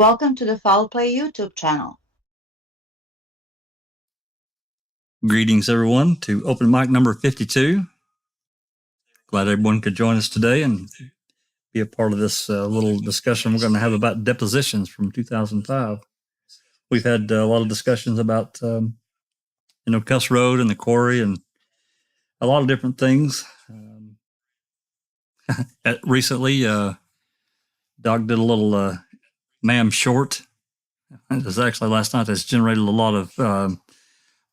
Welcome to the Foul Play YouTube channel. Greetings, everyone, to open mic number 52. Glad everyone could join us today and be a part of this little discussion we're going to have about depositions from 2005. We've had a lot of discussions about, Cuss Road and the quarry and a lot of different things. Recently, Doc did a little ma'am short. It was actually last night that's generated a lot of,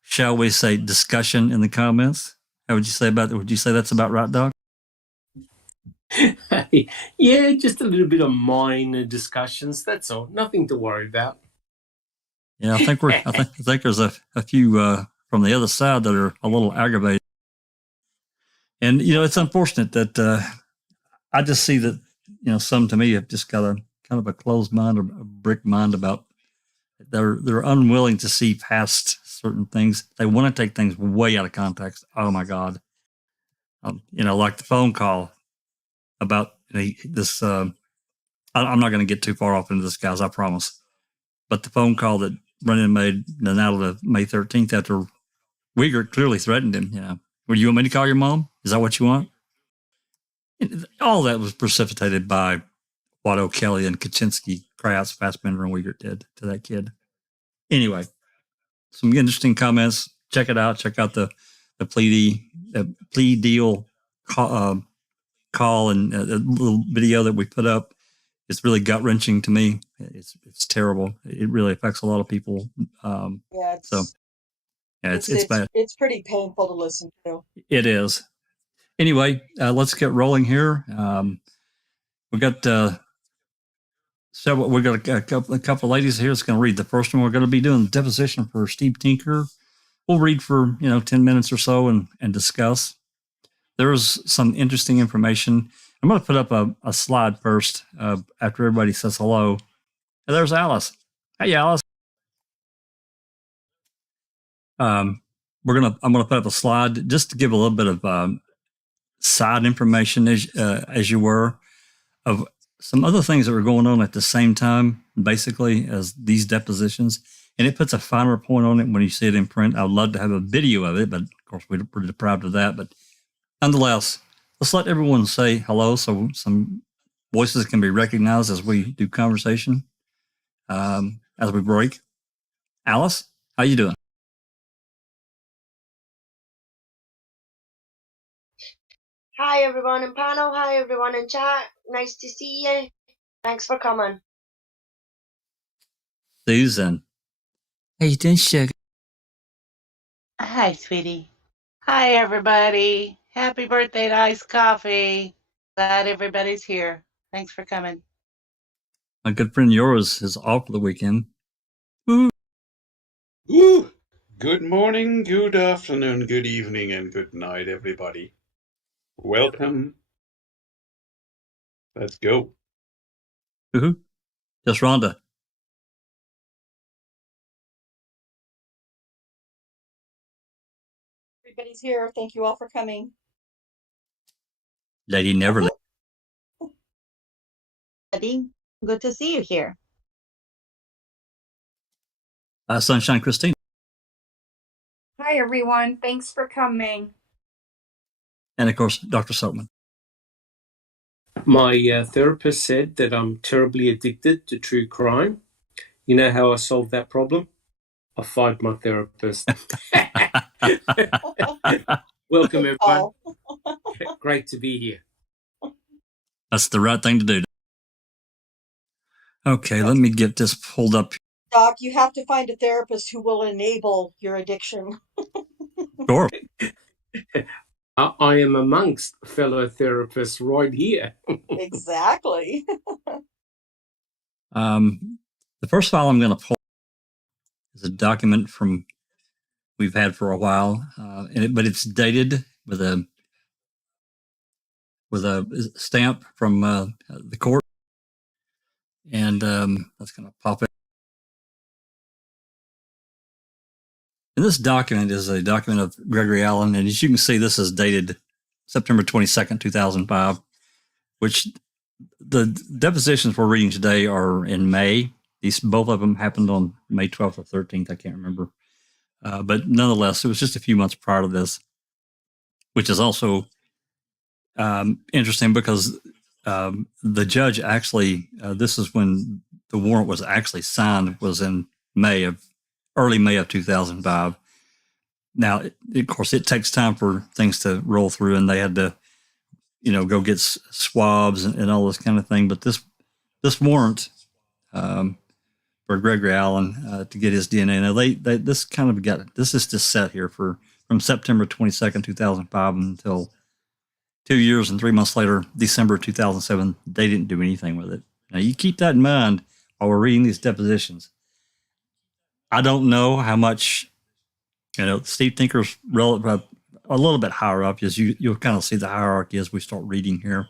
shall we say, discussion in the comments. How would you say about that? Would you say that's about right, Doc? Yeah, just a little bit of minor discussions. That's all. Nothing to worry about. Yeah, I think there's a few from the other side that are a little aggravated. And, it's unfortunate that I just see that, some to me have just got a kind of a closed mind or a brick mind about they're unwilling to see past certain things. They want to take things way out of context. Oh my God. Like the phone call about this. I'm not going to get too far off into this, guys, I promise. But the phone call that Brennan made the night of May 13th after Uyghur clearly threatened him, Would you want me to call your mom? Is that what you want? All that was precipitated by what O'Kelly and Kaczynski, Kratz, Fassbender, and Uyghur did to that kid. Anyway, some interesting comments. Check it out. Check out the plea deal call and a little video that we put up. It's really gut wrenching to me. It's terrible. It really affects a lot of people. It's bad. It's pretty painful to listen to. It is. Anyway, let's get rolling here. We got several. We got a couple of ladies here that's going to read. The first one, we're going to be doing the deposition for Steve Tinker. We'll read for 10 minutes or so and discuss. There's some interesting information. I'm going to put up a slide first after everybody says hello. And there's Alice. Hey, Alice. I'm going to put up a slide just to give a little bit of side information as you were of some other things that were going on at the same time, basically, as these depositions. And it puts a finer point on it when you see it in print. I would love to have a video of it, but of course we're deprived of that. But nonetheless, let's let everyone say hello so some voices can be recognized as we do conversation, as we break. Alice, how you doing? Hi everyone in panel, hi everyone in chat. Nice to see you. Thanks for coming. Susan. How you doing, sugar? Hi, sweetie. Hi, everybody. Happy birthday to Iced Coffee. Glad everybody's here. Thanks for coming. My good friend yours is off for the weekend. Ooh. Ooh. Good morning, good afternoon, good evening, and good night, everybody. Welcome. Let's go. Just Rhonda. Everybody's here. Thank you all for coming. Lady Neverland. Eddie, good to see you here. Sunshine Christine. Hi, everyone. Thanks for coming. And of course, Dr. Silkman. My therapist said that I'm terribly addicted to true crime. You know how I solved that problem? I fired my therapist. Welcome, everyone. Great to be here. That's the right thing to do. Okay, let me get this pulled up. Doc, you have to find a therapist who will enable your addiction. Sure. I am amongst fellow therapists right here. Exactly. The first file I'm going to pull is a document from we've had for a while, but it's dated with a stamp from the court, and that's going to pop it. And this document is a document of Gregory Allen, and as you can see, this is dated September 22nd, 2005, which the depositions we're reading today are in May. Both of them happened on May 12th or 13th. I can't remember. But nonetheless, it was just a few months prior to this, which is also interesting because the judge actually, this is when the warrant was actually signed, was in early May of 2005. Now, of course, it takes time for things to roll through, and they had to, go get swabs and all this kind of thing. But this warrant for Gregory Allen to get his DNA. Now, this is just set here from September 22nd, 2005 until 2 years and 3 months later, December 2007. They didn't do anything with it. Now, you keep that in mind while we're reading these depositions. I don't know how much, Steve Tinker's a little bit higher up, as you'll kind of see the hierarchy as we start reading here.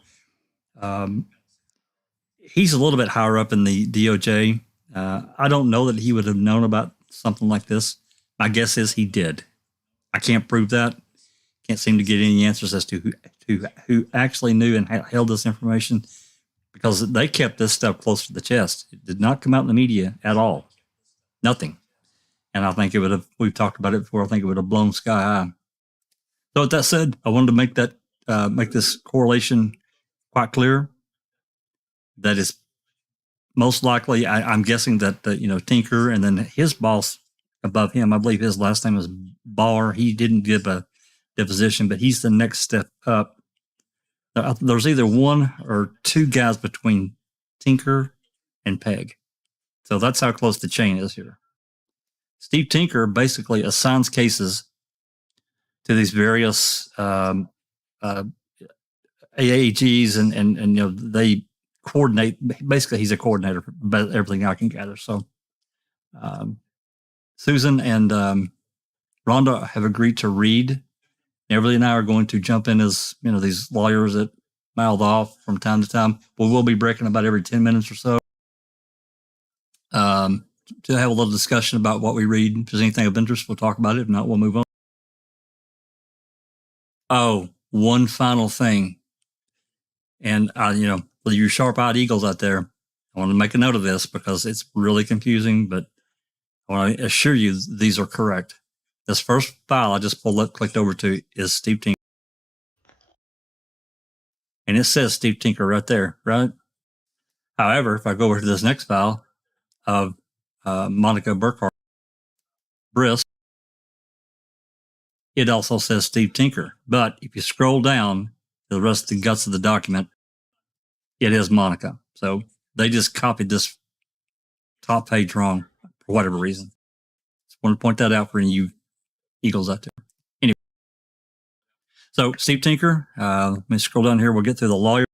He's a little bit higher up in the DOJ. I don't know that he would have known about something like this. My guess is he did. I can't prove that. Can't seem to get any answers as to who actually knew and held this information, because they kept this stuff close to the chest. It did not come out in the media at all. Nothing. And I think we've talked about it before, I think it would have blown sky high. So with that said, I wanted to make this correlation quite clear. That is most likely, I'm guessing that, Tinker and then his boss above him, I believe his last name was Barr. He didn't give a deposition, but he's the next step up. There's either one or two guys between Tinker and Peg. So that's how close the chain is here. Steve Tinker basically assigns cases to these various AAGs and they coordinate. Basically, he's a coordinator for everything I can gather. So Susan and Rhonda have agreed to read. Everly and I are going to jump in as, these lawyers that mouth off from time to time. But we'll be breaking about every 10 minutes or so to have a little discussion about what we read. If there's anything of interest, we'll talk about it. If not, we'll move on. Oh, one final thing. And, for you sharp-eyed eagles out there, I want to make a note of this because it's really confusing, but I want to assure you these are correct. This first file I just clicked over to is Steve Tinker. And it says Steve Tinker right there, right? However, if I go over to this next file of Monica Burkhart Brisk, it also says Steve Tinker. But if you scroll down to the rest of the guts of the document, it is Monica. So they just copied this top page wrong for whatever reason. Just want to point that out for you eagles out there. Anyway, so Steve Tinker, let me scroll down here. We'll get through the lawyer.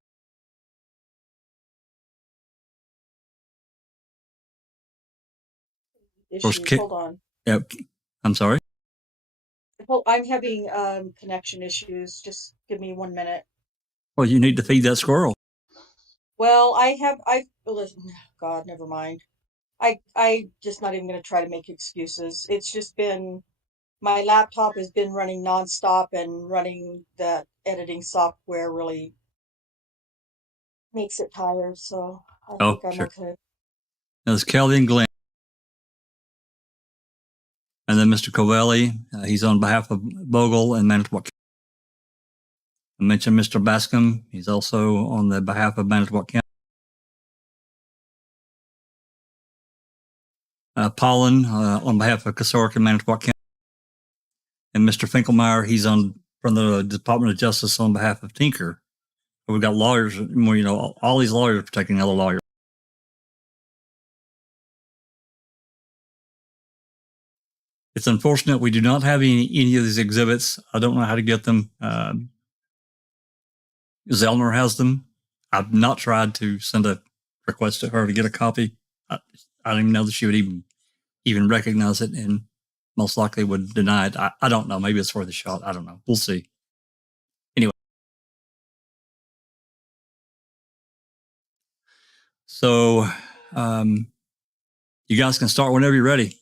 Hold on. Yep. I'm sorry. I'm having connection issues. Just give me 1 minute. Well, you need to feed that squirrel. Well, listen, God, never mind. I just not even going to try to make excuses. It's just been, my laptop has been running nonstop, and running that editing software really makes it tired. So I think I'm sure. okay. There's Kelly and Glenn. And then Mr. Covelli, he's on behalf of Bogle and Manitowoc. I mentioned Mr. Bascom. He's also on the behalf of Manitowoc County. Paulin on behalf of Kasoric and Manitowoc County. And Mr. Finkelmeyer, he's from the Department of Justice on behalf of Tinker. We've got lawyers, all these lawyers are protecting other lawyers. It's unfortunate we do not have any of these exhibits. I don't know how to get them. Zellner has them. I've not tried to send a request to her to get a copy. I don't even know that she would even recognize it, and most likely would deny it. I don't know. Maybe it's worth a shot. I don't know. We'll see. Anyway. So you guys can start whenever you're ready.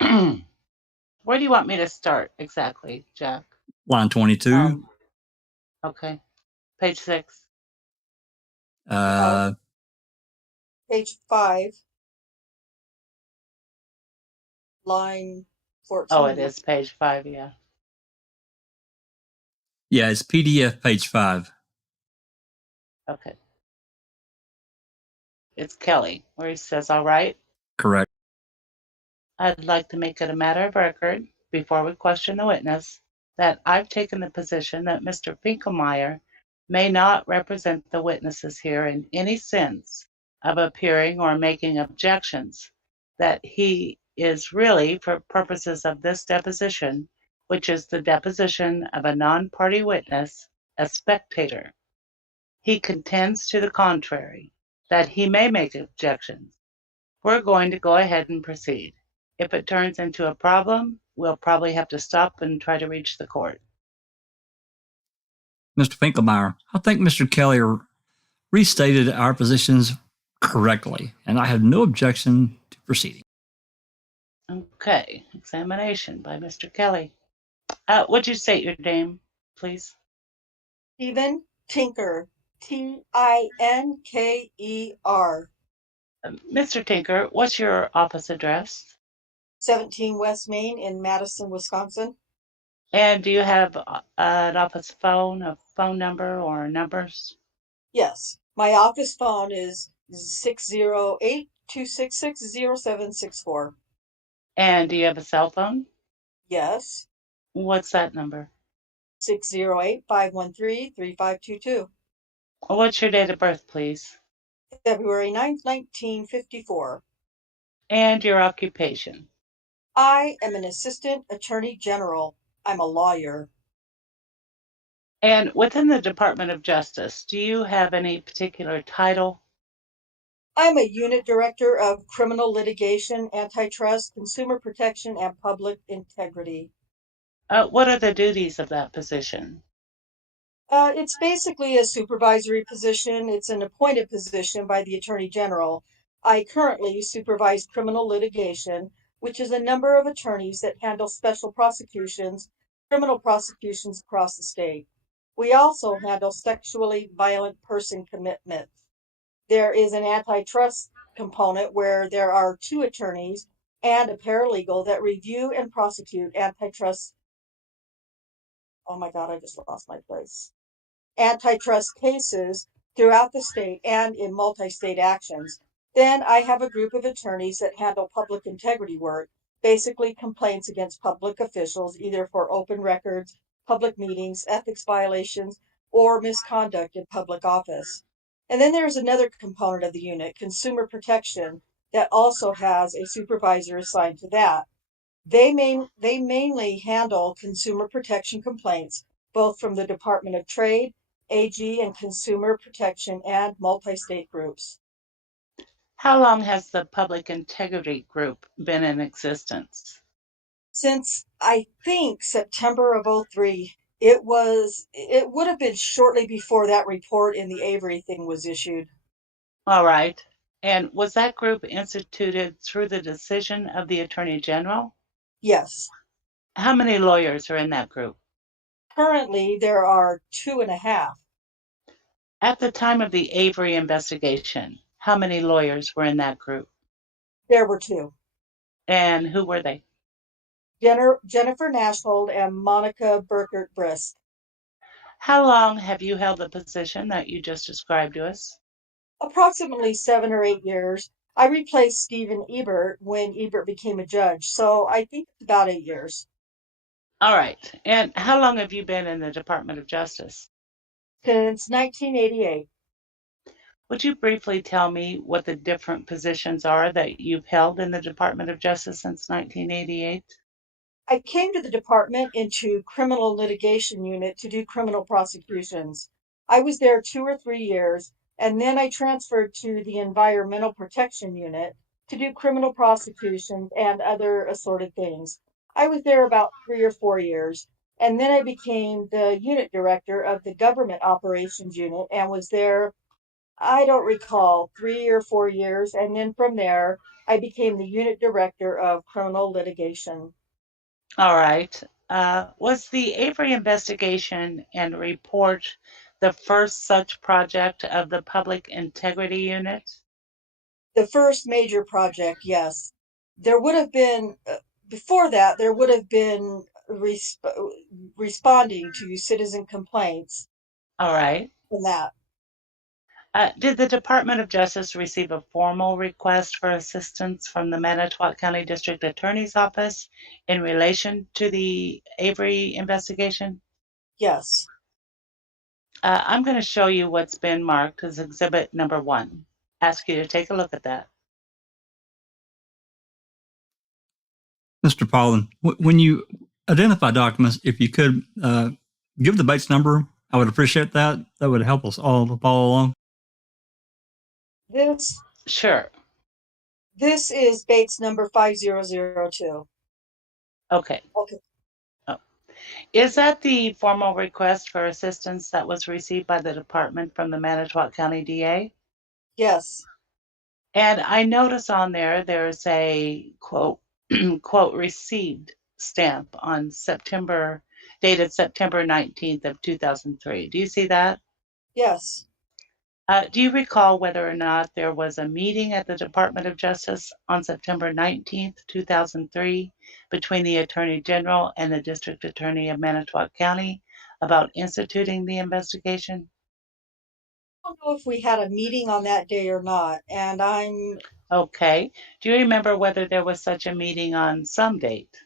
Where do you want me to start exactly, Jack? Line 22. Okay. Page 6. Page 5. line 14. Oh, it is page 5, yeah. Yeah, it's PDF page 5. Okay. It's Kelly, where he says, all right. Correct. I'd like to make it a matter of record, before we question the witness, that I've taken the position that Mr. Finkelmeyer may not represent the witnesses here in any sense of appearing or making objections, that he is really, for purposes of this deposition, which is the deposition of a non-party witness, a spectator. He contends to the contrary, that he may make objections. We're going to go ahead and proceed. If it turns into a problem, we'll probably have to stop and try to reach the court. Mr. Finkelmeyer, I think Mr. Kelly restated our positions correctly, and I have no objection to proceeding. Okay, examination by Mr. Kelly. Would you state your name, please? Stephen Tinker, Tinker. Mr. Tinker, what's your office address? 17 West Main in Madison, Wisconsin. And do you have an office phone, a phone number, or numbers? Yes, my office phone is 608-266-0764. And do you have a cell phone? Yes, What's that number? 608-513-3522. What's your date of birth, please? February 9th, 1954. And your occupation? I am an assistant attorney general. I'm a lawyer. And within the Department of Justice, do you have any particular title? I'm a unit director of criminal litigation, antitrust, consumer protection, and public integrity. What are the duties of that position? It's basically a supervisory position. It's an appointed position by the Attorney General. I currently supervise criminal litigation, which is a number of attorneys that handle special prosecutions, criminal prosecutions across the state. We also handle sexually violent person commitments. There is an antitrust component where there are 2 attorneys and a paralegal that review and prosecute antitrust. Oh my God, I just lost my place. Antitrust cases throughout the state and in multi-state actions. Then I have a group of attorneys that handle public integrity work, basically complaints against public officials, either for open records, public meetings, ethics violations, or misconduct in public office. And then there's another component of the unit, consumer protection, that also has a supervisor assigned to that. They mainly handle consumer protection complaints, both from the Department of Trade, AG, and Consumer Protection, and multi-state groups. How long has the Public Integrity Group been in existence? Since I think September of '03, it would have been shortly before that report in the Avery thing was issued. All right. And was that group instituted through the decision of the Attorney General? Yes. How many lawyers are in that group? Currently, there are 2.5. At the time of the Avery investigation, how many lawyers were in that group? There were 2. And who were they? Jennifer Nashhold and Monica Burkert-Brisk. How long have you held the position that you just described to us? Approximately 7 or 8 years. I replaced Stephen Ebert when Ebert became a judge, so I think it's about 8 years. All right. And how long have you been in the Department of Justice? Since 1988. Would you briefly tell me what the different positions are that you've held in the Department of Justice since 1988? I came to the department into criminal litigation unit to do criminal prosecutions. I was there 2 or 3 years, and then I transferred to the environmental protection unit to do criminal prosecutions and other assorted things. I was there about 3 or 4 years, and then I became the unit director of the government operations unit and was there, I don't recall, 3 or 4 years, and then from there I became the unit director of criminal litigation. All right. Was the Avery investigation and report the first such project of the Public Integrity Unit? The first major project, yes. There would have been before that, there would have been responding to citizen complaints All right. from that. Did the Department of Justice receive a formal request for assistance from the Manitowoc County District Attorney's Office in relation to the Avery investigation? Yes. I'm going to show you what's been marked as exhibit number 1. Ask you to take a look at that. Mr. Paulin, when you identify documents, if you could give the Bates number, I would appreciate that. That would help us all to follow along. Sure. This is Bates number 5002. Okay. Okay. Oh. Is that the formal request for assistance that was received by the department from the Manitowoc County DA? Yes. And I notice on there's a quote, quote, received stamp on dated September 19th of 2003. Do you see that? Yes. Do you recall whether or not there was a meeting at the Department of Justice on September 19th, 2003 between the Attorney General and the District Attorney of Manitowoc County about instituting the investigation? I don't know if we had a meeting on that day or not, and Okay. Do you remember whether there was such a meeting on some date?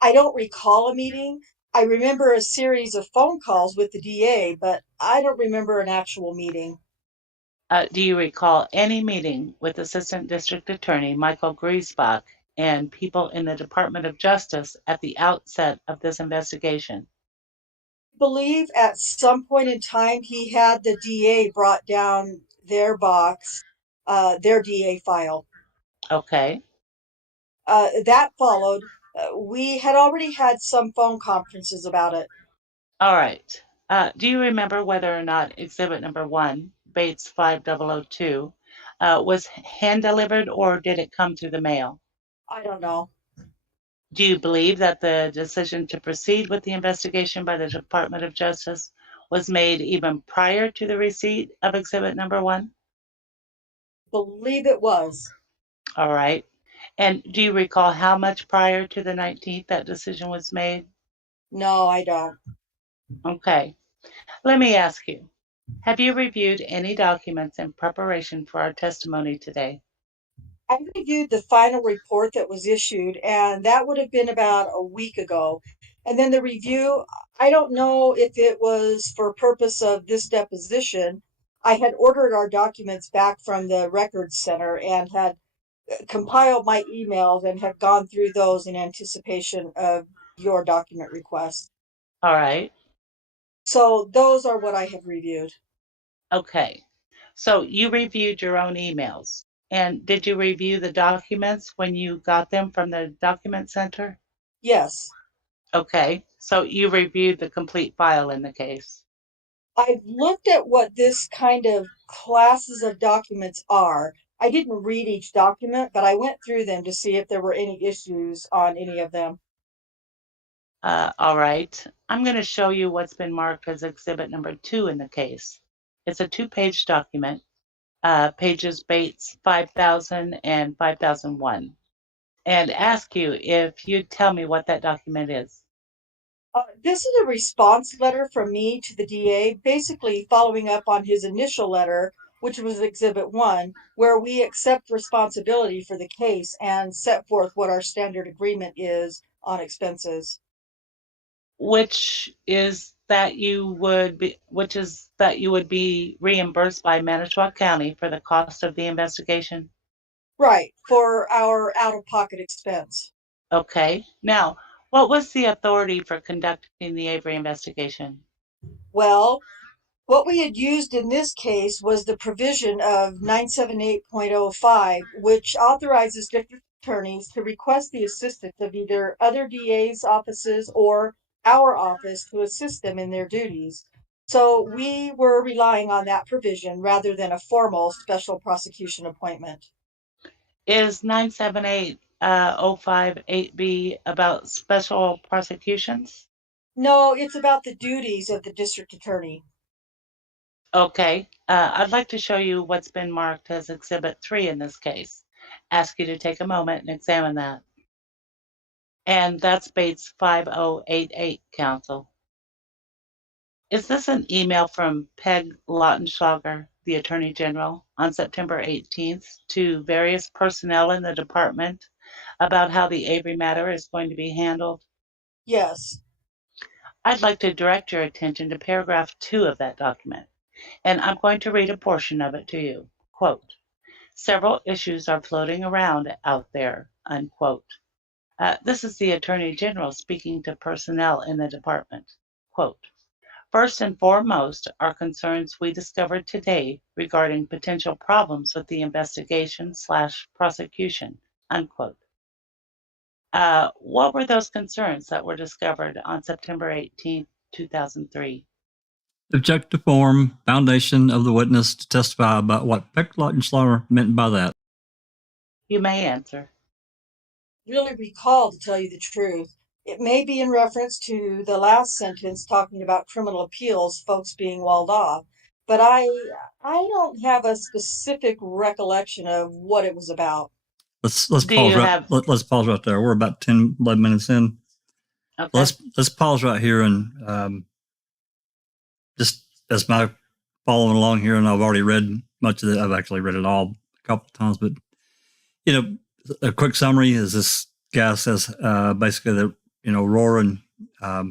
I don't recall a meeting. I remember a series of phone calls with the DA, but I don't remember an actual meeting. Do you recall any meeting with Assistant District Attorney Michael Griesbach and people in the Department of Justice at the outset of this investigation? I believe at some point in time he had the DA brought down their box, their DA file. Okay. That followed. We had already had some phone conferences about it. All right. Do you remember whether or not exhibit number 1, Bates 5002, was hand delivered or did it come through the mail? I don't know. Do you believe that the decision to proceed with the investigation by the Department of Justice was made even prior to the receipt of exhibit number 1? Believe it was. All right. And do you recall how much prior to the 19th that decision was made? No, I don't. Okay. Let me ask you, have you reviewed any documents in preparation for our testimony today? I reviewed the final report that was issued, and that would have been about a week ago. And then the review, I don't know if it was for purpose of this deposition. I had ordered our documents back from the records center and had compiled my emails and have gone through those in anticipation of your document request. All right. So those are what I have reviewed. Okay. So you reviewed your own emails. And did you review the documents when you got them from the document center? Yes. Okay. So you reviewed the complete file in the case. I've looked at what this kind of classes of documents are. I didn't read each document, but I went through them to see if there were any issues on any of them. All right. I'm going to show you what's been marked as exhibit number 2 in the case. It's a 2-page document, pages Bates 5000 and 5001, and ask you if you'd tell me what that document is. This is a response letter from me to the DA, basically following up on his initial letter, which was Exhibit 1, where we accept responsibility for the case and set forth what our standard agreement is on expenses. Which is that you would be reimbursed by Manitowoc County for the cost of the investigation. Right, for our out-of-pocket expense. Okay. Now, what was the authority for conducting the Avery investigation? Well, what we had used in this case was the provision of 978.05, which authorizes district attorneys to request the assistance of either other DA's offices or our office to assist them in their duties. So we were relying on that provision rather than a formal special prosecution appointment. Is 978.058B about special prosecutions? No, it's about the duties of the district attorney. Okay. I'd like to show you what's been marked as Exhibit 3 in this case. Ask you to take a moment and examine that. And that's Bates 5088, Counsel. Is this an email from Peg Lautenschlager, the Attorney General, on September 18th to various personnel in the department about how the Avery matter is going to be handled? Yes. I'd like to direct your attention to paragraph 2 of that document, and I'm going to read a portion of it to you. Quote, "Several issues are floating around out there," unquote. This is the Attorney General speaking to personnel in the department. Quote, "First and foremost are concerns we discovered today regarding potential problems with the investigation/prosecution," unquote. What were those concerns that were discovered on September 18th, 2003? Objective form, foundation of the witness to testify about what Peck Lautenschlager meant by that. You may answer. Really recall, to tell you the truth. It may be in reference to the last sentence talking about criminal appeals, folks being walled off, but I don't have a specific recollection of what it was about. Let's pause let's pause right there. We're about 10, 11 minutes in. Okay. Let's pause right here and just as my following along here, and I've already read much of it. I've actually read it all a couple of times, but a quick summary is this guy says basically that Roran, I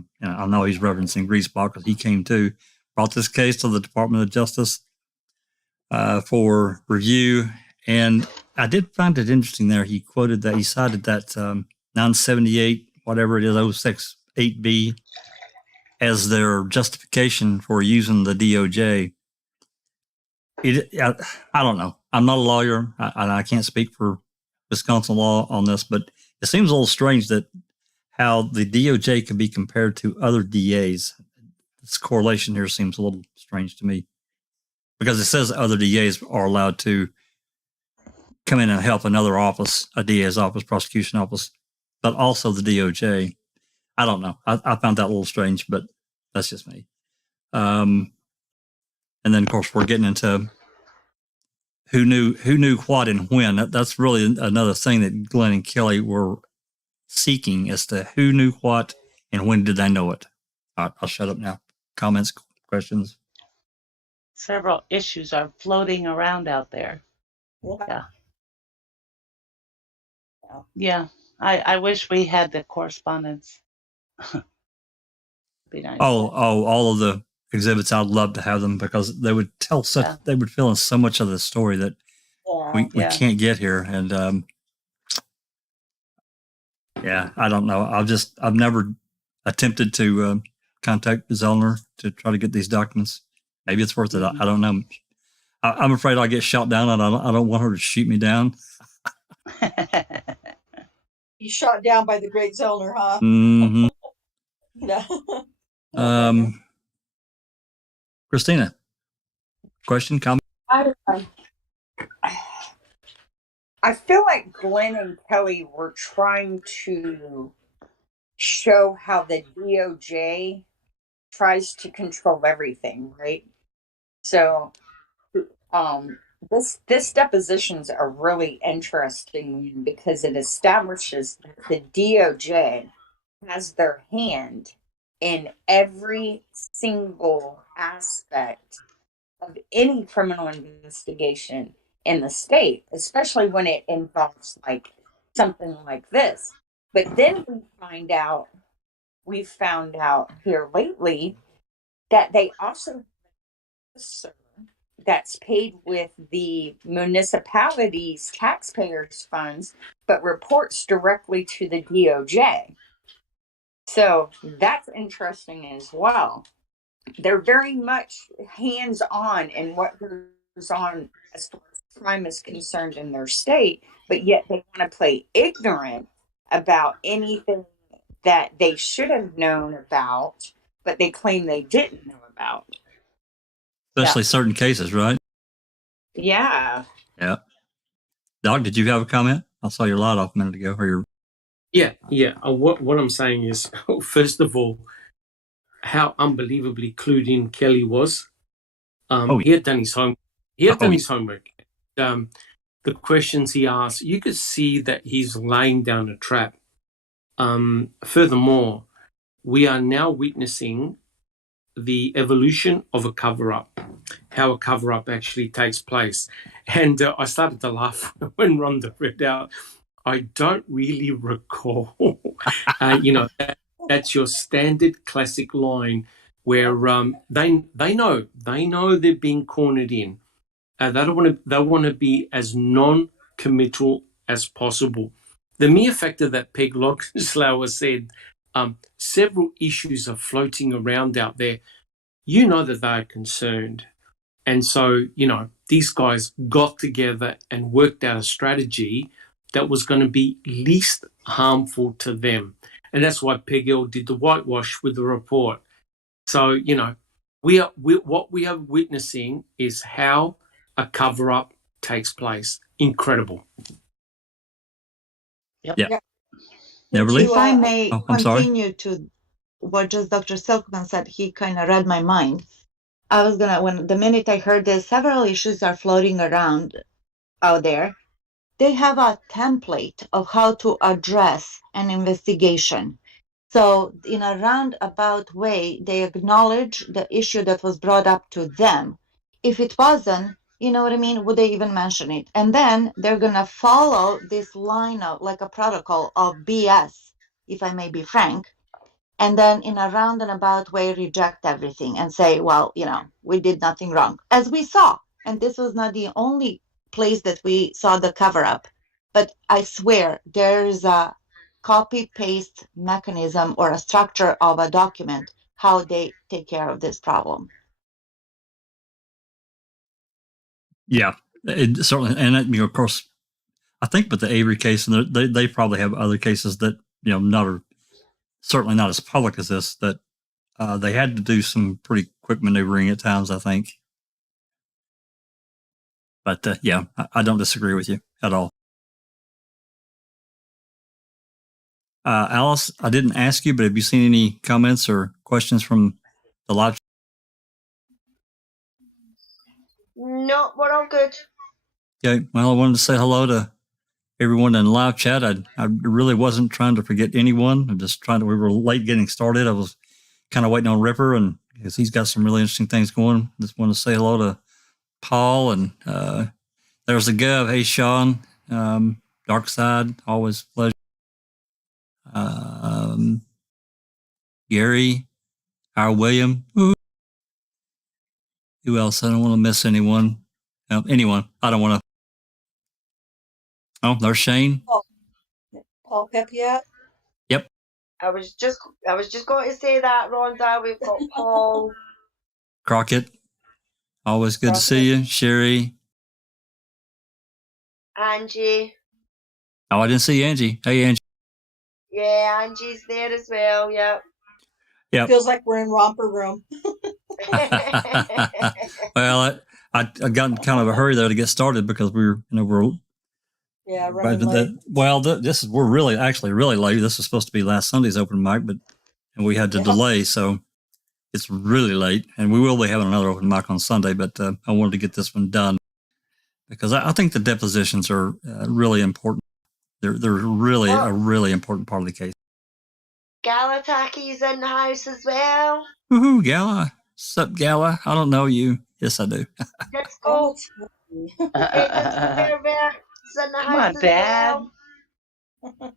know he's referencing Griesbach because he came too, brought this case to the Department of Justice for review, and I did find it interesting there. He quoted that he cited that 978 whatever it is 068B as their justification for using the DOJ. I don't know. I'm not a lawyer. I can't speak for Wisconsin law on this, but it seems a little strange that how the DOJ can be compared to other DAs. This correlation here seems a little strange to me because it says other DAs are allowed to come in and help another office, a DA's office, prosecution office, but also the DOJ. I don't know. I found that a little strange, but that's just me. And then, of course, we're getting into who knew what and when. That's really another thing that Glenn and Kelly were seeking as to who knew what and when did they know it. All right, I'll shut up now. Comments, questions? Several issues are floating around out there. Yeah. I wish we had the correspondence. Be nice. All of the exhibits. I'd love to have them because they would tell they would fill in so much of the story that we can't get here. And I don't know. I've never attempted to contact Zellner to try to get these documents. Maybe it's worth it. I don't know. I'm afraid I'll get shot down, and I don't want her to shoot me down. You shot down by the great Zellner, huh? Mm-hmm. No. Christina, question, comment? I feel like Glenn and Kelly were trying to show how the DOJ tries to control everything, right? So this depositions are really interesting because it establishes that the DOJ has their hand in every single aspect of any criminal investigation in the state, especially when it involves like something like this. But then we found out here lately that they also that's paid with the municipality's taxpayers' funds, but reports directly to the DOJ. So that's interesting as well. They're very much hands-on in what goes on as far as crime is concerned in their state, but yet they want to play ignorant about anything that they should have known about, but they claim they didn't know about. Especially certain cases, right? Yeah. Yeah. Doc, did you have a comment? I saw your light off a minute ago. Yeah. What I'm saying is, first of all, how unbelievably clued in Kelly was. He had done his homework. The questions he asked, you could see that he's laying down a trap. Furthermore, we are now witnessing the evolution of a cover-up, how a cover-up actually takes place. And I started to laugh when Rhonda read out, I don't really recall. That's your standard classic line where they know they're being cornered in. They want to be as non-committal as possible. The mere fact that Peg Logslauer said several issues are floating around out there, you know that they are concerned. And so, these guys got together and worked out a strategy that was going to be least harmful to them. And that's why Peg L did the whitewash with the report. So, what we are witnessing is how a cover-up takes place. Incredible. Yep. Yeah. Yeah. Never To, leave. If I may I'm sorry. continue to what just Dr. Silkman said, he kind of read my mind. I was when the minute I heard this, several issues are floating around out there. They have a template of how to address an investigation. So in a roundabout way, they acknowledge the issue that was brought up to them. If it wasn't, you know what I mean, would they even mention it? And then they're going to follow this line of like a protocol of BS, if I may be frank, and then in a roundabout way reject everything and say, well, we did nothing wrong, as we saw. And this was not the only place that we saw the cover up, but I swear there's a copy paste mechanism or a structure of a document how they take care of this problem. Yeah, it certainly, and of course, I think with the Avery case, and they probably have other cases that certainly not as public as this, that they had to do some pretty quick maneuvering at times, I think. But yeah, I don't disagree with you at all. Alice, I didn't ask you, but have you seen any comments or questions from the live? No, we're all good. Okay, well, I wanted to say hello to everyone in the live chat. I really wasn't trying to forget anyone. I'm just we were late getting started. I was kind of waiting on Ripper, and because he's got some really interesting things going. Just want to say hello to Paul, and there's the Gov. Hey, Sean. Dark Side, always a pleasure. Gary, our William. Who else? I don't want to miss anyone. Anyone. I don't want to. Oh, there's Shane. Paul Pepiat. Yep. I was just going to say that, Rhonda. We've got Paul. Crockett. Always good to see you. Sherry. Angie. Oh, I didn't see Angie. Hey, Angie. Yeah, Angie's there as well. Yep. Yep. Feels like we're in romper room. Well, I got in kind of a hurry though to get started because we're running late. Well, we're really late. This was supposed to be last Sunday's open mic, and we had to delay, so it's really late. And we will be having another open mic on Sunday, but I wanted to get this one done because I think the depositions are really important. They're really a really important part of the case. Galataki's in the house as well. Woohoo, Gala. Sup, Gala? I don't know you. Yes, I do. Let's go. Come on, Dad. Well.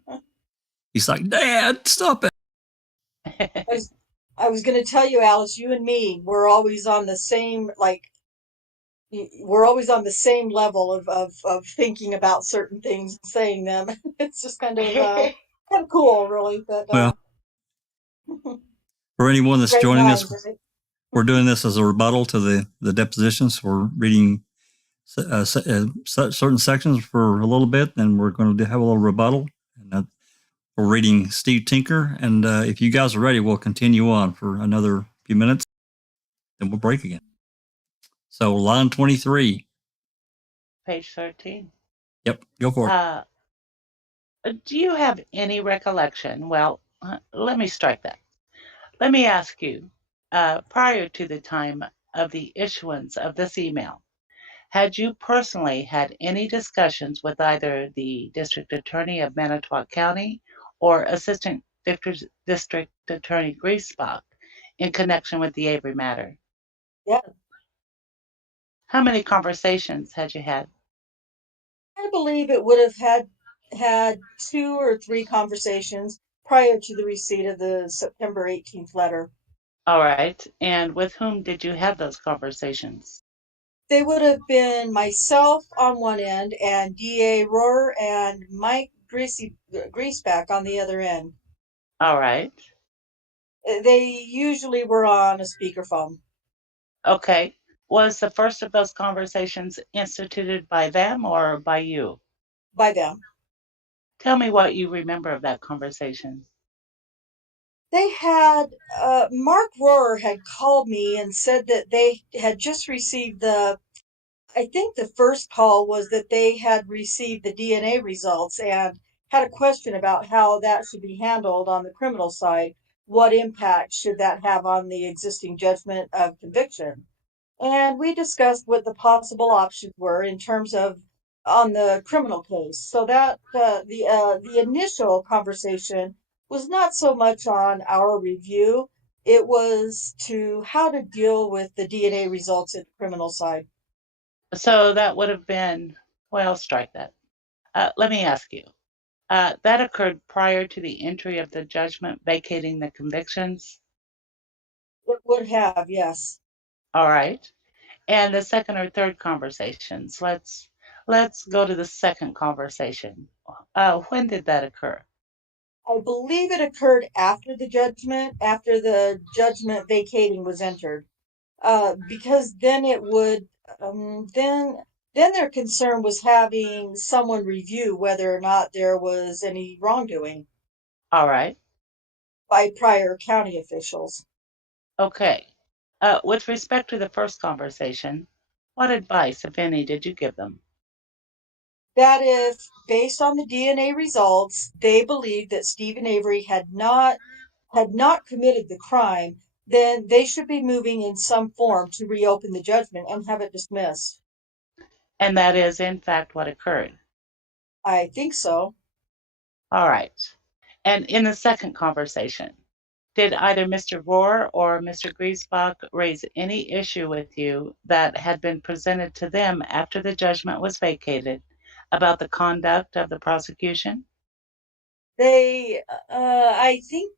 He's like, Dad, stop it. I was going to tell you, Alice, you and me, we're always on the same, we're always on the same level of thinking about certain things and saying them. It's just kind of cool, really. But, well, for anyone that's joining us, right? We're doing this as a rebuttal to the depositions. We're reading certain sections for a little bit, and we're going to have a little rebuttal. And we're reading Steve Tinker, and if you guys are ready, we'll continue on for another few minutes, then we'll break again. So line 23. Page 13. Yep, go for it. Do you have any recollection? Well, let me strike that. Let me ask you, prior to the time of the issuance of this email, had you personally had any discussions with either the District Attorney of Manitowoc County or Assistant District Attorney Griesbach in connection with the Avery matter? Yeah. How many conversations had you had? I believe it would have had 2 or 3 conversations prior to the receipt of the September 18th letter. All right. And with whom did you have those conversations? They would have been myself on one end and DA Rohr and Mike Griesbach on the other end. All right. They usually were on a speakerphone. Okay. Was the first of those conversations instituted by them or by you? By them. Tell me what you remember of that conversation. They had, Mark Rohr had called me and said that they had just received I think the first call was that they had received the DNA results and had a question about how that should be handled on the criminal side. What impact should that have on the existing judgment of conviction? And we discussed what the possible options were in terms of on the criminal case. So that the initial conversation was not so much on our review. It was to how to deal with the DNA results in the criminal side. So that would have been, well, strike that. Let me ask you. That occurred prior to the entry of the judgment vacating the convictions? It would have, yes. All right. And the second or third conversations. Let's go to the second conversation. When did that occur? I believe it occurred after the judgment vacating was entered. Because then it would, then their concern was having someone review whether or not there was any wrongdoing All right. by prior county officials. Okay. With respect to the first conversation, what advice, if any, did you give them? That if, based on the DNA results, they believed that Stephen Avery had not committed the crime, then they should be moving in some form to reopen the judgment and have it dismissed. And that is, in fact, what occurred. I think so. All right. And in the second conversation, did either Mr. Rohr or Mr. Griesbach raise any issue with you that had been presented to them after the judgment was vacated about the conduct of the prosecution? I think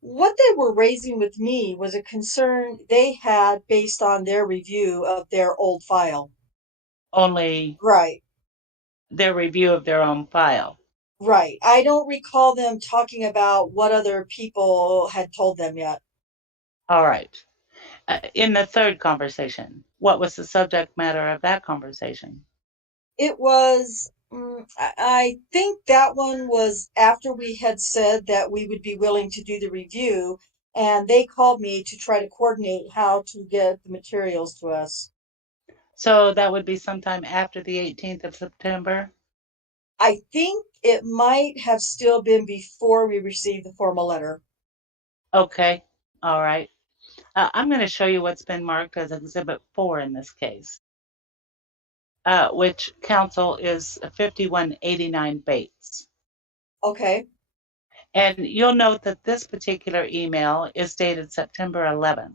what they were raising with me was a concern they had based on their review of their old file. Only Right, their review of their own file. right. I don't recall them talking about what other people had told them yet. All right. In the third conversation, what was the subject matter of that conversation? It was, I think that one was after we had said that we would be willing to do the review, and they called me to try to coordinate how to get the materials to us. So that would be sometime after the 18th of September? I think it might have still been before we received the formal letter. Okay. All right. I'm going to show you what's been marked as Exhibit 4 in this case, which counsel is 5189 Bates. Okay. And you'll note that this particular email is dated September 11th.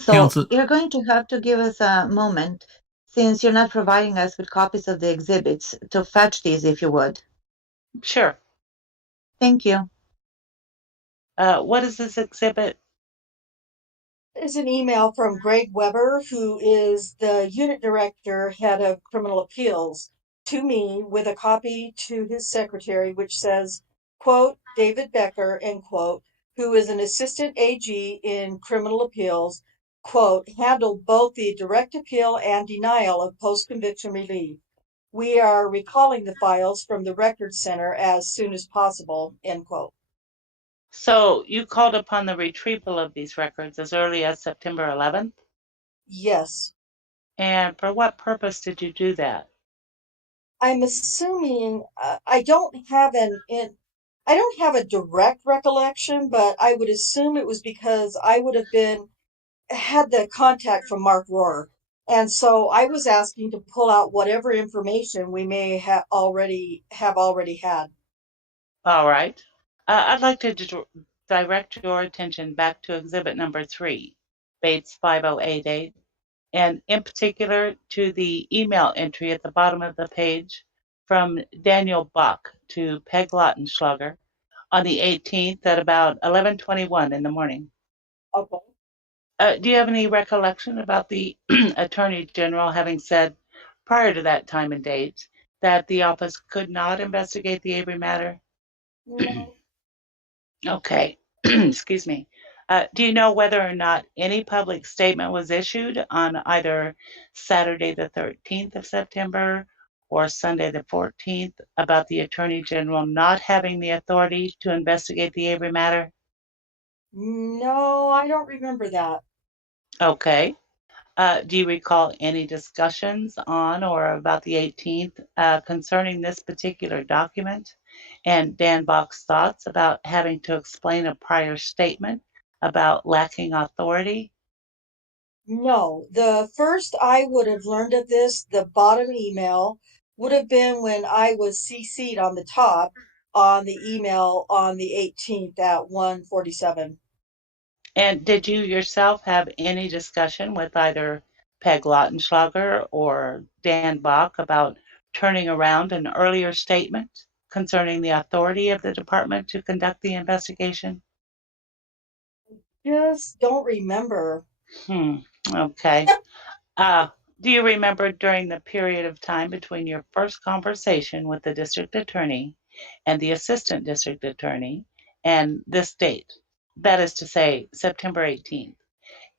So Counsel- you're going to have to give us a moment, since you're not providing us with copies of the exhibits, to fetch these if you would. Sure. Thank you. What is this exhibit? There's an email from Greg Weber, who is the unit director, head of criminal appeals, to me with a copy to his secretary, which says, quote, David Becker, end quote, who is an assistant AG in criminal appeals, quote, handled both the direct appeal and denial of post-conviction relief. We are recalling the files from the record center as soon as possible, end quote. So you called upon the retrieval of these records as early as September 11th? Yes. And for what purpose did you do that? I'm assuming I don't have a direct recollection, but I would assume it was because I would have had the contact from Mark Rohr. And so I was asking to pull out whatever information we may have already had. All right. I'd like to direct your attention back to exhibit number 3, Bates 5088, and in particular to the email entry at the bottom of the page from Daniel Bach to Peg Lautenschlager on the 18th at about 11:21 in the morning. Okay. Do you have any recollection about the Attorney General having said prior to that time and date that the office could not investigate the Avery matter? No. Okay, excuse me. Do you know whether or not any public statement was issued on either Saturday the 13th of September or Sunday the 14th about the Attorney General not having the authority to investigate the Avery matter? No, I don't remember that. Okay. Do you recall any discussions on or about the 18th concerning this particular document? And Dan Bach's thoughts about having to explain a prior statement about lacking authority? No, the first I would have learned of this, the bottom email, would have been when I was CC'd on the top on the email on the 18th at 1:47. And did you yourself have any discussion with either Peg Lautenschlager or Dan Bach about turning around an earlier statement concerning the authority of the department to conduct the investigation? Just don't remember. Okay. Uh, do you remember during the period of time between your first conversation with the district attorney and the assistant district attorney and this date, that is to say, September 18th,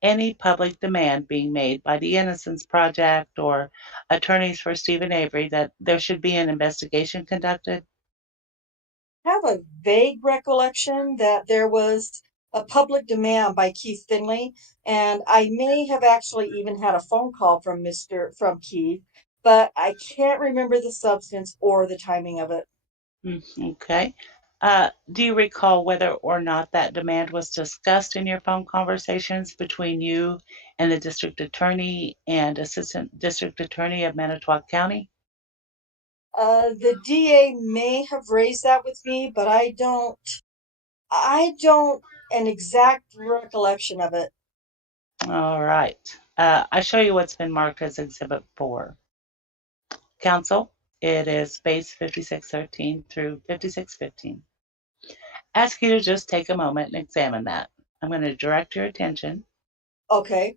any public demand being made by the Innocence Project or attorneys for Stephen Avery that there should be an investigation conducted? Have a vague recollection that there was a public demand by Keith Finley, and I may have actually even had a phone call from Keith, but I can't remember the substance or the timing of it. Okay. Do you recall whether or not that demand was discussed in your phone conversations between you and the district attorney and assistant district attorney of Manitowoc County? The DA may have raised that with me, but I don't an exact recollection of it. All right. I show you what's been marked as Exhibit 4. Council, it is space 5613 through 5615. Ask you to just take a moment and examine that. I'm going to direct your attention. Okay.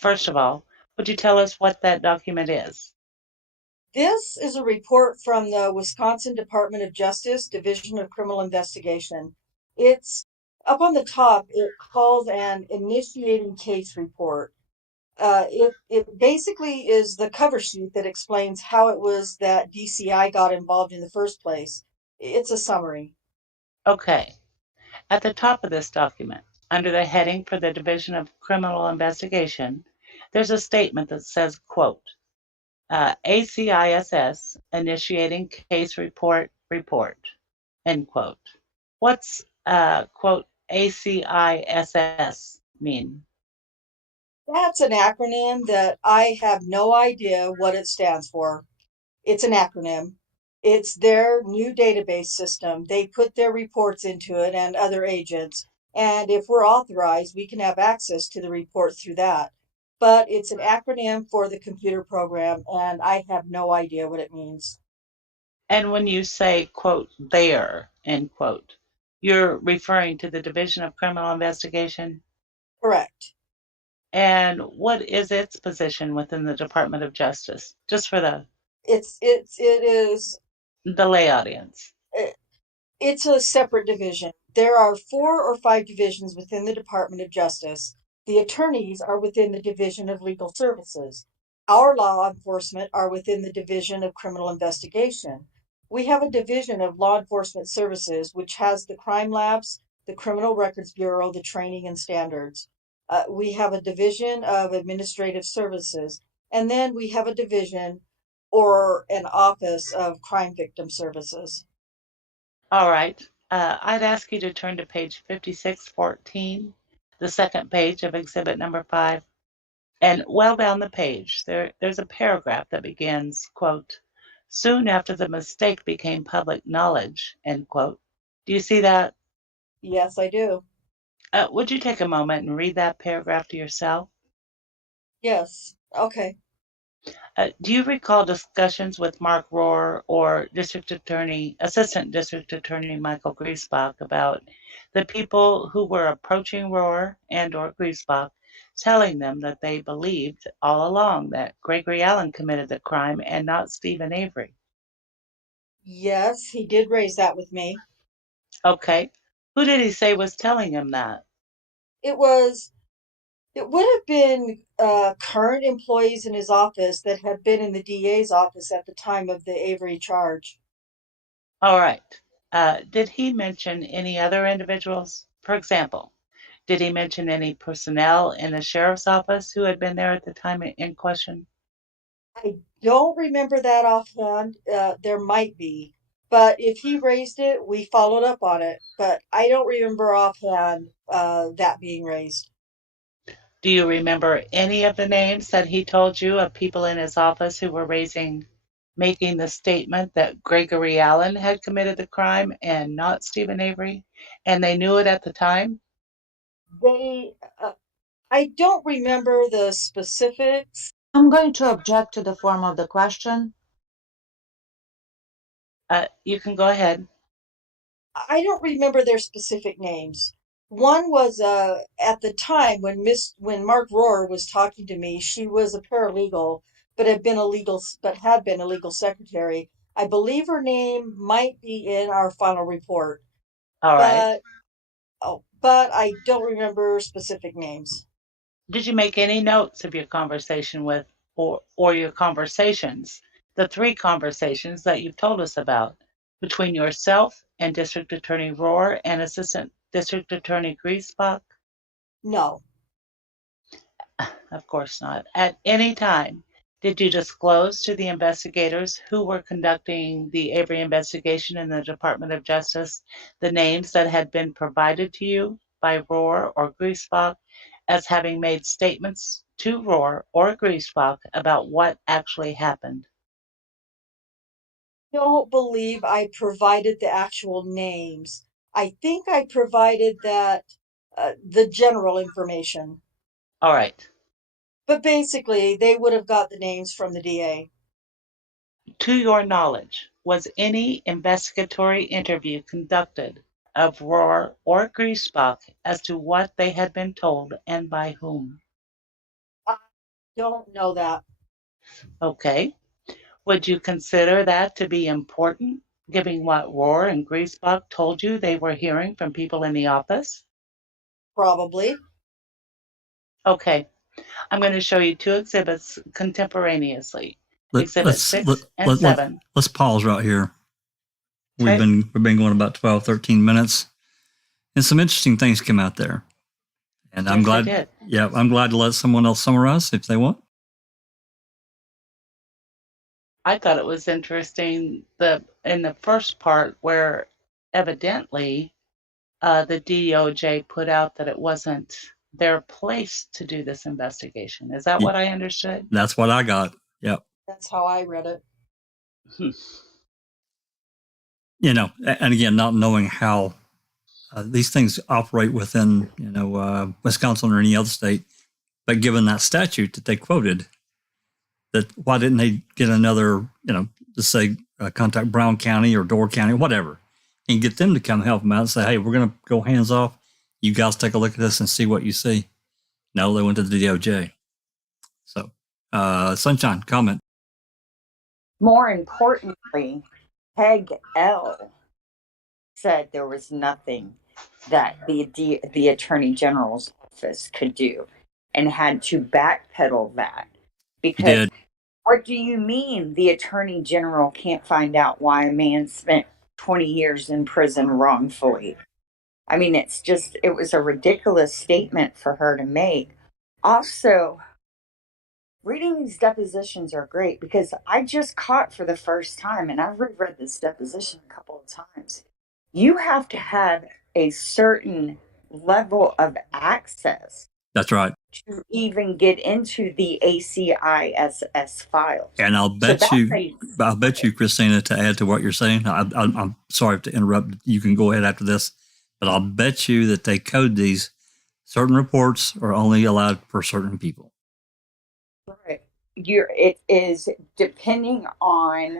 First of all, would you tell us what that document is? This is a report from the Wisconsin Department of Justice, Division of Criminal Investigation. It's up on the top, it calls an initiating case report. It basically is the cover sheet that explains how it was that DCI got involved in the first place. It's a summary. Okay. At the top of this document, under the heading for the Division of Criminal Investigation, there's a statement that says, quote, ACISS initiating case report, end quote. What's, quote, ACISS mean? That's an acronym that I have no idea what it stands for. It's an acronym. It's their new database system. They put their reports into it and other agents. And if we're authorized, we can have access to the report through that. But it's an acronym for the computer program, and I have no idea what it means. And when you say, quote, there, end quote, you're referring to the Division of Criminal Investigation? Correct. And what is its position within the Department of Justice? Just for It is the lay audience. It's a separate division. There are 4 or 5 divisions within the Department of Justice. The attorneys are within the Division of Legal Services. Our law enforcement are within the Division of Criminal Investigation. We have a division of law enforcement services which has the crime labs, the Criminal Records Bureau, the training and standards. We have a division of administrative services, and then we have a division or an office of crime victim services. All right. I'd ask you to turn to page 5614, the second page of exhibit number 5. And well down the page, there's a paragraph that begins, quote, soon after the mistake became public knowledge, end quote. Do you see that? Yes, I do. Would you take a moment and read that paragraph to yourself? Yes. Okay. Do you recall discussions with Mark Rohr or Assistant District Attorney Michael Griesbach about the people who were approaching Rohr and or Griesbach, telling them that they believed all along that Gregory Allen committed the crime and not Stephen Avery? Yes, he did raise that with me. Okay. Who did he say was telling him that? It would have been current employees in his office that had been in the DA's office at the time of the Avery charge. All right. Did he mention any other individuals? For example, did he mention any personnel in the sheriff's office who had been there at the time in question? I don't remember that offhand. There might be. But if he raised it, we followed up on it. But I don't remember offhand that being raised. Do you remember any of the names that he told you of people in his office who were making the statement that Gregory Allen had committed the crime and not Stephen Avery, and they knew it at the time? I don't remember the specifics. I'm going to object to the form of the question. You can go ahead. I don't remember their specific names. One was at the time when Mark Rohr was talking to me, she was a paralegal, but had been a legal secretary. I believe her name might be in our final report, All right. but I don't remember specific names. Did you make any notes of your conversation with, or your conversations, the 3 conversations that you've told us about, between yourself and District Attorney Rohr and Assistant District Attorney Griesbach? No, Of course not. At any time, did you disclose to the investigators who were conducting the Avery investigation in the Department of Justice the names that had been provided to you by Rohr or Griesbach as having made statements to Rohr or Griesbach about what actually happened? don't believe I provided the actual names. I think I provided the general information. All right. But basically, they would have got the names from the DA. To your knowledge, was any investigatory interview conducted of Rohr or Griesbach as to what they had been told and by whom? I don't know that. Okay. Would you consider that to be important, given what Rohr and Griesbach told you they were hearing from people in the office? Probably. Okay. I'm going to show you 2 exhibits contemporaneously. Exhibit 6 and let, 7. let's pause right here. Okay. We've been going about 12, 13 minutes, and some interesting things come out there. And I'm glad. Did. Yeah, I'm glad to let someone else summarize if they want. I thought it was interesting in the first part where evidently the DOJ put out that it wasn't their place to do this investigation. Is that what I understood? That's what I got. Yep. That's how I read it. And again, not knowing how these things operate within, Wisconsin or any other state, but given that statute that they quoted, that why didn't they get another, just say contact Brown County or Door County, whatever, and get them to come help them out and say, hey, we're going to go hands off. You guys take a look at this and see what you see. No, they went to the DOJ. So, Sunshine, comment. More importantly, Peg L said there was nothing that the Attorney General's office could do and had to backpedal that. Because what do you mean the Attorney General can't find out why a man spent 20 years in prison wrongfully? I mean, it was a ridiculous statement for her to make. Also, reading these depositions are great because I just caught for the first time, and I've reread this deposition a couple of times. You have to have a certain level of access. That's right. to even get into the ACISS file. And I'll bet that's you, Christina, to add to what you're saying, I'm sorry to interrupt. You can go ahead after this, but I'll bet you that they code these. Certain reports are only allowed for certain people. Right. It is depending on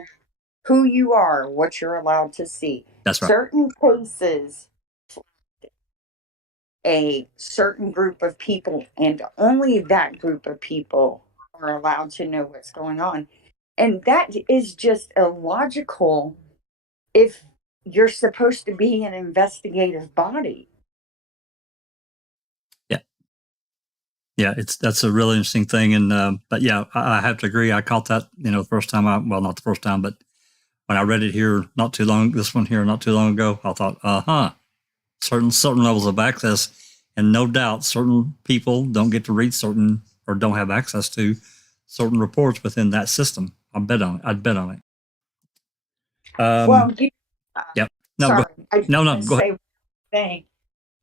who you are, what you're allowed to see. That's right. Certain cases, a certain group of people, and only that group of people are allowed to know what's going on. And that is just illogical if you're supposed to be an investigative body. Yeah, that's a really interesting thing. And but yeah, I have to agree. I caught that, the first time not the first time, but when I read it here not too long ago, I thought, certain levels of access, and no doubt certain people don't get to read certain or don't have access to certain reports within that system. I'd bet on it. Yep. No, sorry, go ahead. One thing.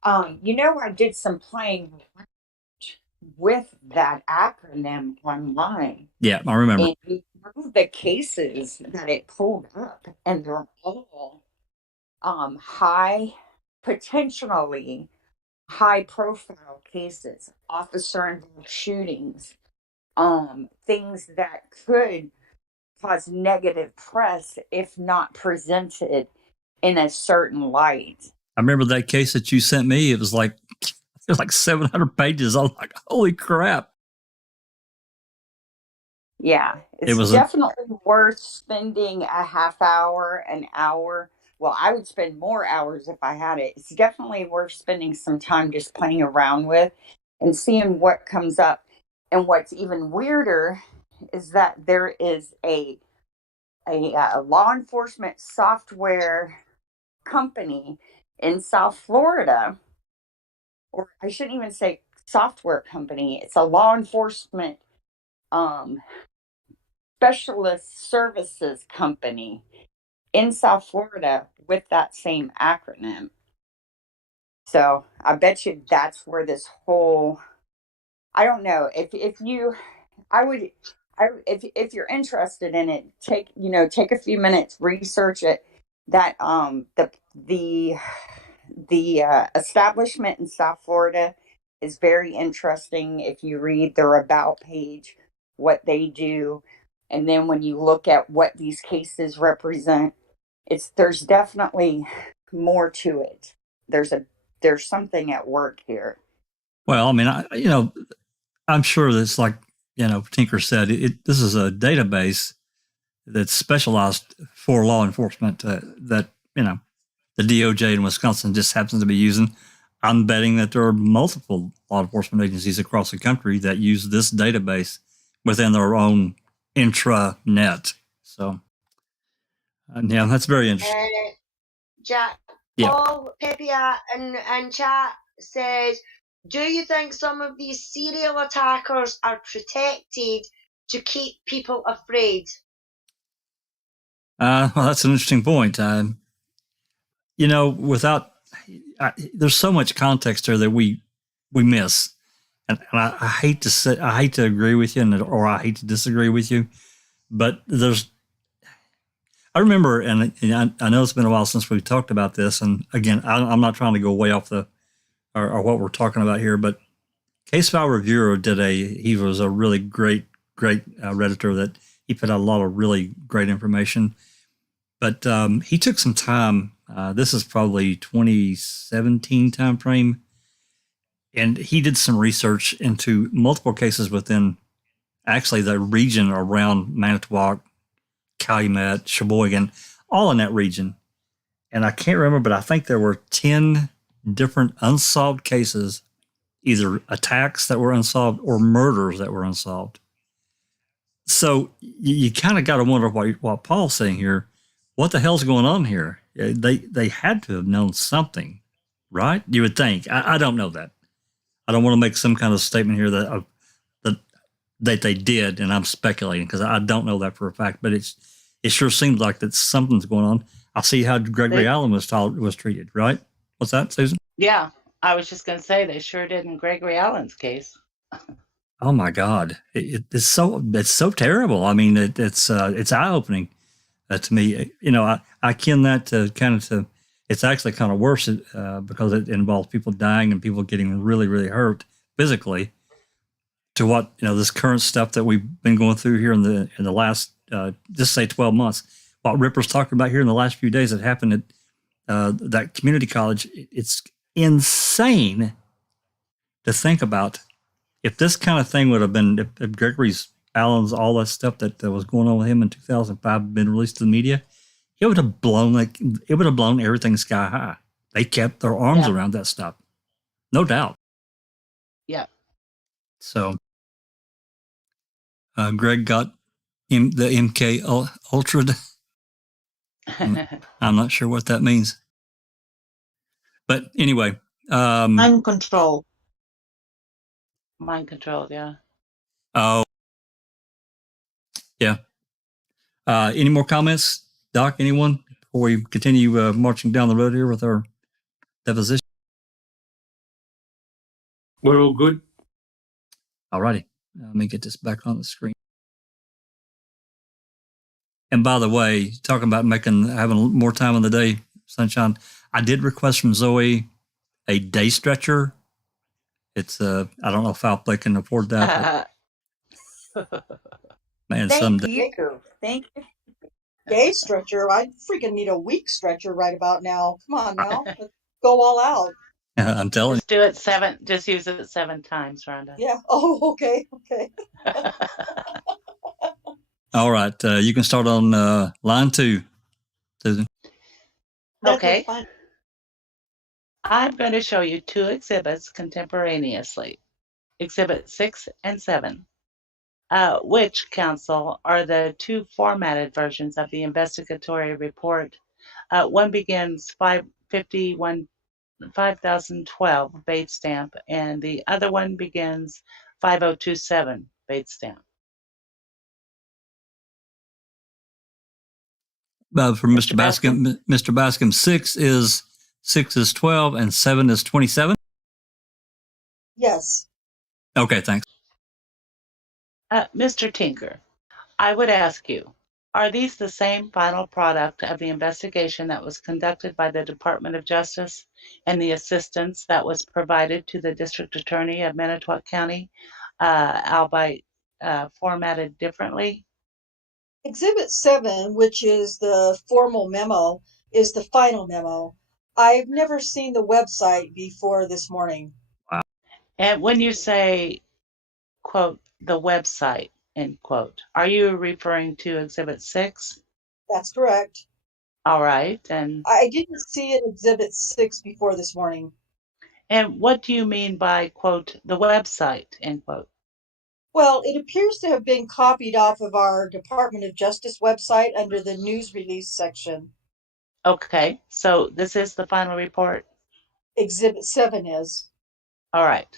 I did some playing with that acronym online. Yeah, I remember. And the cases that it pulled up, and they're all potentially high profile cases, officer involved shootings, things that could cause negative press if not presented in a certain light. I remember that case that you sent me. It was like 700 pages. I was like, holy crap. Yeah, it's definitely worth spending a half hour, an hour. Well, I would spend more hours if I had it. It's definitely worth spending some time just playing around with and seeing what comes up. And what's even weirder is that there is a law enforcement software company in South Florida, or I shouldn't even say software company. It's a law enforcement specialist services company in South Florida with that same acronym. So I bet you that's where this whole, I don't know, if you're interested in it, take a few minutes, research it. That the establishment in South Florida is very interesting. If you read their about page, what they do, and then when you look at what these cases represent, there's definitely more to it. There's something at work here. Well, I mean, I'm sure that's like, Tinker said, this is a database that's specialized for law enforcement that, the DOJ in Wisconsin just happens to be using. I'm betting that there are multiple law enforcement agencies across the country that use this database within their own intranet. So, yeah, that's very interesting. Jack, Paul Pepia in chat says, do you think some of these serial attackers are protected to keep people afraid? Well, that's an interesting point. There's so much context there that we miss, and I hate to agree with you, or I hate to disagree with you, but I remember, and I know it's been a while since we've talked about this, and again, I'm not trying to go way off or what we're talking about here, but Case File Reviewer he was a really great Redditor that he put out a lot of really great information. But he took some time. This is probably 2017 timeframe, and he did some research into multiple cases within actually the region around Manitowoc, Calumet, Sheboygan, all in that region. And I can't remember, but I think there were 10 different unsolved cases, either attacks that were unsolved or murders that were unsolved. So you kind of got to wonder what Paul's saying here. What the hell's going on here? They had to have known something, right? You would think. I don't know that. I don't want to make some kind of statement here that they did, and I'm speculating because I don't know that for a fact. But it sure seems like that something's going on. I see how Gregory Allen was treated, right? What's that, Susan? Yeah, I was just going to say they sure did in Gregory Allen's case. Oh my God, it's so terrible. I mean, it's eye opening to me. I akin that to it's actually kind of worse because it involves people dying and people getting really, really hurt physically. To what this current stuff that we've been going through here in the last just say 12 months. What Ripper's talking about here in the last few days that happened at that community college, it's insane to think about. If this kind of thing would have been, if Gregory's, Allen's, all that stuff that was going on with him in 2005 been released to the media, it would have blown everything sky high. They kept their arms around that stuff, no doubt. Yeah. So, Greg got the MK Ultra. I'm not sure what that means, but anyway, Mind control. Mind control, yeah. Oh, yeah. Any more comments, Doc? Anyone before we continue marching down the road here with our deposition? We're all good. All righty. Let me get this back on the screen. And by the way, talking about having more time in the day, Sunshine, I did request from Zoe a day stretcher. It's I don't know if Outplay can afford that. Man, Thank you. Thank you. Day stretcher. I freaking need a week stretcher right about now. Come on now. Let's go all out. I'm telling Just do it seven. Just use it 7 times, Rhonda. Yeah. Oh, okay. Okay. All right. You can start on line 2, Susan. Okay. I'm going to show you 2 exhibits contemporaneously, Exhibit 6 and 7, which, Council, are the 2 formatted versions of the investigatory report. One begins 5012 Bates stamp, and the other one begins 5027 Bates stamp. For Mr. Bascom, 6 is 12 and 7 is 27. Yes. Okay, thanks. Mr. Tinker, I would ask you, are these the same final product of the investigation that was conducted by the Department of Justice and the assistance that was provided to the District Attorney of Manitowoc County, albeit formatted differently? Exhibit 7, which is the formal memo, is the final memo. I've never seen the website before this morning. Wow. And when you say, quote, the website, end quote, are you referring to Exhibit 6? That's correct. All right. And I didn't see it Exhibit 6 before this morning. And what do you mean by, quote, the website, end quote? Well, it appears to have been copied off of our Department of Justice website under the news release section. Okay, so this is the final report? Exhibit 7 is. All right.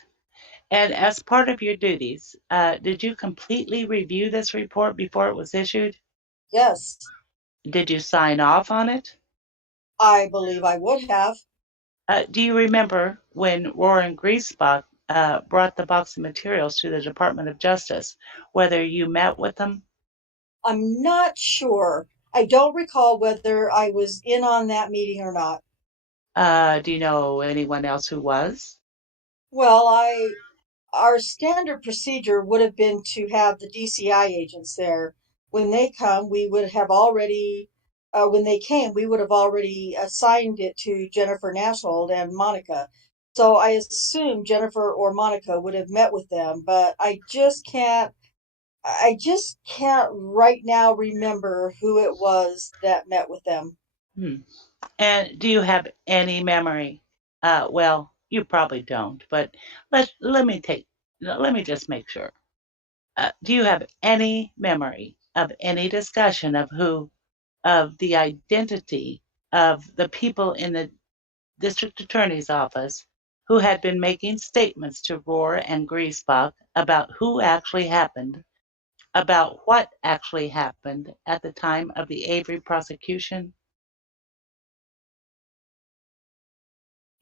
And as part of your duties, did you completely review this report before it was issued? Yes. Did you sign off on it? I believe I would have. Do you remember when Warren Griesbach brought the box of materials to the Department of Justice, whether you met with them? I'm not sure. I don't recall whether I was in on that meeting or not. Do you know anyone else who was? Well, our standard procedure would have been to have the DCI agents there. When they come, we would have already, when they came, we would have already assigned it to Jennifer Nashhold and Monica. So I assume Jennifer or Monica would have met with them, but I just can't right now remember who it was that met with them. And do you have any memory? Well, you probably don't, but let me just make sure. Do you have any memory of any discussion of the identity of the people in the district attorney's office who had been making statements to Rohr and Griesbach about what actually happened at the time of the Avery prosecution?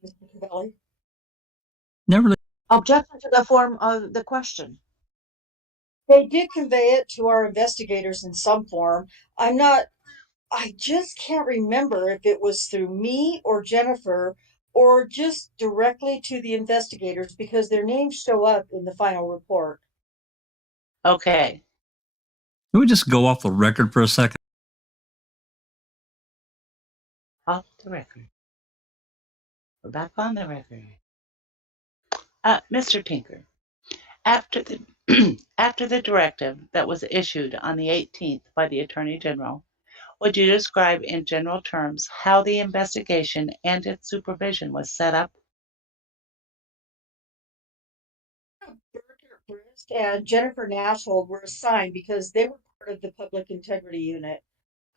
Mr. Cavelli? Never. Objection to the form of the question. They did convey it to our investigators in some form. I just can't remember if it was through me or Jennifer or just directly to the investigators because their names show up in the final report. Okay. Can we just go off the record for a second? Off the record. We're back on the record. Mr. Tinker, after the after the directive that was issued on the 18th by the Attorney General, would you describe in general terms how the investigation and its supervision was set up? And Jennifer Nashhold were assigned because they were part of the Public Integrity Unit.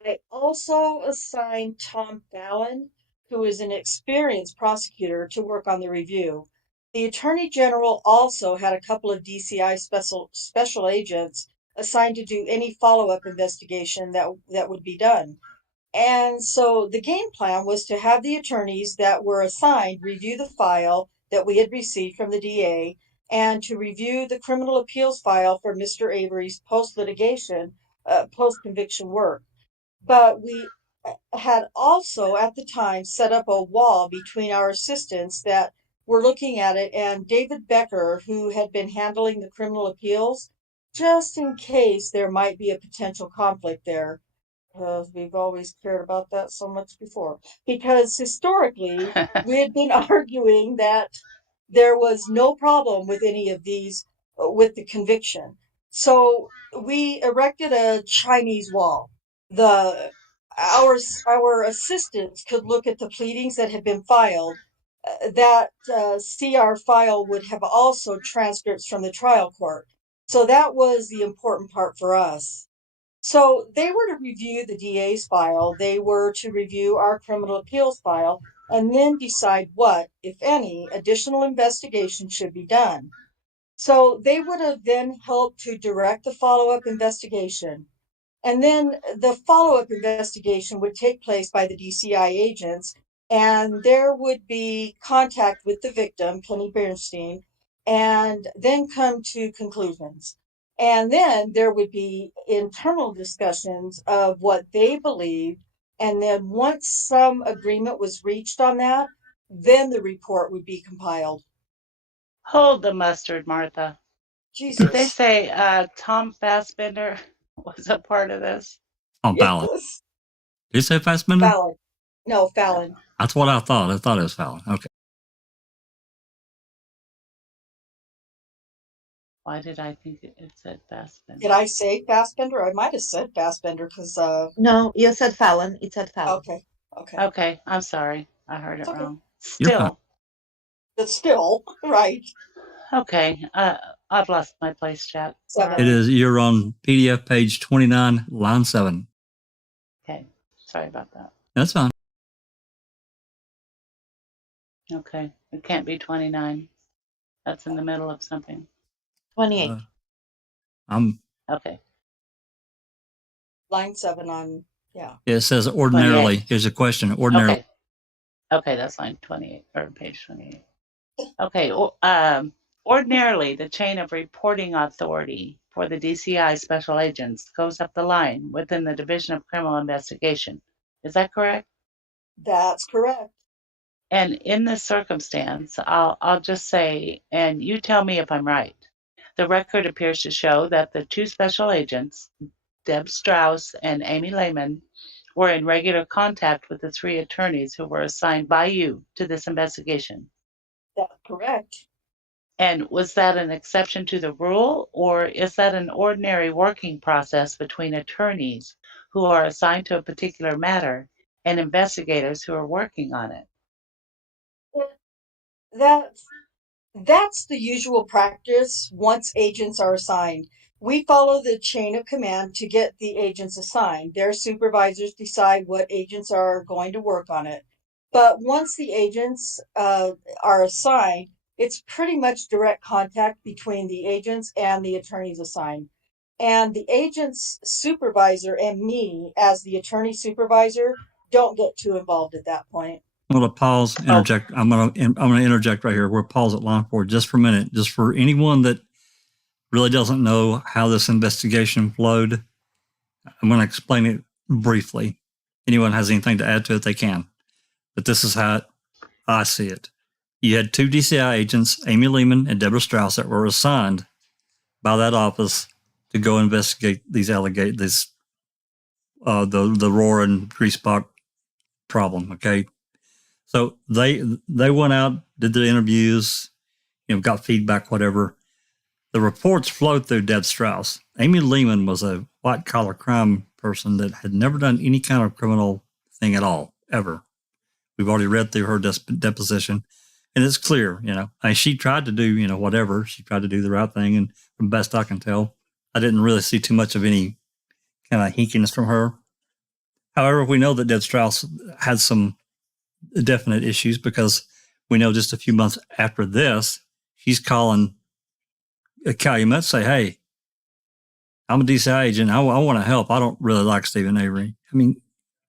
I also assigned Tom Fallon, who is an experienced prosecutor, to work on the review. The Attorney General also had a couple of DCI special agents assigned to do any follow-up investigation that would be done. And so the game plan was to have the attorneys that were assigned review the file that we had received from the DA and to review the criminal appeals file for Mr. Avery's post-litigation, post-conviction work. But we had also at the time set up a wall between our assistants that were looking at it and David Becker, who had been handling the criminal appeals, just in case there might be a potential conflict there. We've always cared about that so much before. Because historically, we had been arguing that there was no problem with any of these with the conviction. So we erected a Chinese wall. The our assistants could look at the pleadings that had been filed. That CR file would have also transcripts from the trial court. So that was the important part for us. So they were to review the DA's file, they were to review our criminal appeals file, and then decide what, if any, additional investigation should be done. So they would have then helped to direct the follow-up investigation. And then the follow-up investigation would take place by the DCI agents, and there would be contact with the victim, Kenny Bernstein, and then come to conclusions. And then there would be internal discussions of what they believed. And then once some agreement was reached on that, then the report would be compiled. Hold the mustard, Martha. Jesus. Did they say Tom Fassbender was a part of this? Oh, Fallon. Yes. Did you say Fassbender? Fallon. No, Fallon. That's what I thought. I thought it was Fallon. Okay. Why did I think it said Fassbender? Did I say Fassbender? I might have said Fassbender because No, you said Fallon. It said Fallon. Okay. Okay, I'm sorry. I heard it Okay. wrong. You're fine. Still. But still, right. Okay. I've lost my place, chat. Seven. It is. You're on PDF page 29, line 7. Okay. Sorry about that. That's fine. Okay. It can't be 29. That's in the middle of something. 28. Okay. Line 7 on, yeah. It says ordinarily. 28. Here's a question. Ordinarily. Okay, that's line 28 or page 28. Okay. Ordinarily, the chain of reporting authority for the DCI special agents goes up the line within the Division of Criminal Investigation. Is that correct? That's correct. And in this circumstance, I'll just say, and you tell me if I'm right, the record appears to show that the two special agents, Deb Strauss and Amy Lehman, were in regular contact with the 3 attorneys who were assigned by you to this investigation. That's correct. And was that an exception to the rule, or is that an ordinary working process between attorneys who are assigned to a particular matter and investigators who are working on it? That's the usual practice once agents are assigned. We follow the chain of command to get the agents assigned. Their supervisors decide what agents are going to work on it. But once the agents are assigned, it's pretty much direct contact between the agents and the attorneys assigned. And the agent's supervisor and me, as the attorney supervisor, don't get too involved at that point. I'm going to pause, interject. I'm going to interject right here. We'll pause at line 4 just for a minute, just for anyone that really doesn't know how this investigation flowed. I'm going to explain it briefly. Anyone has anything to add to it, they can. But this is how I see it. You had 2 DCI agents, Amy Lehman and Deborah Strauss, that were assigned by that office to go investigate these the roar and grease spot problem. Okay, so they went out, did the interviews, got feedback, whatever. The reports flowed through Deb Strauss. Amy Lehman was a white collar crime person that had never done any kind of criminal thing at all, ever. We've already read through her deposition, and it's clear, and she tried to do, whatever. She tried to do the right thing, and from best I can tell, I didn't really see too much of any kind of hinkiness from her. However, we know that Deb Strauss had some definite issues because we know just a few months after this, she's calling Calumet, say, hey, I'm a DCI agent. I want to help. I don't really like Stephen Avery. I mean,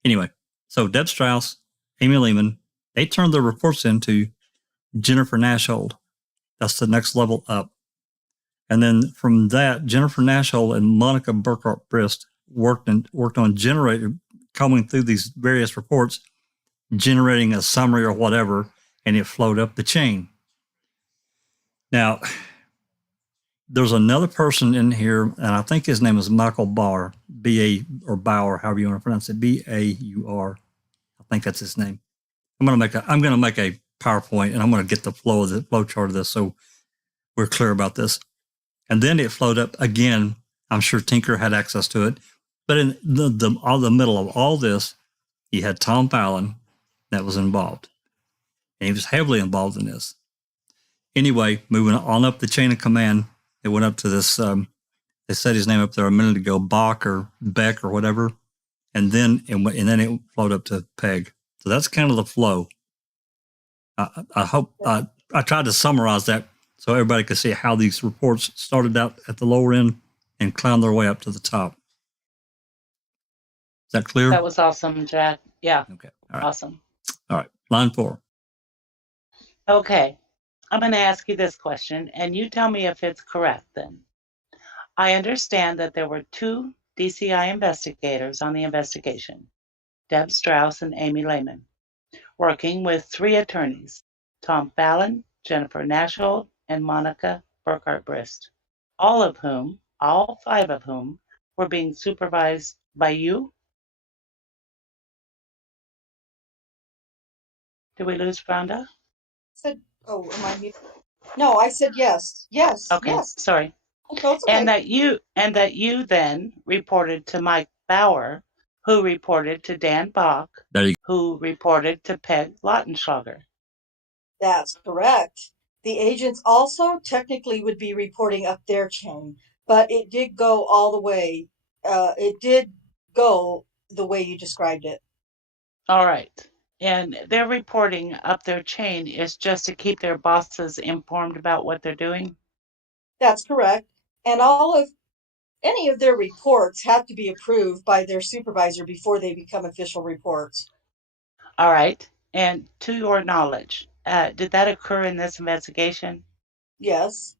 anyway, so Deb Strauss, Amy Lehman, they turned their reports into Jennifer Nashhold. That's the next level up. And then from that, Jennifer Nashhold and Monica Burkhart-Brist worked on combing through these various reports, generating a summary or whatever, and it flowed up the chain. Now, there's another person in here, and I think his name is Michael Bauer, Bauer, however you want to pronounce it, Baur. I think that's his name. I'm going to make a PowerPoint, and I'm going to get the flow chart of this so we're clear about this. And then it flowed up again. I'm sure Tinker had access to it, but in the middle of all this, you had Tom Fallon that was involved, and he was heavily involved in this. Anyway, moving on up the chain of command. It went up to this, they said his name up there a minute ago, Bach or Beck or whatever. And then it flowed up to Peg. So that's kind of the flow. I hope I tried to summarize that so everybody could see how these reports started out at the lower end and climbed their way up to the top. Is that clear? That was awesome, Jack. Yeah. Okay. All right. Awesome. All right. Line 4. Okay. I'm going to ask you this question, and you tell me if it's correct then. I understand that there were 2 DCI investigators on the investigation, Deb Strauss and Amy Lehman, working with 3 attorneys, Tom Fallon, Jennifer Nashhold, and Monica Burkhart-Brist, all 5 of whom, were being supervised by you? Did we lose Rhonda? Said, oh, am I muted? No, I said yes. Yes. Okay, yes. sorry. Okay, it's okay. And that you then reported to Mike Bauer, who reported to Dan Bach, who reported to Peg Lautenschlager. That's correct. The agents also technically would be reporting up their chain, but it did go all the way. It did go the way you described it. All right. And their reporting up their chain is just to keep their bosses informed about what they're doing? That's correct. And any of their reports have to be approved by their supervisor before they become official reports. All right. And to your knowledge, did that occur in this investigation? Yes.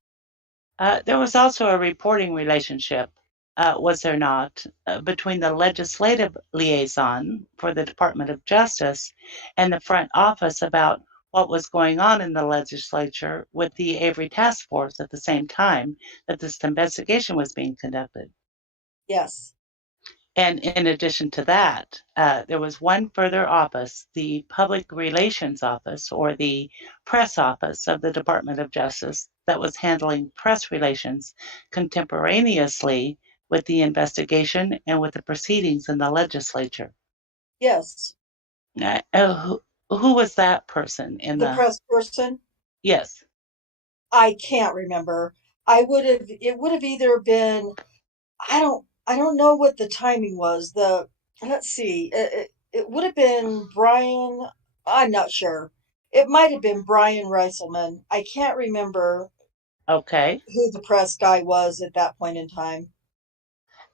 There was also a reporting relationship, was there not, between the legislative liaison for the Department of Justice and the front office about what was going on in the legislature with the Avery Task Force at the same time that this investigation was being conducted? Yes. And in addition to that, there was one further office, the Public Relations Office or the Press Office of the Department of Justice, that was handling press relations contemporaneously with the investigation and with the proceedings in the legislature. Yes. Who was that person in the press person? Yes. I can't remember. It would have either been, I don't know what the timing was. Let's see. It would have been Brian. I'm not sure. It might have been Brian Reiselman. I can't remember. Okay. Who the press guy was at that point in time.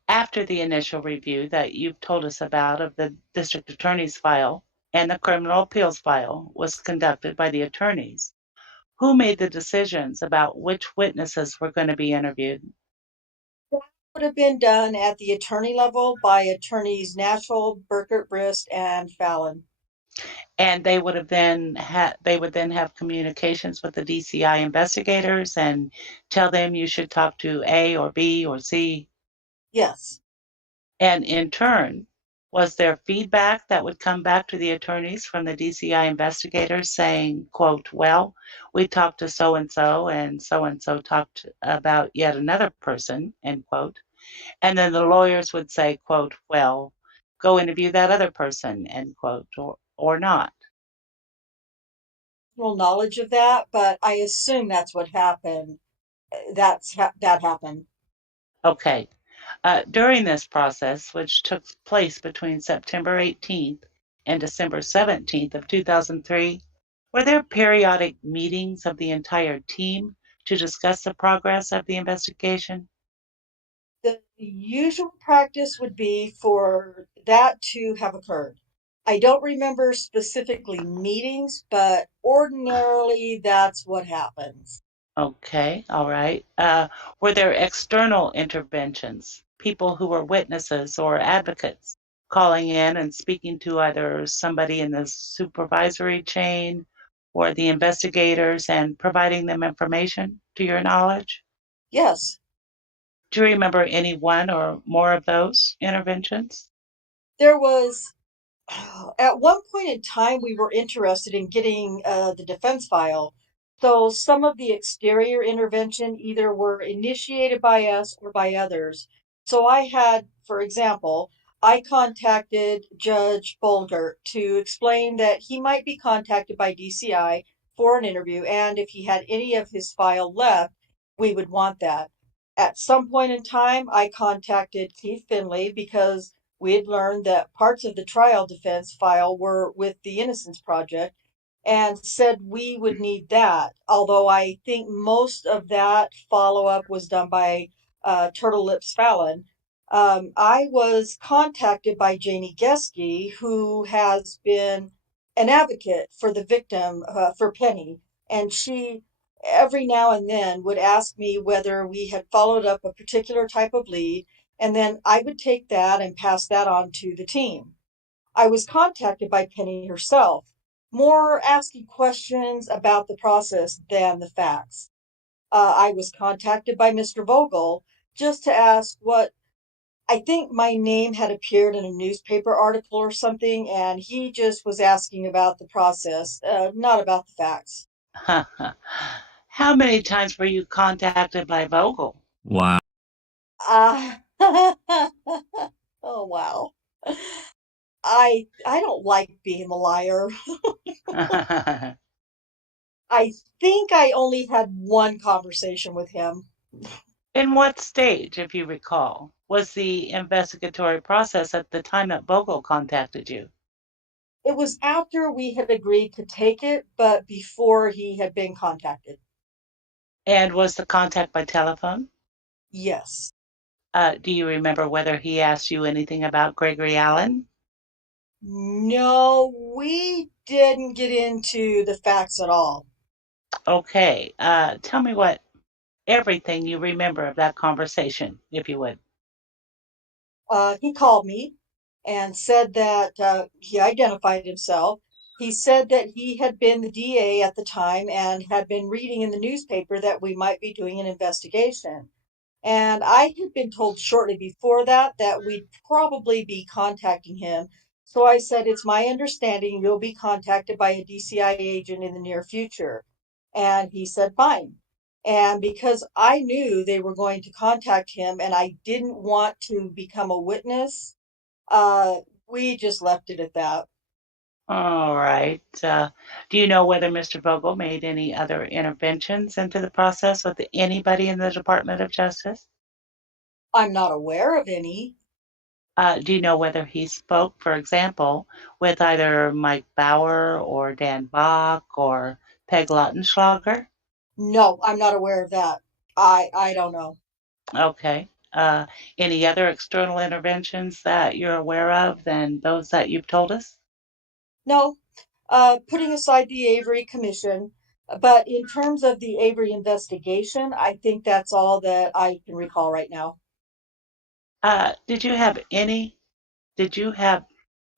After the initial review that you've told us about of the district attorney's file, and the criminal appeals file was conducted by the attorneys, who made the decisions about which witnesses were going to be interviewed? That would have been done at the attorney level by attorneys Nashville, Burkert, Brist, and Fallon. And they would then have communications with the DCI investigators and tell them you should talk to A or B or C. Yes. And in turn, was there feedback that would come back to the attorneys from the DCI investigators saying, quote, well, we talked to so-and-so talked about yet another person, end quote. And then the lawyers would say, quote, well, go interview that other person, end quote, or not. No knowledge of that, but I assume that's what happened. That happened. Okay. During this process, which took place between September 18th and December 17th of 2003, were there periodic meetings of the entire team to discuss the progress of the investigation? The usual practice would be for that to have occurred. I don't remember specifically meetings, but ordinarily that's what happens. Okay, all right. Were there external interventions, people who were witnesses or advocates calling in and speaking to either somebody in the supervisory chain or the investigators and providing them information to your knowledge? Yes, Do you remember any one or more of those interventions? there was. At one point in time, we were interested in getting the defense file. So some of the exterior intervention either were initiated by us or by others. So I had, for example, I contacted Judge Bolger to explain that he might be contacted by DCI for an interview, and if he had any of his file left, we would want that. At some point in time, I contacted Keith Finley because we had learned that parts of the trial defense file were with the Innocence Project and said we would need that. Although I think most of that follow up was done by Turtle Lips Fallon. I was contacted by Janie Geske, who has been an advocate for the victim, for Penny, and she every now and then would ask me whether we had followed up a particular type of lead, and then I would take that and pass that on to the team. I was contacted by Penny herself, more asking questions about the process than the facts. I was contacted by Mr. Vogel just to ask what I think my name had appeared in a newspaper article or something, and he just was asking about the process, not about the facts. How many times were you contacted by Vogel? Wow. Uh, oh wow. I don't like being a liar. I think I only had one conversation with him. In what stage, if you recall, was the investigatory process at the time that Vogel contacted you? It was after we had agreed to take it, but before he had been contacted. And was the contact by telephone? Yes. Do you remember whether he asked you anything about Gregory Allen? No, we didn't get into the facts at all. Okay. Tell me everything you remember of that conversation, if you would. He called me and said that he identified himself. He said that he had been the DA at the time and had been reading in the newspaper that we might be doing an investigation. And I had been told shortly before that we'd probably be contacting him. So I said, it's my understanding you'll be contacted by a DCI agent in the near future. And he said, fine. And because I knew they were going to contact him and I didn't want to become a witness, we just left it at that. All right. Do you know whether Mr. Vogel made any other interventions into the process with anybody in the Department of Justice? I'm not aware of any. Do you know whether he spoke, for example, with either Mike Bauer or Dan Bach or Peg Lautenschlager? No, I'm not aware of that. I don't know. Okay. Any other external interventions that you're aware of than those that you've told us? No, putting aside the Avery Commission, but in terms of the Avery investigation, I think that's all that I can recall right now. Did you have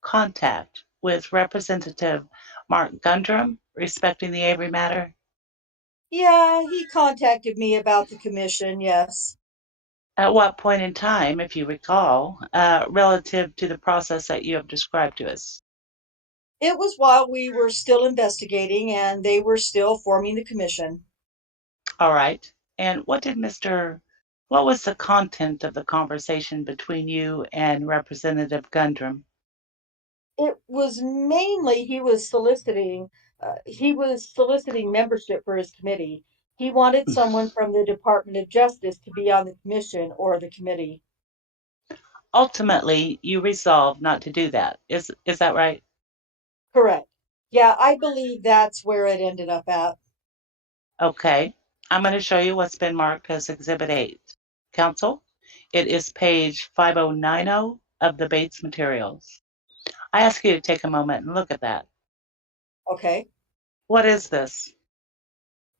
contact with Representative Mark Gundrum respecting the Avery matter? Yeah, he contacted me about the commission, yes. At what point in time, if you recall, relative to the process that you have described to us? It was while we were still investigating and they were still forming the commission. All right. And what was the content of the conversation between you and Representative Gundrum? It was mainly he was soliciting membership for his committee. He wanted someone from the Department of Justice to be on the commission or the committee. Ultimately, you resolved not to do that. Is that right? Correct. Yeah, I believe that's where it ended up at. Okay. I'm going to show you what's been marked as Exhibit 8. Counsel, it is page 5090 of the Bates materials. I ask you to take a moment and look at that. Okay. What is this?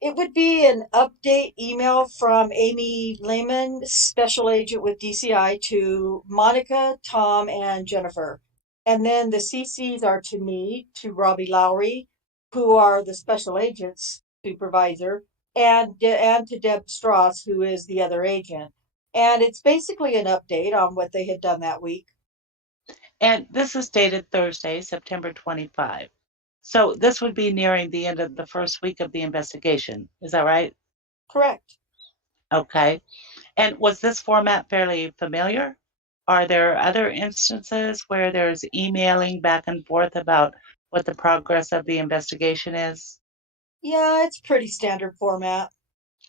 It would be an update email from Amy Lehman, special agent with DCI, to Monica, Tom, and Jennifer. And then the CCs are to me, to Robbie Lowry, who are the special agents supervisor, and to Deb Strauss, who is the other agent. And it's basically an update on what they had done that week. And this is dated Thursday, September 25. So this would be nearing the end of the first week of the investigation. Is that right? Correct. Okay. And was this format fairly familiar? Are there other instances where there's emailing back and forth about what the progress of the investigation is? Yeah, it's pretty standard format.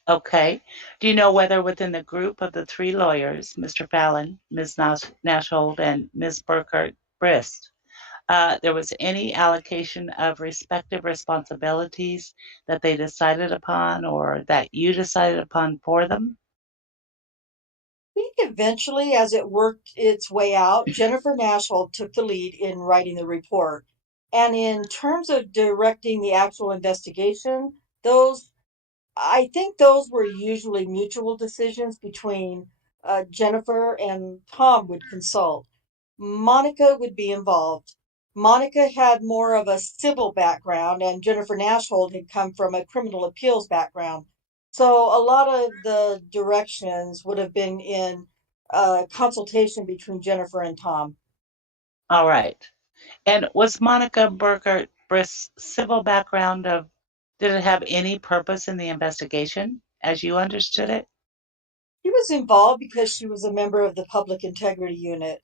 Okay. Do you know whether within the group of the three lawyers, Mr. Fallon, Ms. Nashhold, and Ms. Burkhart Brist, there was any allocation of respective responsibilities that they decided upon or that you decided upon for them? I think eventually, as it worked its way out, Jennifer Nashhold took the lead in writing the report. And in terms of directing the actual investigation, I think those were usually mutual decisions between Jennifer and Tom would consult. Monica would be involved. Monica had more of a civil background, and Jennifer Nashhold had come from a criminal appeals background. So a lot of the directions would have been in consultation between Jennifer and Tom. All right. And was Monica Burkhart Brist's civil background did it have any purpose in the investigation as you understood it? She was involved because she was a member of the Public Integrity Unit.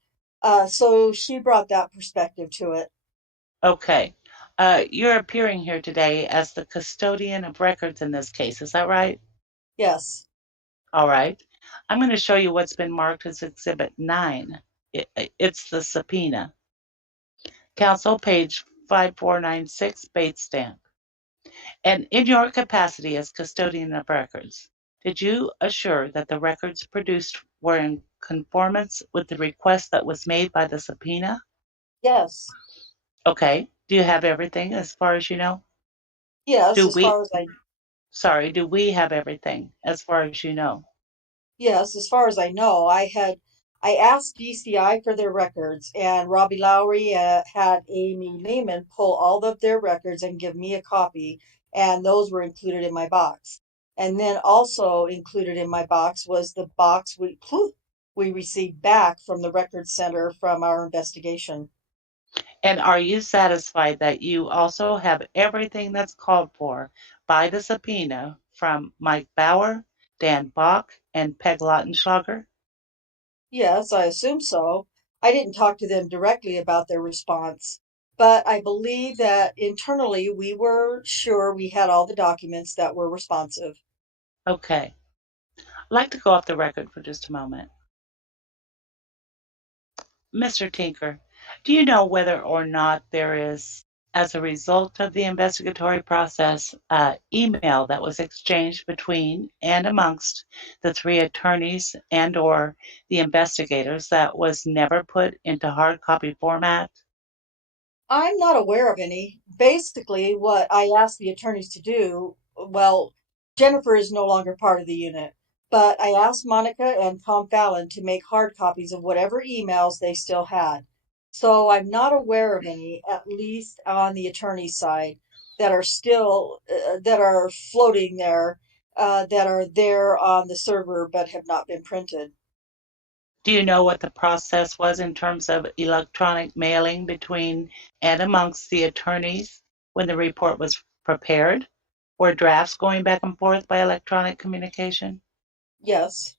So she brought that perspective to it. Okay. You're appearing here today as the custodian of records in this case. Is that right? Yes. All right. I'm going to show you what's been marked as Exhibit 9. It's the subpoena. Counsel, page 5496, Bates stamp. And in your capacity as custodian of records, did you assure that the records produced were in conformance with the request that was made by the subpoena? Yes. Okay. Do you have everything as far as you know? Yes, Do as we, far as I do we have everything as far as you know? Yes, as far as I know, I asked DCI for their records, and Robbie Lowry had Amy Lehman pull all of their records and give me a copy, and those were included in my box. And then also included in my box was the box we received back from the record center from our investigation. And are you satisfied that you also have everything that's called for by the subpoena from Mike Bauer, Dan Bach, and Peg Lautenschlager? Yes, I assume so. I didn't talk to them directly about their response, but I believe that internally we were sure we had all the documents that were responsive. Okay. I'd like to go off the record for just a moment. Mr. Tinker, do you know whether or not there is, as a result of the investigatory process, email that was exchanged between and amongst the three attorneys and or the investigators that was never put into hard copy format? I'm not aware of any. Basically, what I asked the attorneys to do, well, Jennifer is no longer part of the unit, but I asked Monica and Tom Fallon to make hard copies of whatever emails they still had. So I'm not aware of any, at least on the attorney side, that are still that are floating there, that are there on the server but have not been printed. Do you know what the process was in terms of electronic mailing between and amongst the attorneys when the report was prepared? Were drafts going back and forth by electronic communication? Yes.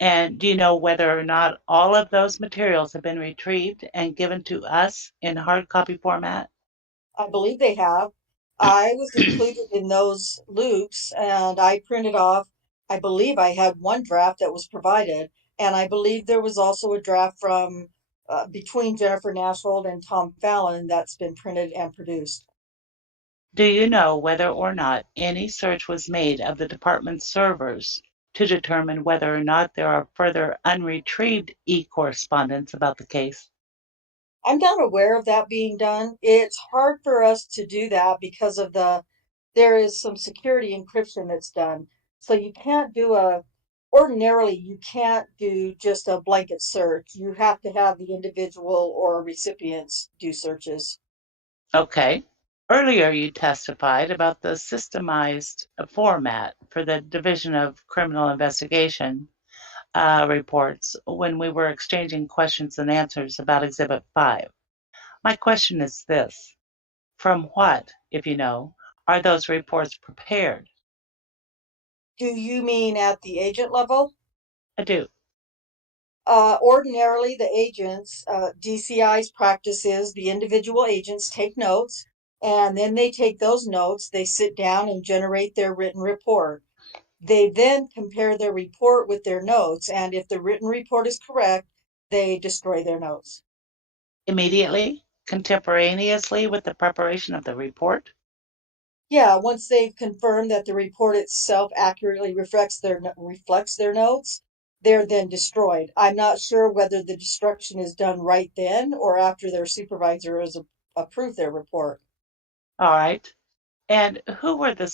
And do you know whether or not all of those materials have been retrieved and given to us in hard copy format? I believe they have. I was included in those loops and I printed off, I believe I had one draft that was provided, and I believe there was also a draft from between Jennifer Nashhold and Tom Fallon that's been printed and produced. Do you know whether or not any search was made of the department's servers to determine whether or not there are further unretrieved e-correspondence about the case? I'm not aware of that being done. It's hard for us to do that because of there is some security encryption that's done. So you can't ordinarily, you can't do just a blanket search. You have to have the individual or recipients do searches. Okay. Earlier, you testified about the systemized format for the Division of Criminal Investigation reports when we were exchanging questions and answers about Exhibit 5. My question is this: from what, if you know, are those reports prepared? Do you mean at the agent level? I do. Ordinarily, the agents, DCI's practice is the individual agents take notes, and then they take those notes, they sit down and generate their written report. They then compare their report with their notes, and if the written report is correct, they destroy their notes. Immediately, contemporaneously with the preparation of the report? Yeah, once they've confirmed that the report itself accurately reflects their notes, they're then destroyed. I'm not sure whether the destruction is done right then or after their supervisor has approved their report. All right. And who was the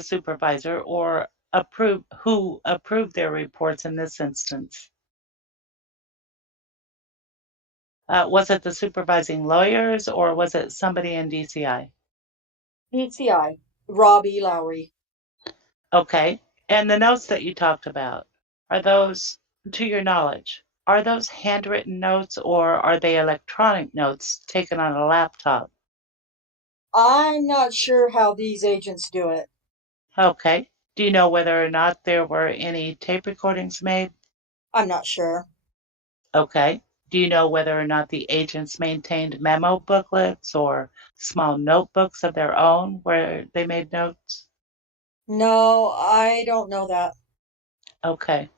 supervisor or who approved their reports in this instance? Was it the supervising lawyers or was it somebody in DCI? DCI, Robbie Lowry. Okay. And the notes that you talked about, are those, to your knowledge, are those handwritten notes or are they electronic notes taken on a laptop? I'm not sure how these agents do it. Okay. Do you know whether or not there were any tape recordings made? I'm not sure. Okay. Do you know whether or not the agents maintained memo booklets or small notebooks of their own where they made notes? No, I don't know that. Okay.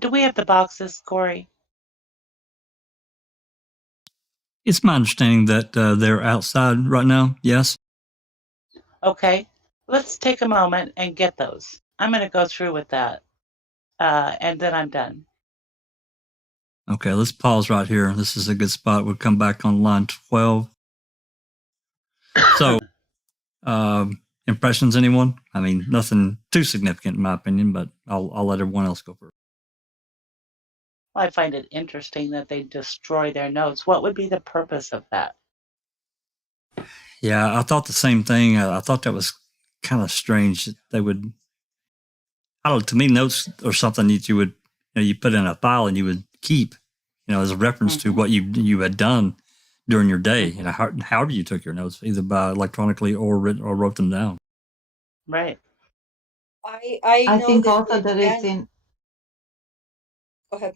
Do we have the boxes, Corey? It's my understanding that they're outside right now. Yes. Okay. Let's take a moment and get those. I'm going to go through with that, and then I'm done. Okay, let's pause right here. This is a good spot. We'll come back on line 12. So, impressions, anyone? I mean, nothing too significant in my opinion, but I'll let everyone else go first. Well, I find it interesting that they destroy their notes. What would be the purpose of that? Yeah, I thought the same thing. I thought that was kind of strange that they would. I don't know. To me, notes or something that you would, you put in a file and you would keep, as a reference to what you had done during your day, however you took your notes, either by electronically or wrote them down. Right. I know think that also that it's in. Go ahead.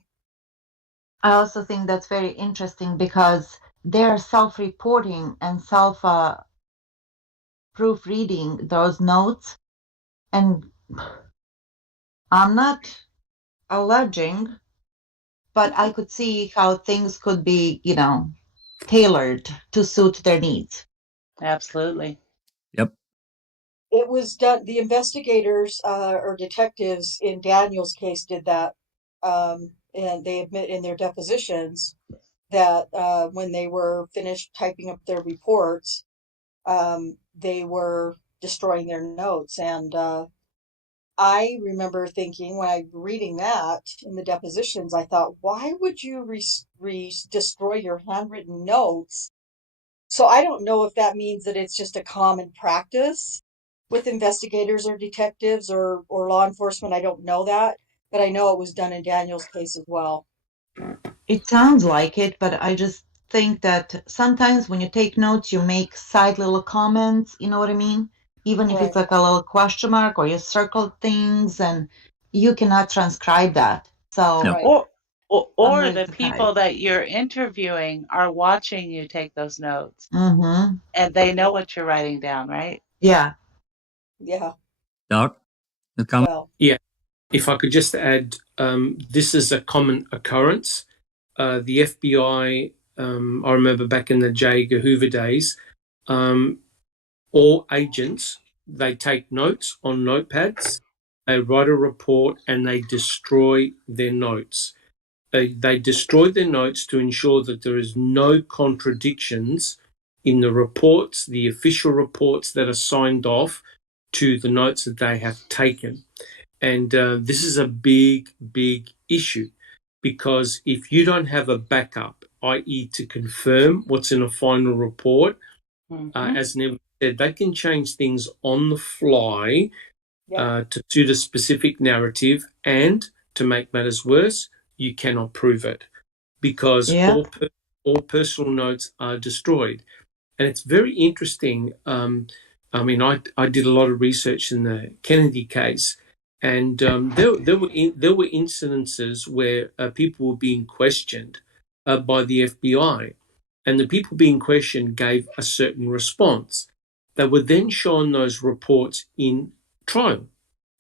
I also think that's very interesting because they're self-reporting and proofreading those notes, and I'm not alleging, but I could see how things could be, tailored to suit their needs. Absolutely. Yep. It was done. The investigators or detectives in Daniel's case did that, and they admit in their depositions that when they were finished typing up their reports, they were destroying their notes. And I remember thinking when I reading that in the depositions, I thought, why would you destroy your handwritten notes? So I don't know if that means that it's just a common practice with investigators or detectives or law enforcement. I don't know that, but I know it was done in Daniel's case as well. It sounds like it, but I just think that sometimes when you take notes, you make side little comments, you know what I mean? Even if it's Right. like a little question mark or you circle things and you cannot transcribe that. So Yep. Right. I'm Or really the people that you're interviewing are watching you take those notes, Mm-hmm. and they know what you're writing down, right? Yeah. Yeah. Doc, the comment? Well, Yeah. If I could just add, this is a common occurrence. The FBI, I remember back in the J. Edgar Hoover days, all agents, they take notes on notepads, they write a report, and they destroy their notes. They destroy their notes to ensure that there is no contradictions in the reports, the official reports that are signed off to the notes that they have taken. And this is a big, big issue because if you don't have a backup, i.e., to confirm what's in a final report, as Never said, they can change things on the fly to suit a specific narrative, and to make matters worse, you cannot prove it because all personal notes are destroyed. And it's very interesting. I mean, I did a lot of research in the Kennedy case, and there were incidences where people were being questioned by the FBI, and the people being questioned gave a certain response. They were then shown those reports in trial,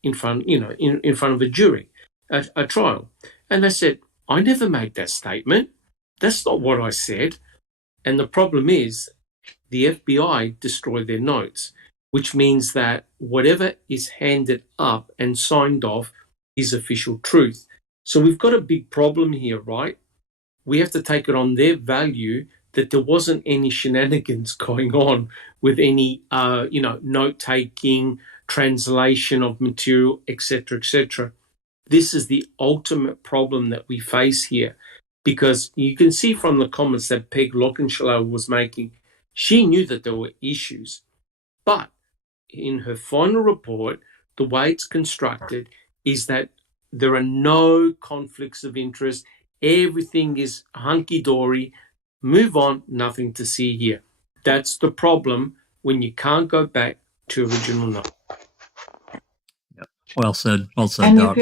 in front of a jury, a trial, and they said, "I never made that statement. That's not what I said." And the problem is, the FBI destroy their notes, which means that whatever is handed up and signed off is official truth. So we've got a big problem here, right? We have to take it on their value that there wasn't any shenanigans going on with any, note taking, translation of material, etc., etc. This is the ultimate problem that we face here, because you can see from the comments that Peg Lockenschlau was making, she knew that there were issues, but in her final report, the way it's constructed is that there are no conflicts of interest. Everything is hunky-dory. Move on, nothing to see here. That's the problem when you can't go back to original note. Well said, And Doc.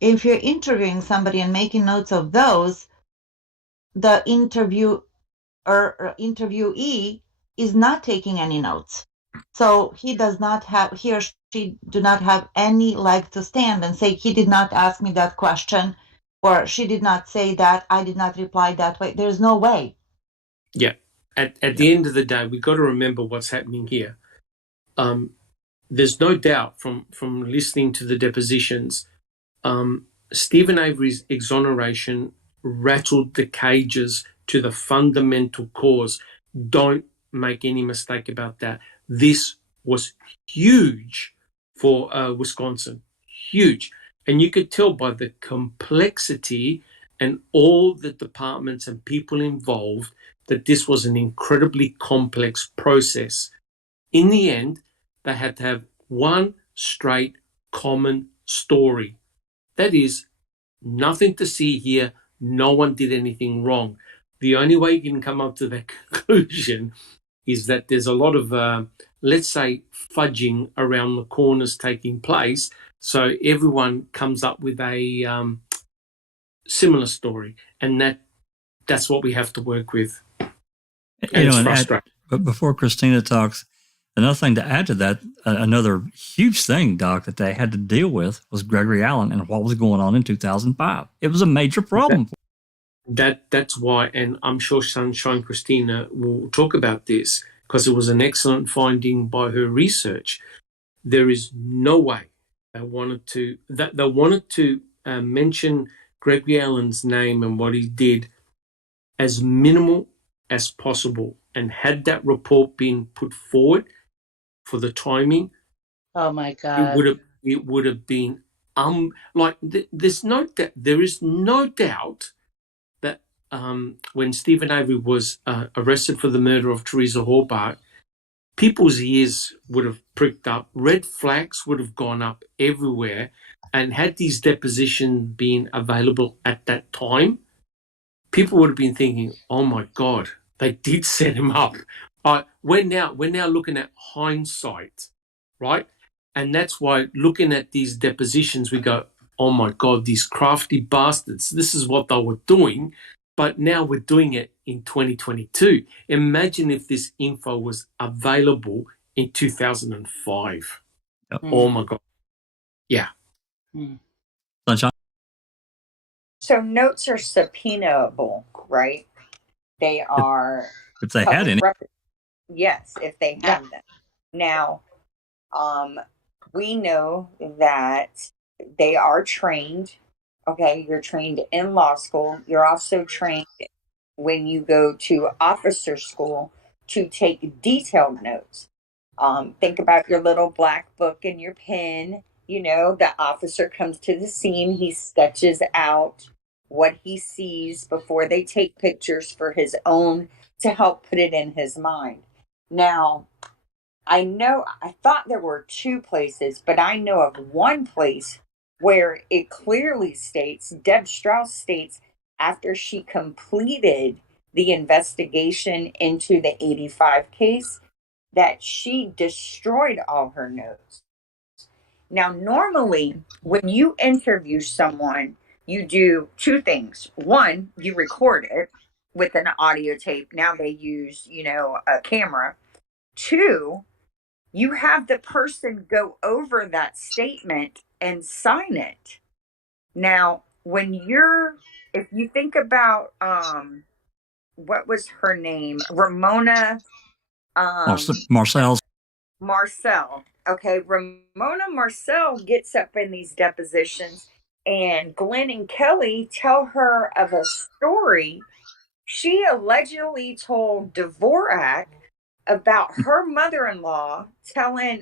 if you're interviewing somebody and making notes of those, the interviewee is not taking any notes. So he or she do not have any leg to stand and say, he did not ask me that question, or she did not say that, I did not reply that way. There's no way. Yeah. At the end of the day, we've got to remember what's happening here. There's no doubt from listening to the depositions, Stephen Avery's exoneration rattled the cages to the fundamental cause. Don't make any mistake about that. This was huge for Wisconsin, huge. And you could tell by the complexity and all the departments and people involved that this was an incredibly complex process. In the end, they had to have one straight common story. That is, nothing to see here. No one did anything wrong. The only way you can come up to that conclusion is that there's a lot of, let's say, fudging around the corners taking place. So everyone comes up with a similar story, and that's what we have to work with. And it's frustrating. But before Christina talks, another thing to add to that, another huge thing, Doc, that they had to deal with was Gregory Allen and what was going on in 2005. It was a major problem. That's why, and I'm sure Sunshine Christina will talk about this, because it was an excellent finding by her research. There is no way they wanted to mention Gregory Allen's name and what he did as minimal as possible. And had that report been put forward for the timing, Oh my God. it would have been there is no doubt that when Stephen Avery was arrested for the murder of Teresa Hallbart, people's ears would have pricked up, red flags would have gone up everywhere, and had these depositions been available at that time, people would have been thinking, "Oh my God, they did set him up." We're now looking at hindsight, right? And that's why looking at these depositions, we go, "Oh my God, these crafty bastards! This is what they were doing." But now we're doing it in 2022. Imagine if this info was available in 2005. Yep. Oh my God. Yeah. Sunshine? So notes are subpoenaable, right? They are. If they had any. Yes, if they have them. Now, we know that they are trained. Okay, you're trained in law school. You're also trained when you go to officer school to take detailed notes. Think about your little black book and your pen. You know, the officer comes to the scene. He sketches out what he sees before they take pictures for his own to help put it in his mind. Now, I thought there were two places, but I know of one place where it clearly states, Deb Strauss states, after she completed the investigation into the 85 case, that she destroyed all her notes. Now, normally, when you interview someone, you do two things. One, you record it with an audio tape. Now they use, a camera. Two, you have the person go over that statement and sign it. Now, if you think about, what was her name? Ramona, Marcel's. Marcel. Okay, Ramona Marcel gets up in these depositions, and Glenn and Kelly tell her of a story she allegedly told Dvorak about her mother-in-law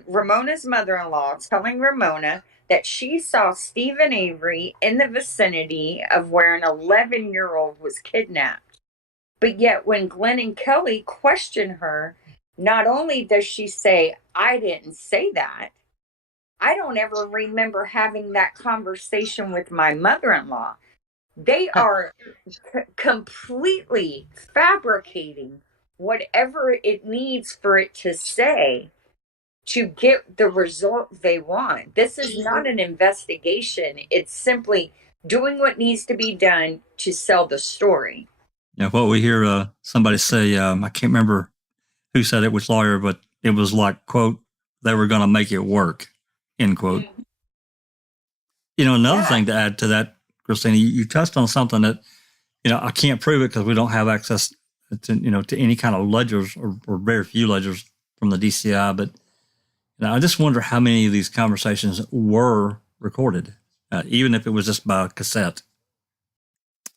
Ramona's mother-in-law telling Ramona that she saw Stephen Avery in the vicinity of where an 11-year-old was kidnapped. But yet when Glenn and Kelly question her, not only does she say, "I didn't say that, I don't ever remember having that conversation with my mother-in-law." They are completely fabricating whatever it needs for it to say to get the result they want. This is not an investigation. It's simply doing what needs to be done to sell the story. Yeah, what we hear somebody say, I can't remember who said it, which lawyer, but it was like, quote, "they were going to make it work," end quote. Another thing to add to that, Christina, you touched on something that, I can't prove it because we don't have access to any kind of ledgers or very few ledgers from the DCI. But I just wonder how many of these conversations were recorded, even if it was just by cassette.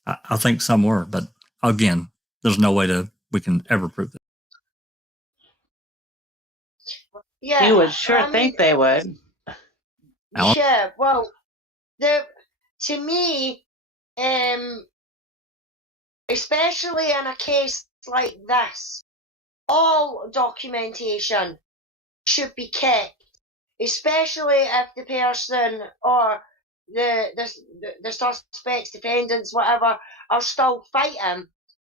I think some were, but again, there's no way we can ever prove that. Yeah, you would think they would. Alan? Yeah, well, to me, especially in a case like this, all documentation should be kept, especially if the person or the suspects, defendants, whatever, are still fighting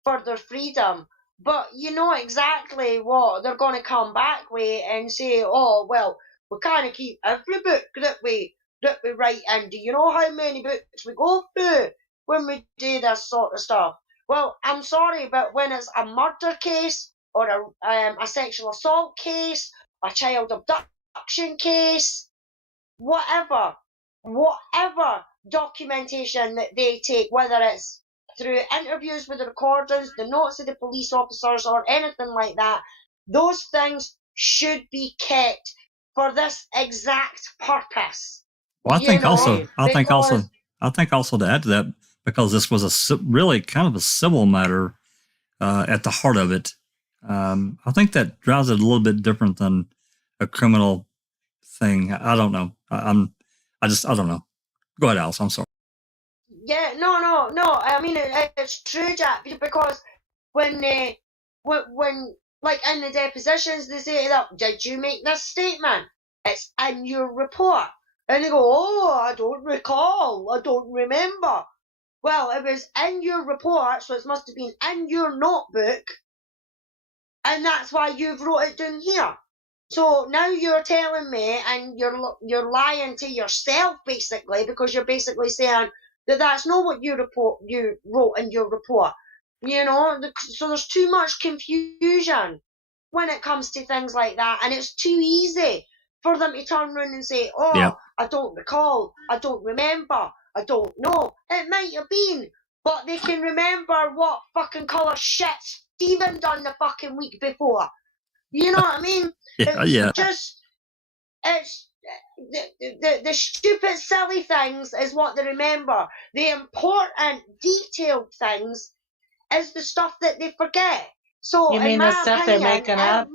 for their freedom. But you know exactly what they're going to come back with and say, "Oh, well, we can't keep every book that we write in. Do you know how many books we go through when we do this sort of stuff?" Well, I'm sorry, but when it's a murder case or a sexual assault case, a child abduction case, whatever documentation that they take, whether it's through interviews with the recordings, the notes of the police officers, or anything like that, those things should be kept for this exact purpose. Well, I think also to add to that, because this was really kind of a civil matter at the heart of it. I think that drives it a little bit different than a criminal thing. I don't know. I don't know. Go ahead, Alice. I'm sorry. Yeah, no. I mean, it's true, Jack, because when like in the depositions, they say that, did you make this statement? It's in your report. And they go, oh, I don't recall. I don't remember. Well, it was in your report, so it must have been in your notebook. And that's why you've wrote it down here. So now you're telling me, and you're lying to yourself, basically, because you're basically saying that that's not what you wrote in your report. You know, so there's too much confusion when it comes to things like that, and it's too easy for them to turn around and say, oh, Yeah. I don't recall, I don't remember, I don't know. It might have been, but they can remember what fucking colour shit Stephen done the fucking week before. You know what I mean? Yeah. It's the stupid, silly things is what they remember. The important, detailed things is the stuff that they forget. So, You mean in my the stuff opinion, they're making up?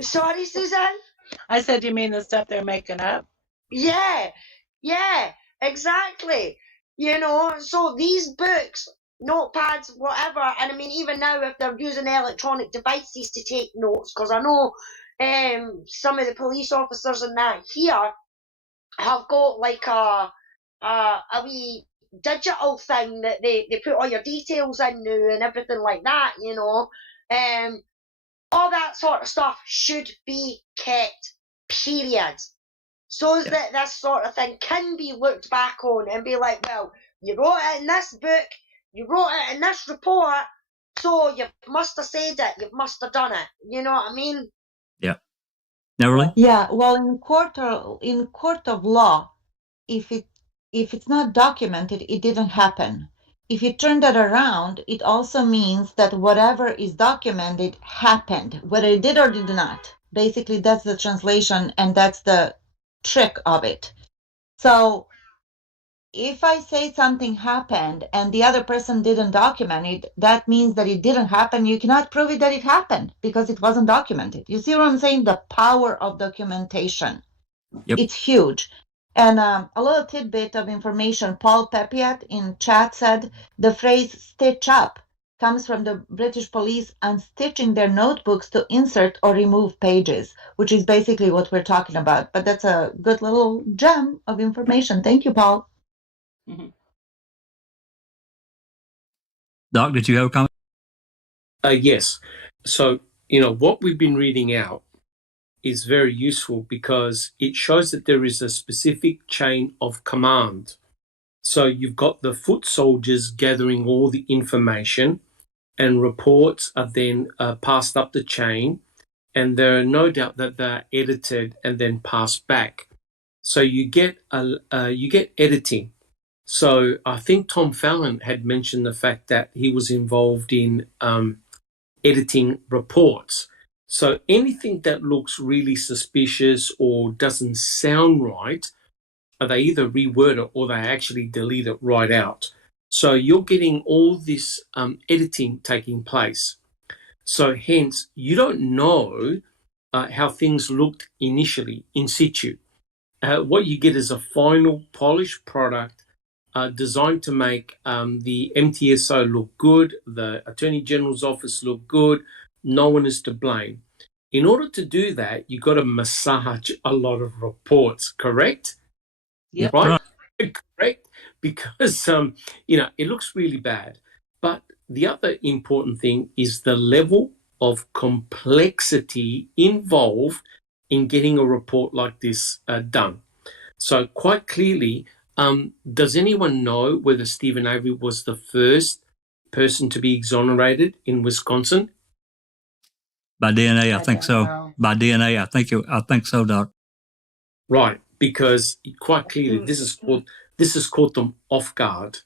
Sorry, Suzanne? I said, you mean the stuff they're making up? Yeah, exactly. You know, so these books, notepads, whatever, and I mean, even now, if they're using electronic devices to take notes, because I know some of the police officers and that here have got like a wee digital thing that they put all your details in now and everything like that, you know. All that sort of stuff should be kept, period. So that this sort of thing can be looked back on and be like, well, you wrote it in this book, you wrote it in this report, so you must have said it, you must have done it. You know what I mean? Yeah. No, really? Yeah. Well, in court of law, if it's not documented, it didn't happen. If you turn that around, it also means that whatever is documented happened, whether it did or did not. Basically, that's the translation, and that's the trick of it. So if I say something happened and the other person didn't document it, that means that it didn't happen. You cannot prove it that it happened because it wasn't documented. You see what I'm saying? The power of documentation. Yep. It's huge. And a little tidbit of information, Paul Pepiat in chat said the phrase stitch up comes from the British police unstitching their notebooks to insert or remove pages, which is basically what we're talking about. But that's a good little gem of information. Thank you, Paul. Mm-hmm. Doc, did you have a comment? Yes. So, you know, what we've been reading out is very useful because it shows that there is a specific chain of command. So you've got the foot soldiers gathering all the information, and reports are then passed up the chain, and there are no doubt that they're edited and then passed back. So you get editing. So I think Tom Fallon had mentioned the fact that he was involved in editing reports. So anything that looks really suspicious or doesn't sound right, they either reword it or they actually delete it right out. So you're getting all this editing taking place. So hence, you don't know how things looked initially in situ. What you get is a final polished product designed to make the MTSO look good, the Attorney General's office look good. No one is to blame. In order to do that, you've got to massage a lot of reports, correct? Yep. Right? Correct? Because, it looks really bad. But the other important thing is the level of complexity involved in getting a report like this done. So quite clearly, does anyone know whether Stephen Avery was the first person to be exonerated in Wisconsin? By DNA, I think so. Know. By DNA, I think so, Doc. Right, because quite clearly this has caught them off guard,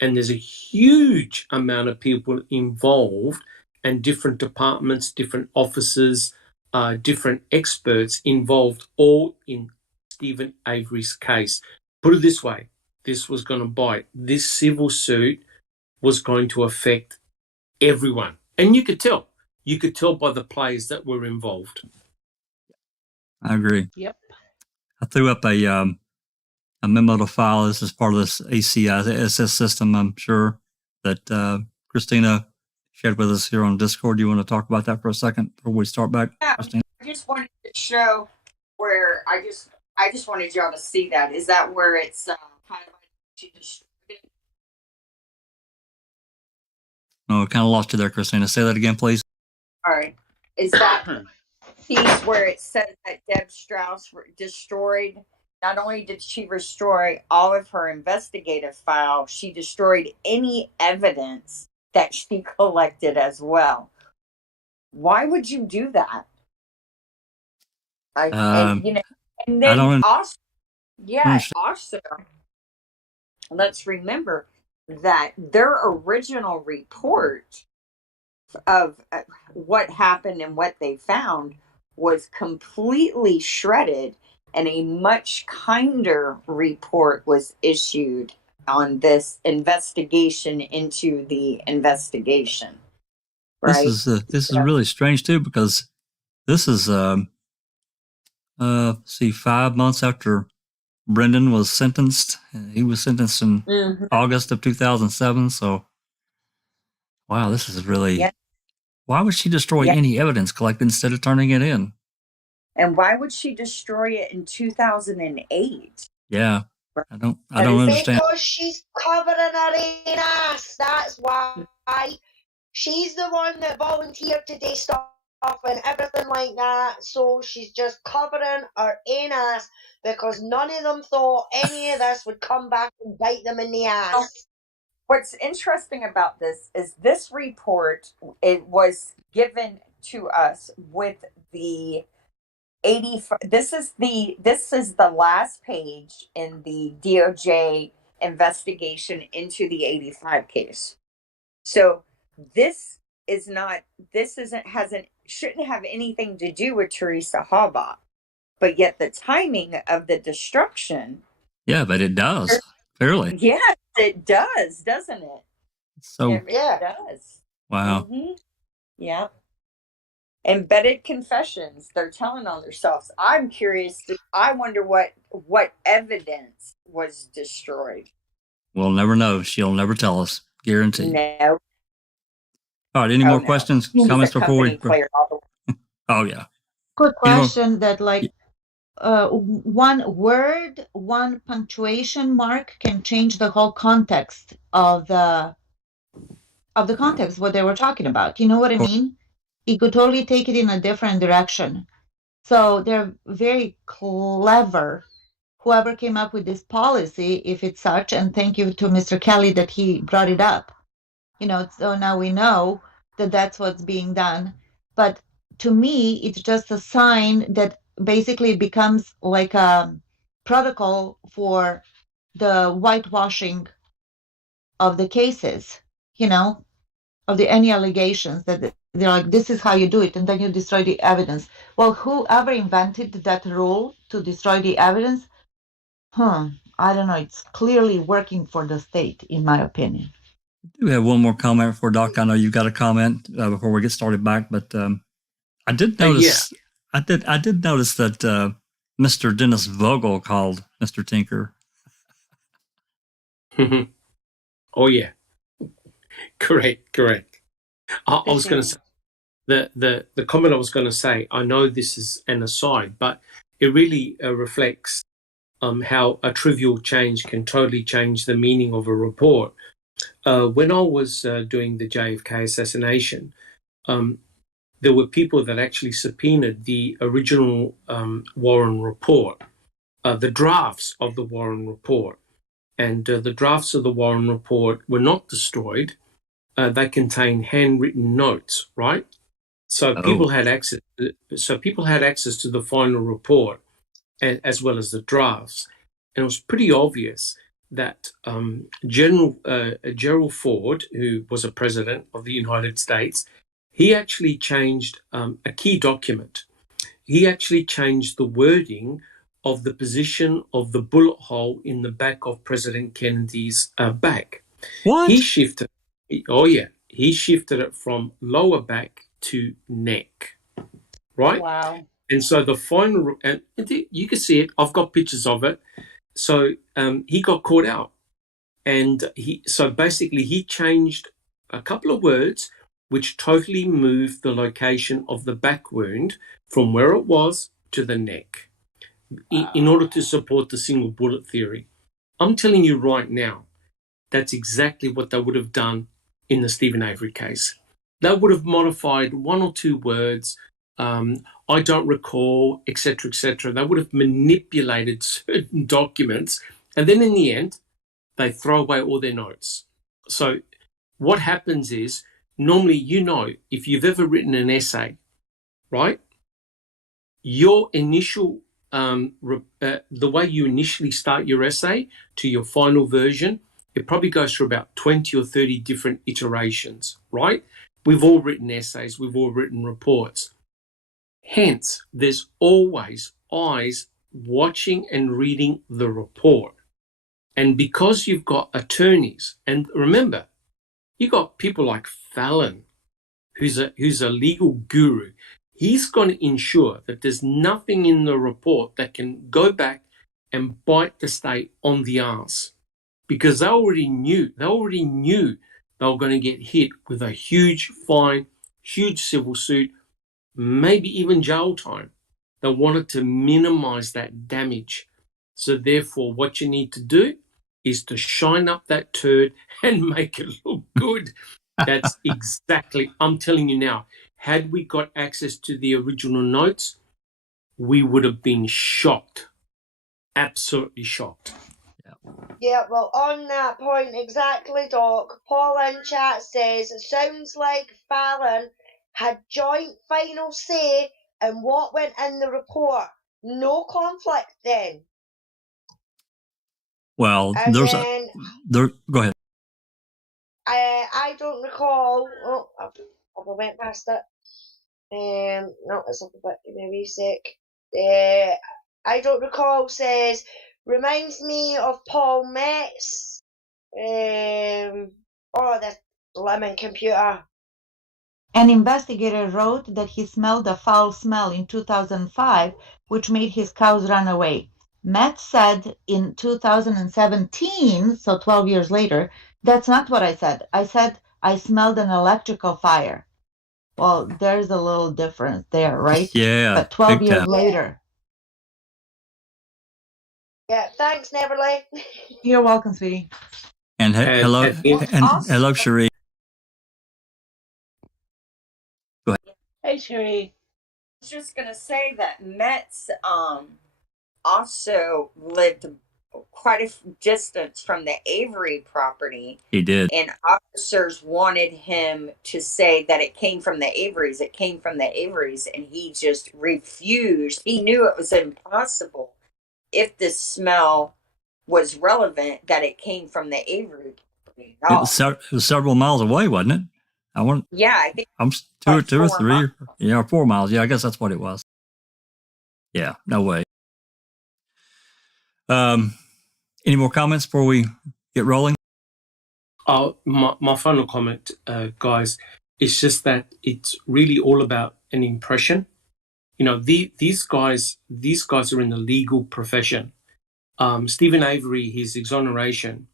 and there's a huge amount of people involved, and different departments, different officers, different experts involved, all in Stephen Avery's case. Put it this way, this was going to bite. This civil suit was going to affect everyone. And you could tell. You could tell by the players that were involved. I agree. Yep. I threw up a memo to file. This is part of this ACISS system, I'm sure, that Christina shared with us here on Discord. Do you want to talk about that for a second before we start back? Yeah, Christina? I just wanted to show where I just wanted y'all to see that. Is that where it's highlighted? She destroyed it? Oh, I kind of lost you there, Christina. Say that again, please. All right. Is that piece where it says that Deb Strauss destroyed? Not only did she destroy all of her investigative file, she destroyed any evidence that she collected as well. Why would you do that? And then I don't also, understand. also, let's remember that their original report of what happened and what they found was completely shredded, and a much kinder report was issued on this investigation into the investigation. Right? This is really strange too, because this is 5 months after Brendan was sentenced. He was sentenced in August of 2007. So, wow, this is really. Yeah. Why would she destroy any evidence collected instead of turning it in? And why would she destroy it in 2008? Yeah, I don't understand. Because she's covering her own ass. That's why. She's the one that volunteered to do stuff and everything like that. So she's just covering her own ass because none of them thought any of this would come back and bite them in the ass. What's interesting about this is this report, it was given to us with the 85. This is the last page in the DOJ investigation into the 85 case. So shouldn't have anything to do with Teresa Halbach, but yet the timing of the destruction. Yeah, but it does. Clearly. Yes, it does, doesn't it? So it does. Wow. Mm-hmm. Yeah. Embedded confessions. They're telling on themselves. I'm curious. I wonder what evidence was destroyed. We'll never know. She'll never tell us. Guaranteed. No. All right. Any more questions, comments before we? Oh yeah. Good question. That one word, one punctuation mark can change the whole context of the context, what they were talking about. You know what I mean? It could totally take it in a different direction. So they're very clever, whoever came up with this policy, if it's such, and thank you to Mr. Kelly that he brought it up. So now we know that that's what's being done. But to me, it's just a sign that basically becomes like a protocol for the whitewashing of the cases, of any allegations that they're like, this is how you do it, and then you destroy the evidence. Well, whoever invented that rule to destroy the evidence, I don't know. It's clearly working for the state, in my opinion. We have one more comment for Doc. I know you've got a comment before we get started back, but I did notice. I did notice that Mr. Dennis Vogel called Mr. Tinker. Oh yeah, correct. I was going to say the comment I was going to say. I know this is an aside, but it really reflects how a trivial change can totally change the meaning of a report. When I was doing the JFK assassination, there were people that actually subpoenaed the original Warren report, the drafts of the Warren report. And the drafts of the Warren report were not destroyed. They contain handwritten notes, right? So people had access. People had access to the final report, as well as the drafts, and it was pretty obvious that General Gerald Ford, who was a president of the United States, he actually changed a key document. He actually changed the wording of the position of the bullet hole in the back of President Kennedy's back. What? He shifted it from lower back to neck, right? Wow. And so the final, and you can see it. I've got pictures of it. So he got caught out, and he changed a couple of words, which totally moved the location of the back wound from where it was to the neck, in order to support the single bullet theory. I'm telling you right now, that's exactly what they would have done in the Stephen Avery case. They would have modified one or two words, I don't recall, etc., etc. They would have manipulated certain documents, and then in the end, they throw away all their notes. So what happens is, normally, if you've ever written an essay, right, your initial, the way you initially start your essay to your final version, it probably goes through about 20 or 30 different iterations, right? We've all written essays, we've all written reports. Hence, there's always eyes watching and reading the report. And because you've got attorneys, and remember, you've got people like Fallon, who's a legal guru. He's going to ensure that there's nothing in the report that can go back and bite the state on the arse, because they already knew they were going to get hit with a huge fine, huge civil suit, maybe even jail time. They wanted to minimize that damage. So therefore, what you need to do is to shine up that turd and make it look good. That's exactly, I'm telling you now, had we got access to the original notes, we would have been shocked. Absolutely shocked. Yeah, well, on that point exactly, Doc, Paul in chat says, it sounds like Fallon had joint final say in what went in the report. No conflict then. Well, And go ahead. I don't recall. Oh, I went past it. No, it's up a bit. Give me a wee sec. I don't recall says, reminds me of Paul Metz. The lemon computer. An investigator wrote that he smelled a foul smell in 2005, which made his cows run away. Matt said in 2017, so 12 years later, that's not what I said. I said I smelled an electrical fire. Well, there's a little difference there, right? Yeah. But 12 years later. Yeah, thanks, Neverly. You're welcome, sweetie. And hello, hello, Cherie. Go ahead. Hey, Cherie. I was just going to say that Metz also lived quite a distance from the Avery property. He did. And officers wanted him to say that it came from the Averys. It came from the Averys. And he just refused. He knew it was impossible, if the smell was relevant, that it came from the Avery property. It was several miles away, wasn't it? I think I'm two or three, or 4 miles. Yeah, I guess that's what it was. Yeah, no way. Any more comments before we get rolling? My final comment, guys, is just that it's really all about an impression. These guys are in the legal profession. Stephen Avery, his exoneration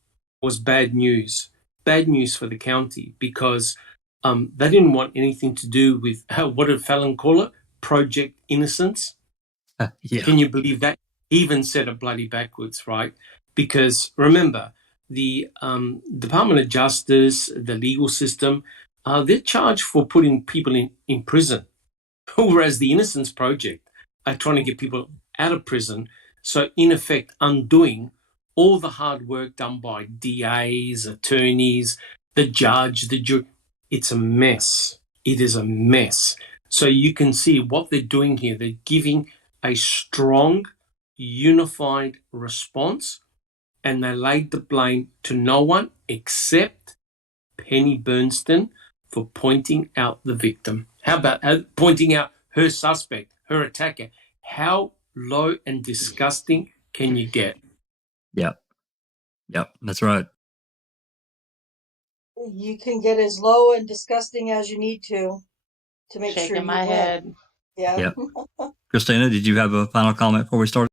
was bad news for the county, because they didn't want anything to do with, what did Fallon call it? Project Innocence. Yeah. Can you believe that? He even said it bloody backwards, right? Because remember, the Department of Justice, the legal system, they're charged for putting people in prison, whereas the Innocence Project are trying to get people out of prison. So in effect, undoing all the hard work done by DAs, attorneys, the judge, the jury. It's a mess. It is a mess. So you can see what they're doing here. They're giving a strong, unified response, and they laid the blame to no one except Penny Bernstein for pointing out the victim. How about pointing out her suspect, her attacker? How low and disgusting can you get? Yep. That's right. You can get as low and disgusting as you need to make Shaking sure you my win. head. Yeah. Yep. Christina, did you have a final comment before we start?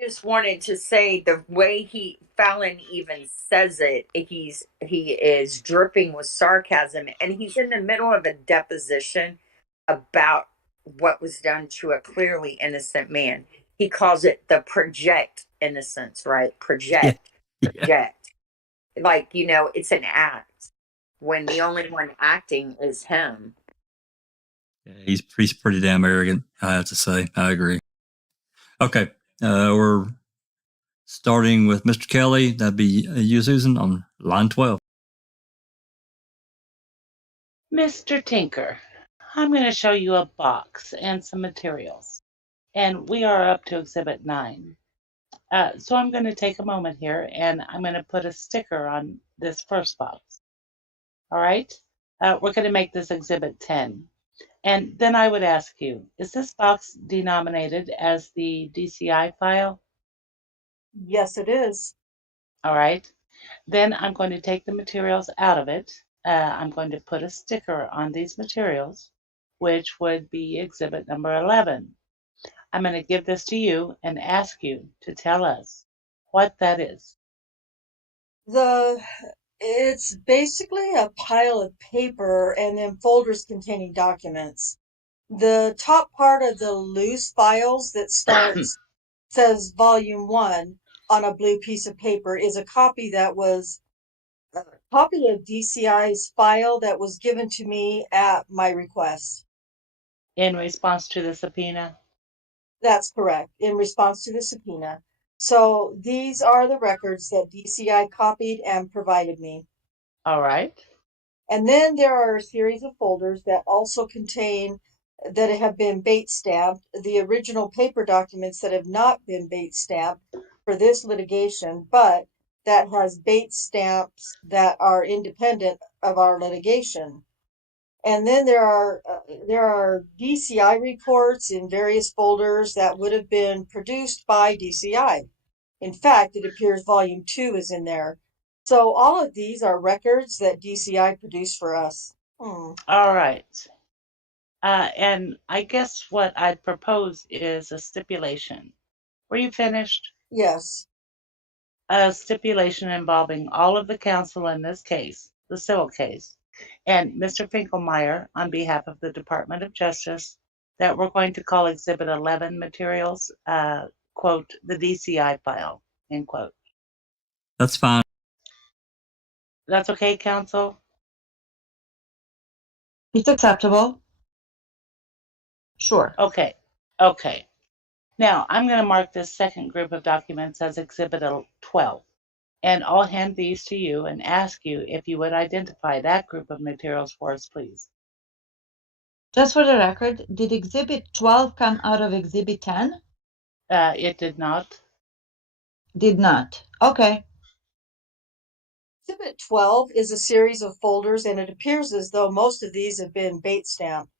Just wanted to say the way Fallon even says it, he is dripping with sarcasm, and he's in the middle of a deposition about what was done to a clearly innocent man. He calls it the project innocence, right? Project. Like, it's an act when the only one acting is him. Yeah, he's pretty damn arrogant, I have to say. I agree. Okay, we're starting with Mr. Kelly. That'd be you, Susan, on line 12. Mr. Tinker, I'm going to show you a box and some materials. And we are up to Exhibit 9. So I'm going to take a moment here and I'm going to put a sticker on this first box. All right? We're going to make this Exhibit 10. And then I would ask you, is this box denominated as the DCI file? Yes, it is. All right. Then I'm going to take the materials out of it. I'm going to put a sticker on these materials, which would be Exhibit number 11. I'm going to give this to you and ask you to tell us what that is. It's basically a pile of paper and then folders containing documents. The top part of the loose files that says Volume 1 on a blue piece of paper is a copy of DCI's file that was given to me at my request. In response to the subpoena? That's correct, in response to the subpoena. So these are the records that DCI copied and provided me. All right. And then there are a series of folders that also contain, that have been bait stamped, the original paper documents that have not been bait stamped for this litigation, but that has bait stamps that are independent of our litigation. And then there are DCI reports in various folders that would have been produced by DCI. In fact, it appears Volume 2 is in there. So all of these are records that DCI produced for us. All right. And I guess what I'd propose is a stipulation. Were you finished? Yes. A stipulation involving all of the counsel in this case, the civil case, and Mr. Finkelmeyer on behalf of the Department of Justice, that we're going to call Exhibit 11 materials, quote, the DCI file, end quote. That's fine. That's okay, counsel? It's acceptable. Sure. Okay. Now, I'm going to mark this second group of documents as Exhibit 12, and I'll hand these to you and ask you if you would identify that group of materials for us, please. Just for the record, did Exhibit 12 come out of Exhibit 10? It did not. Did not. Okay. Exhibit 12 is a series of folders, and it appears as though most of these have been bait stamped.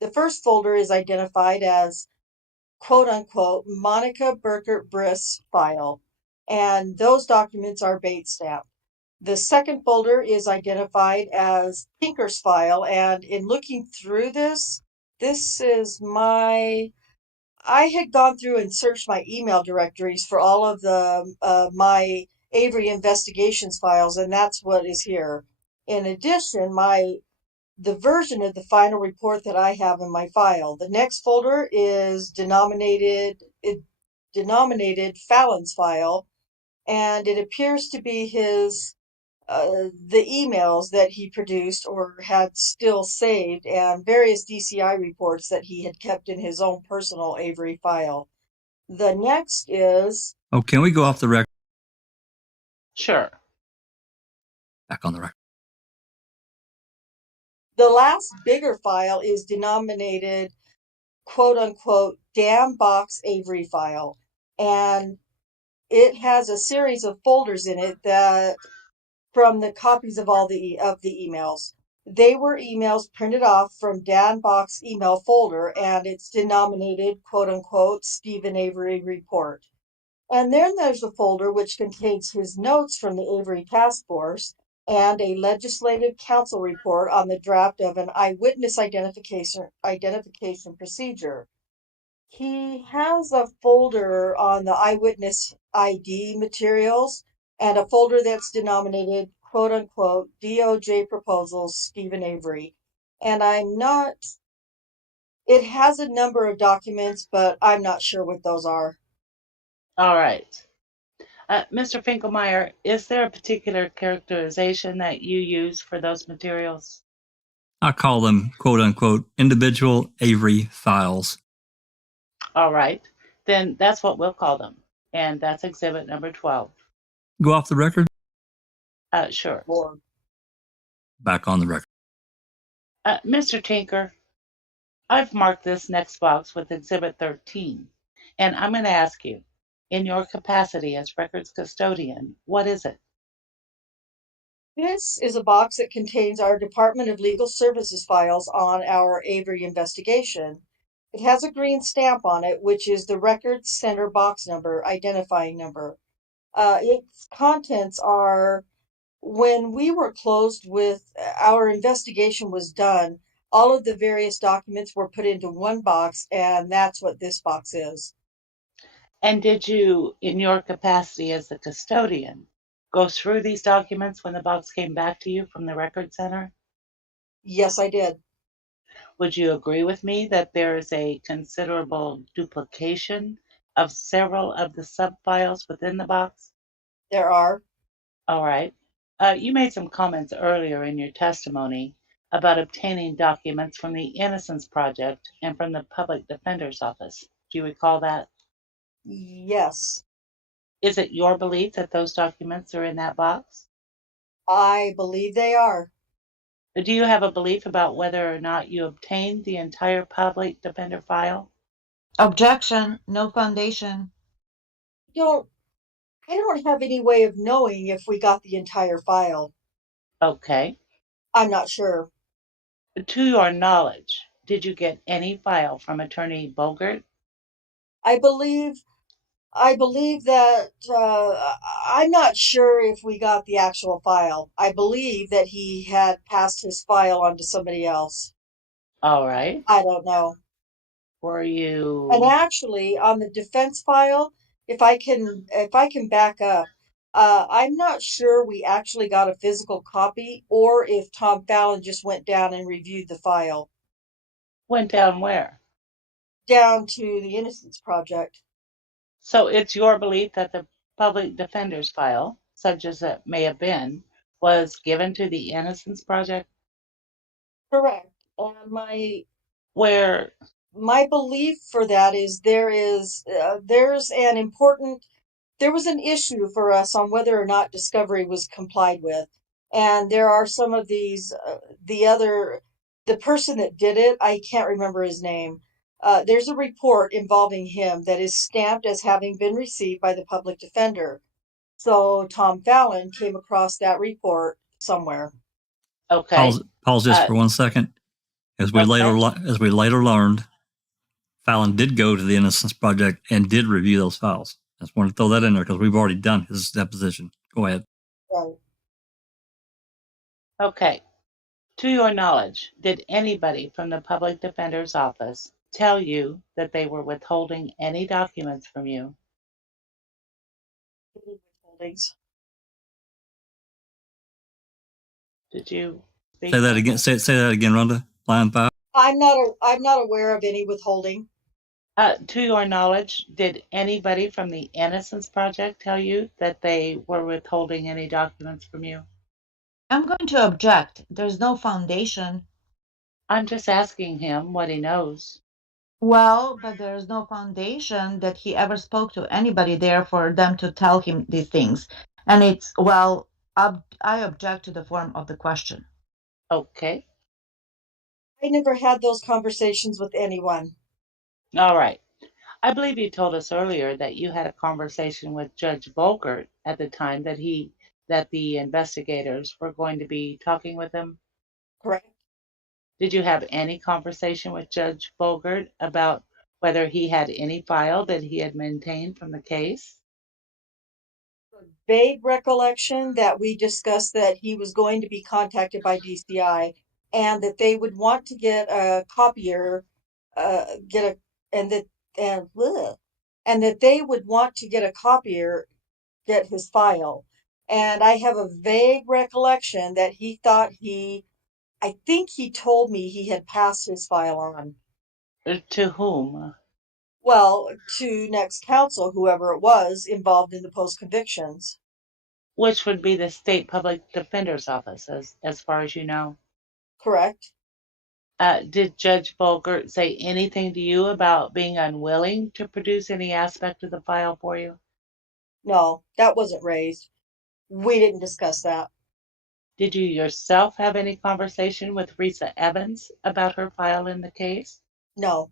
The first folder is identified as quote unquote Monica Burkert Briss file, and those documents are bait stamped. The second folder is identified as Tinker's file, and in looking through this is I had gone through and searched my email directories for all of my Avery Investigations files, and that's what is here. In addition, the version of the final report that I have in my file. The next folder is denominated Fallon's file, and it appears to be the emails that he produced or had still saved, and various DCI reports that he had kept in his own personal Avery file. The next is... Oh, can we go off the record? Sure. Back on the record. The last bigger file is denominated quote unquote Dam Box Avery file, and it has a series of folders in it that from the copies of all the emails. They were emails printed off from Dan Bach's email folder, and it's denominated quote unquote Stephen Avery report. And then there's a folder which contains his notes from the Avery Task Force and a legislative council report on the draft of an eyewitness identification procedure. He has a folder on the eyewitness ID materials and a folder that's denominated quote unquote DOJ proposals Stephen Avery. And it has a number of documents, but I'm not sure what those are. All right. Mr. Finkelmeyer, is there a particular characterization that you use for those materials? I call them, quote unquote, individual Avery files. All right. Then that's what we'll call them. And that's exhibit number 12. Go off the record? Sure. Or Back on the record. Mr. Tinker, I've marked this next box with exhibit 13. And I'm going to ask you, in your capacity as records custodian, what is it? this is a box that contains our Department of Legal Services files on our Avery investigation. It has a green stamp on it, which is the Records Center box number, identifying number. Its contents are when we were closed with our investigation was done, all of the various documents were put into one box, and that's what this box is. And did you, in your capacity as the custodian, go through these documents when the box came back to you from the Record Center? Yes, I did. Would you agree with me that there is a considerable duplication of several of the subfiles within the box? There are. All right. You made some comments earlier in your testimony about obtaining documents from the Innocence Project and from the Public Defender's Office. Do you recall that? Yes, Is it your belief that those documents are in that box? I believe they are. Do you have a belief about whether or not you obtained the entire Public Defender file? Objection, no foundation. I don't have any way of knowing if we got the entire file. Okay. I'm not sure. To your knowledge, did you get any file from Attorney Bogert? I believe that I'm not sure if we got the actual file. I believe that he had passed his file on to somebody else. All right. I don't know. Were you? And actually, on the defense file, if I can back up, I'm not sure we actually got a physical copy or if Tom Fallon just went down and reviewed the file. Went down where? Down to the Innocence Project. So it's your belief that the Public Defender's file, such as it may have been, was given to the Innocence Project? Correct. And Where? my belief for that is there was an issue for us on whether or not discovery was complied with, and there are some of these the person that did it, I can't remember his name. There's a report involving him that is stamped as having been received by the public defender. So Tom Fallon came across that report somewhere. Okay. Pause just for 1 second. As we later learned, Fallon did go to the Innocence Project and did review those files. I just wanted to throw that in there because we've already done his deposition. Go ahead. Right. Okay. To your knowledge, did anybody from the Public Defender's Office tell you that they were withholding any documents from you? Holdings. Did you speak? Say that again. Say that again, Rhonda. Line 5. I'm not aware of any withholding. To your knowledge, did anybody from the Innocence Project tell you that they were withholding any documents from you? I'm going to object. There's no foundation. I'm just asking him what he knows. Well, but there's no foundation that he ever spoke to anybody there for them to tell him these things. And I object to the form of the question. Okay. I never had those conversations with anyone. All right. I believe you told us earlier that you had a conversation with Judge Volkert at the time that the investigators were going to be talking with him. Correct. Did you have any conversation with Judge Bogert about whether he had any file that he had maintained from the case? Vague recollection that we discussed that he was going to be contacted by DCI and that they would want to get a copier, get a, and that, and, bleh, and that they would want to get a copier, get his file. And I have a vague recollection that he thought I think he told me he had passed his file on. To whom? Well, to next counsel, whoever it was involved in the post convictions. Which would be the state public defender's office, as far as you know. Correct. Did Judge Bogert say anything to you about being unwilling to produce any aspect of the file for you? No, that wasn't raised. We didn't discuss that. Did you yourself have any conversation with Risa Evans about her file in the case? No,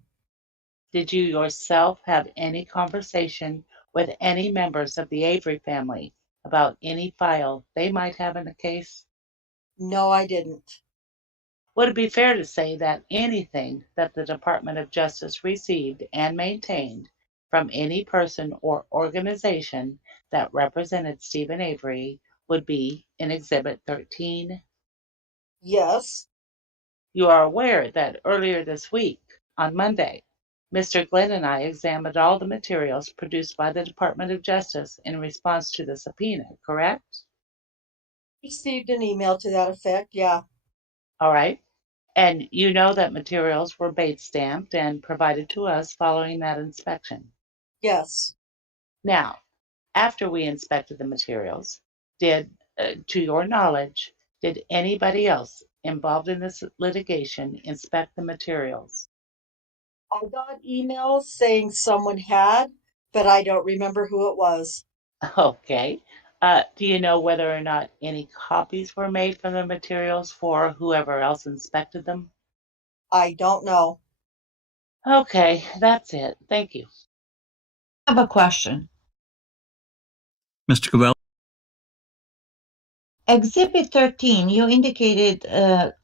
Did you yourself have any conversation with any members of the Avery family about any file they might have in the case? no, I didn't. Would it be fair to say that anything that the Department of Justice received and maintained from any person or organization that represented Stephen Avery would be in Exhibit 13? Yes, You are aware that earlier this week, on Monday, Mr. Glenn and I examined all the materials produced by the Department of Justice in response to the subpoena, correct? received an email to that effect. Yeah, All right. And you know that materials were Bates stamped and provided to us following that inspection. yes. Now, after we inspected the materials, to your knowledge, did anybody else involved in this litigation inspect the materials? I got emails saying someone had, but I don't remember who it was. Okay. Do you know whether or not any copies were made from the materials for whoever else inspected them? I don't know. Okay, that's it. Thank you. I have a question. Mr. Cabell? Exhibit 13, you indicated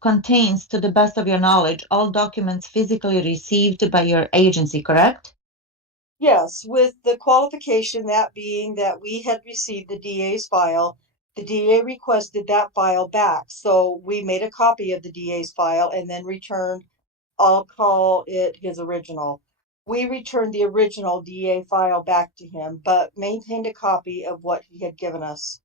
contains, to the best of your knowledge, all documents physically received by your agency, correct? Yes, with the qualification that being that we had received the DA's file, the DA requested that file back. So we made a copy of the DA's file and then returned, I'll call it his original. We returned the original DA file back to him, but maintained a copy of what he had given us.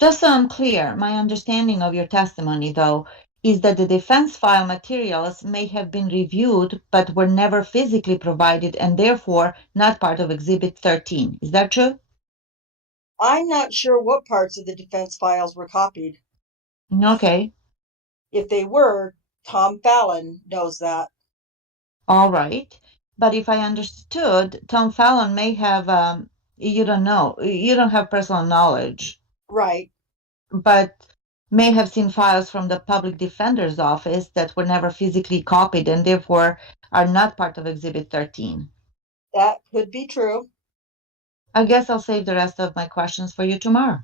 Just so I'm clear, my understanding of your testimony, though, is that the defense file materials may have been reviewed but were never physically provided and therefore not part of Exhibit 13. Is that true? I'm not sure what parts of the defense files were copied. Okay, If they were, Tom Fallon knows that. all right. But if I understood, Tom Fallon may have, you don't know, you don't have personal knowledge, Right. but may have seen files from the public defender's office that were never physically copied and therefore are not part of Exhibit 13. That could be true. I guess I'll save the rest of my questions for you tomorrow.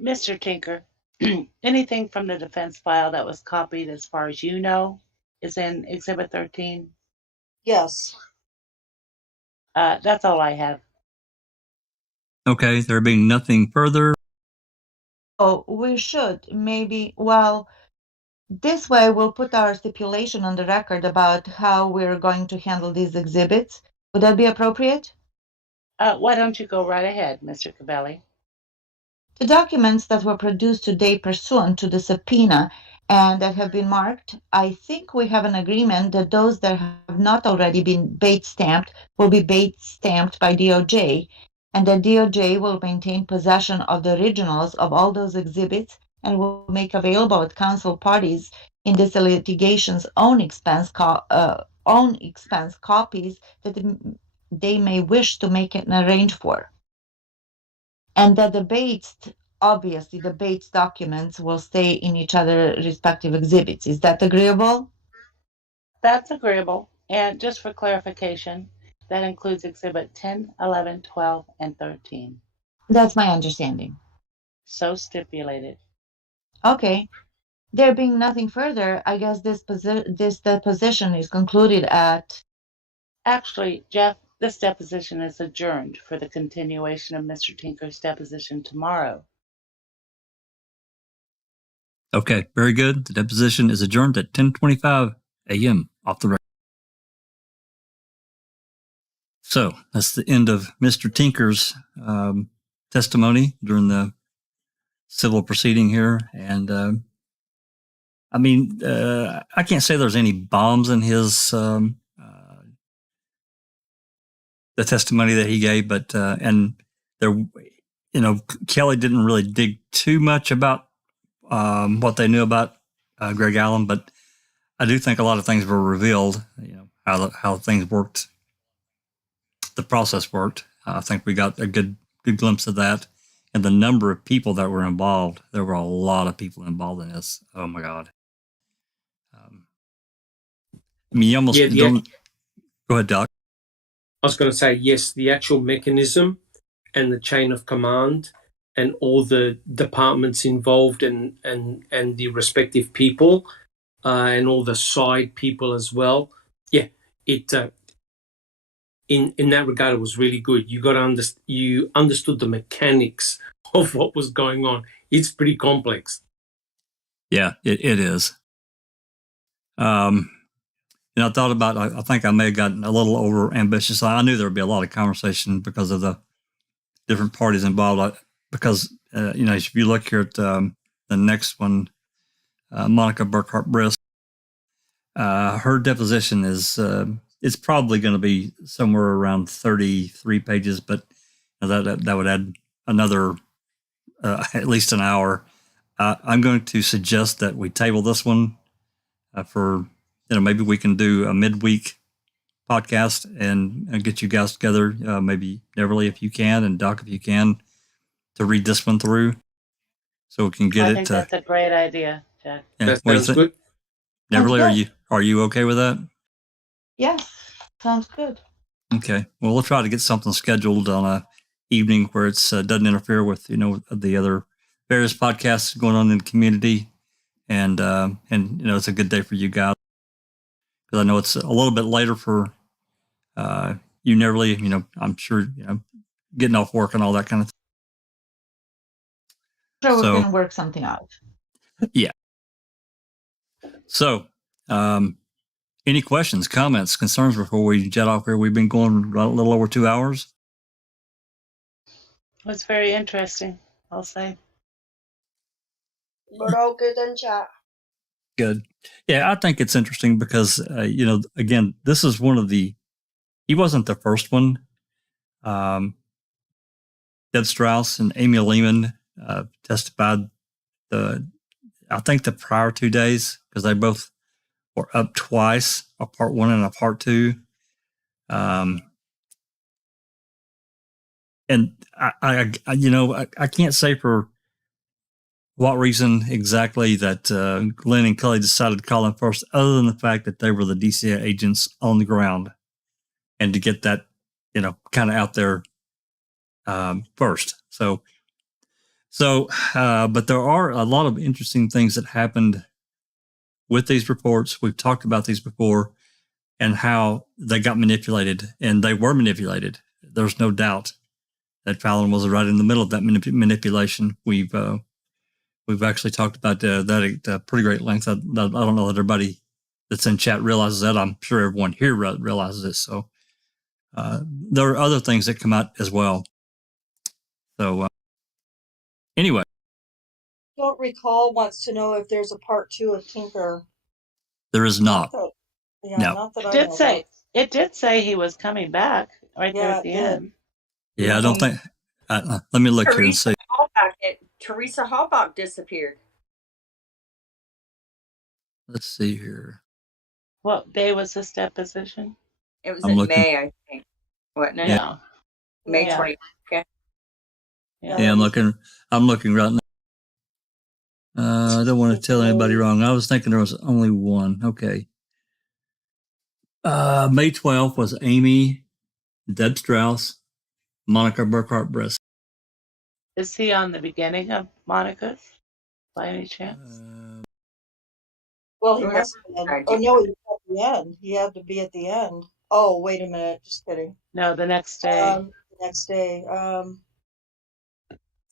Mr. Tinker, anything from the defense file that was copied, as far as you know, is in Exhibit 13? Yes. That's all I have. Okay, there being nothing further. Oh, we should maybe, well, this way we'll put our stipulation on the record about how we're going to handle these exhibits. Would that be appropriate? Why don't you go right ahead, Mr. Cabelli? The documents that were produced today pursuant to the subpoena and that have been marked, I think we have an agreement that those that have not already been Bates stamped will be Bates stamped by DOJ, and that DOJ will maintain possession of the originals of all those exhibits and will make available at counsel parties in this litigation's own expense copies that they may wish to make an arrange for. And that obviously the Bates documents will stay in each other respective exhibits. Is that agreeable? That's agreeable. And just for clarification, that includes Exhibit 10, 11, 12, and 13. That's my understanding. So stipulated. Okay. There being nothing further, I guess this deposition is concluded at. Actually, Jeff, this deposition is adjourned for the continuation of Mr. Tinker's deposition tomorrow. Okay, very good. The deposition is adjourned at 10:25 a.m. off the record. So that's the end of Mr. Tinker's testimony during the civil proceeding here. And I mean, I can't say there's any bombs in his the testimony that he gave, but and there, you know, Kelly didn't really dig too much about what they knew about Greg Allen, but I do think a lot of things were revealed. You know how things worked, the process worked. I think we got a good glimpse of that, and the number of people that were involved. There were a lot of people involved in this. Oh my God! I mean, you almost don't. Go ahead, Doc. I was going to say, yes, the actual mechanism and the chain of command and all the departments involved and the respective people and all the side people as well. Yeah, it in that regard, it was really good. You understood the mechanics of what was going on. It's pretty complex. Yeah, it is. And I thought about, I think I may have gotten a little over ambitious. I knew there would be a lot of conversation because of the different parties involved. Because, you know, if you look here at the next one, Monica Burkhart-Brisk, her deposition is, it's probably going to be somewhere around 33 pages, but that would add another, at least an hour. I'm going to suggest that we table this one for, you know, maybe we can do a midweek podcast and get you guys together. Maybe Beverly, if you can, and Doc, if you can, to read this one through, so we can get I it. think that's a great idea, Jack. Yeah, That sounds good. Beverly, are you okay with that? Yes, sounds good. Okay. Well, we'll try to get something scheduled on a evening where it's doesn't interfere with, you know, the other various podcasts going on in the community, and you know, it's a good day for you guys. Because I know it's a little bit later for you, Neverly. You know, I'm sure, you know, getting off work and all that kind of thing. Sure, we can work something out. Yeah. So, any questions, comments, concerns before we jet off here? We've been going a little over 2 hours. It was very interesting, I'll say. We're all good in chat. Good. Yeah, I think it's interesting because, you know, again, this is one of he wasn't the first one. Deb Strauss and Amy Lehman testified I think the prior 2 days, because they both were up twice, a part one and a part two. And I you know, I can't say for what reason exactly that Glenn and Kelly decided to call them first, other than the fact that they were the DCA agents on the ground, and to get that, you know, kind of out there first. So, but there are a lot of interesting things that happened with these reports. We've talked about these before, and how they got manipulated, and they were manipulated. There's no doubt that Fallon was right in the middle of that manipulation. We've actually talked about that at pretty great length. I don't know that everybody that's in chat realizes that. I'm sure everyone here realizes it. So there are other things that come out as well. So anyway. Don't recall wants to know if there's a part two of Tinker. There is not. No. Not that It did say he was coming back right there at the end. Yeah, I don't think. Let me look here and see. Teresa Halbach disappeared. Let's see here. What day was this deposition? It was in May, I think. Wasn't it? Yeah. May 20th. Okay. Yeah, I'm looking right now. I don't want to tell anybody wrong. I was thinking there was only one. Okay. May 12th was Amy, Deb Strauss, Monica Burkhart-Brisk. Is he on the beginning of Monica's by any chance? Well, he Who must knows? have been. I Oh do. no, he was at the end. He had to be at the end. Oh, wait a minute. Just kidding. No, the next day. The next day. I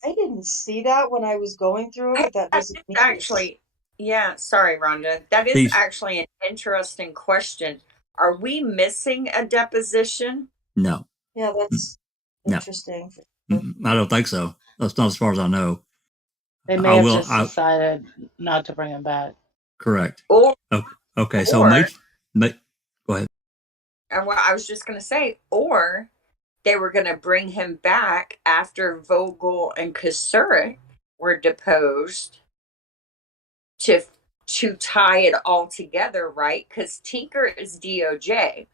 didn't see that when I was going through it, Hey, but that that doesn't is mean actually, yeah, sorry, Rhonda. That is Please. actually an interesting question. Are we missing a deposition? No, Yeah, that's no. interesting. I don't think so. That's not as far as I know. They I may have will. just decided not to bring him back. Correct. Or, Okay. So or go ahead. well, I was just going to say, or they were going to bring him back after Vogel and Kasurik were deposed to tie it all together, right? Because Tinker is DOJ.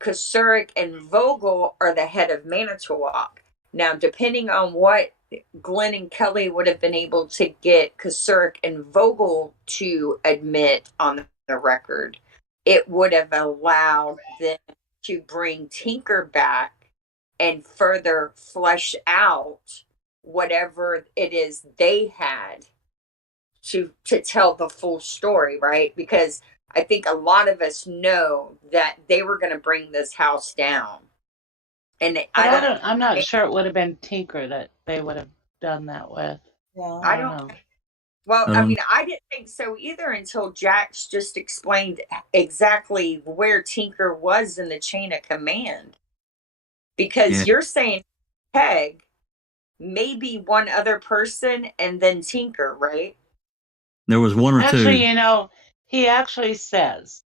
Kasurik and Vogel are the head of Manitowoc. Now, depending on what Glenn and Kelly would have been able to get Kasurik and Vogel to admit on the record, it would have allowed them to bring Tinker back and further flesh out whatever it is they had to tell the full story, right? Because I think a lot of us know that they were going to bring this house down. And I'm not sure it would have been Tinker that they would have done that with. Yeah. I don't know. Well, I mean, I didn't think so either until Jax just explained exactly where Tinker was in the chain of command. Because you're saying Peg, maybe one other person, and then Tinker, right? There was one or two. Actually, he actually says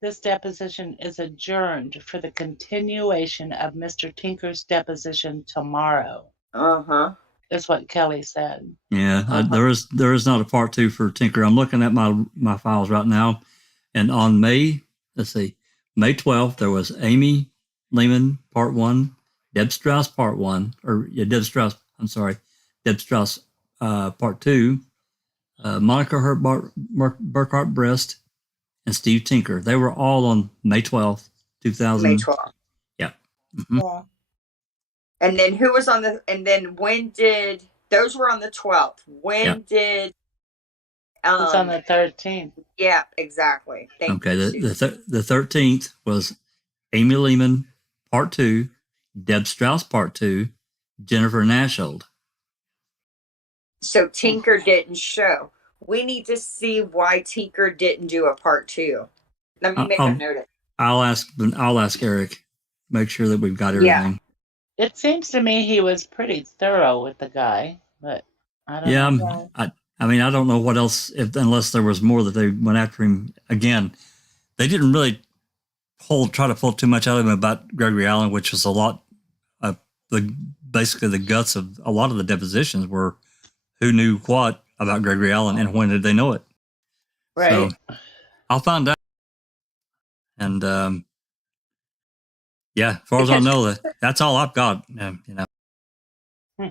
this deposition is adjourned for the continuation of Mr. Tinker's deposition tomorrow. Uh-huh. Is what Kelly said. Yeah, there is not a part 2 for Tinker. I'm looking at my files right now, and on May 12th, there was Amy Lehman part 1, Deb Strauss part 1, Deb Strauss part 2, Monica Burkhart Brest, and Steve Tinker. They were all on May 12th, 2000. May 12th. Yeah. Mm-hmm. Yeah. And then who was on and then when did, those were on the 12th. When did, it's on the 13th. Yeah, exactly. Thank you. The 13th was Amy Lehman, part 2, Deb Strauss, part 2, Jennifer Nashold. So Tinker didn't show. We need to see why Tinker didn't do a part 2. Let me make a note of it. I'll ask Eric. Make sure that we've got everything. It seems to me he was pretty thorough with the guy, but I don't know. I mean, I don't know what else, unless there was more that they went after him. Again, they didn't really try to pull too much out of him about Gregory Allen, which was a lot of basically the guts of a lot of the depositions were who knew what about Gregory Allen and when did they know it. Right. So I'll find out. And as far as I know, that's all I've got.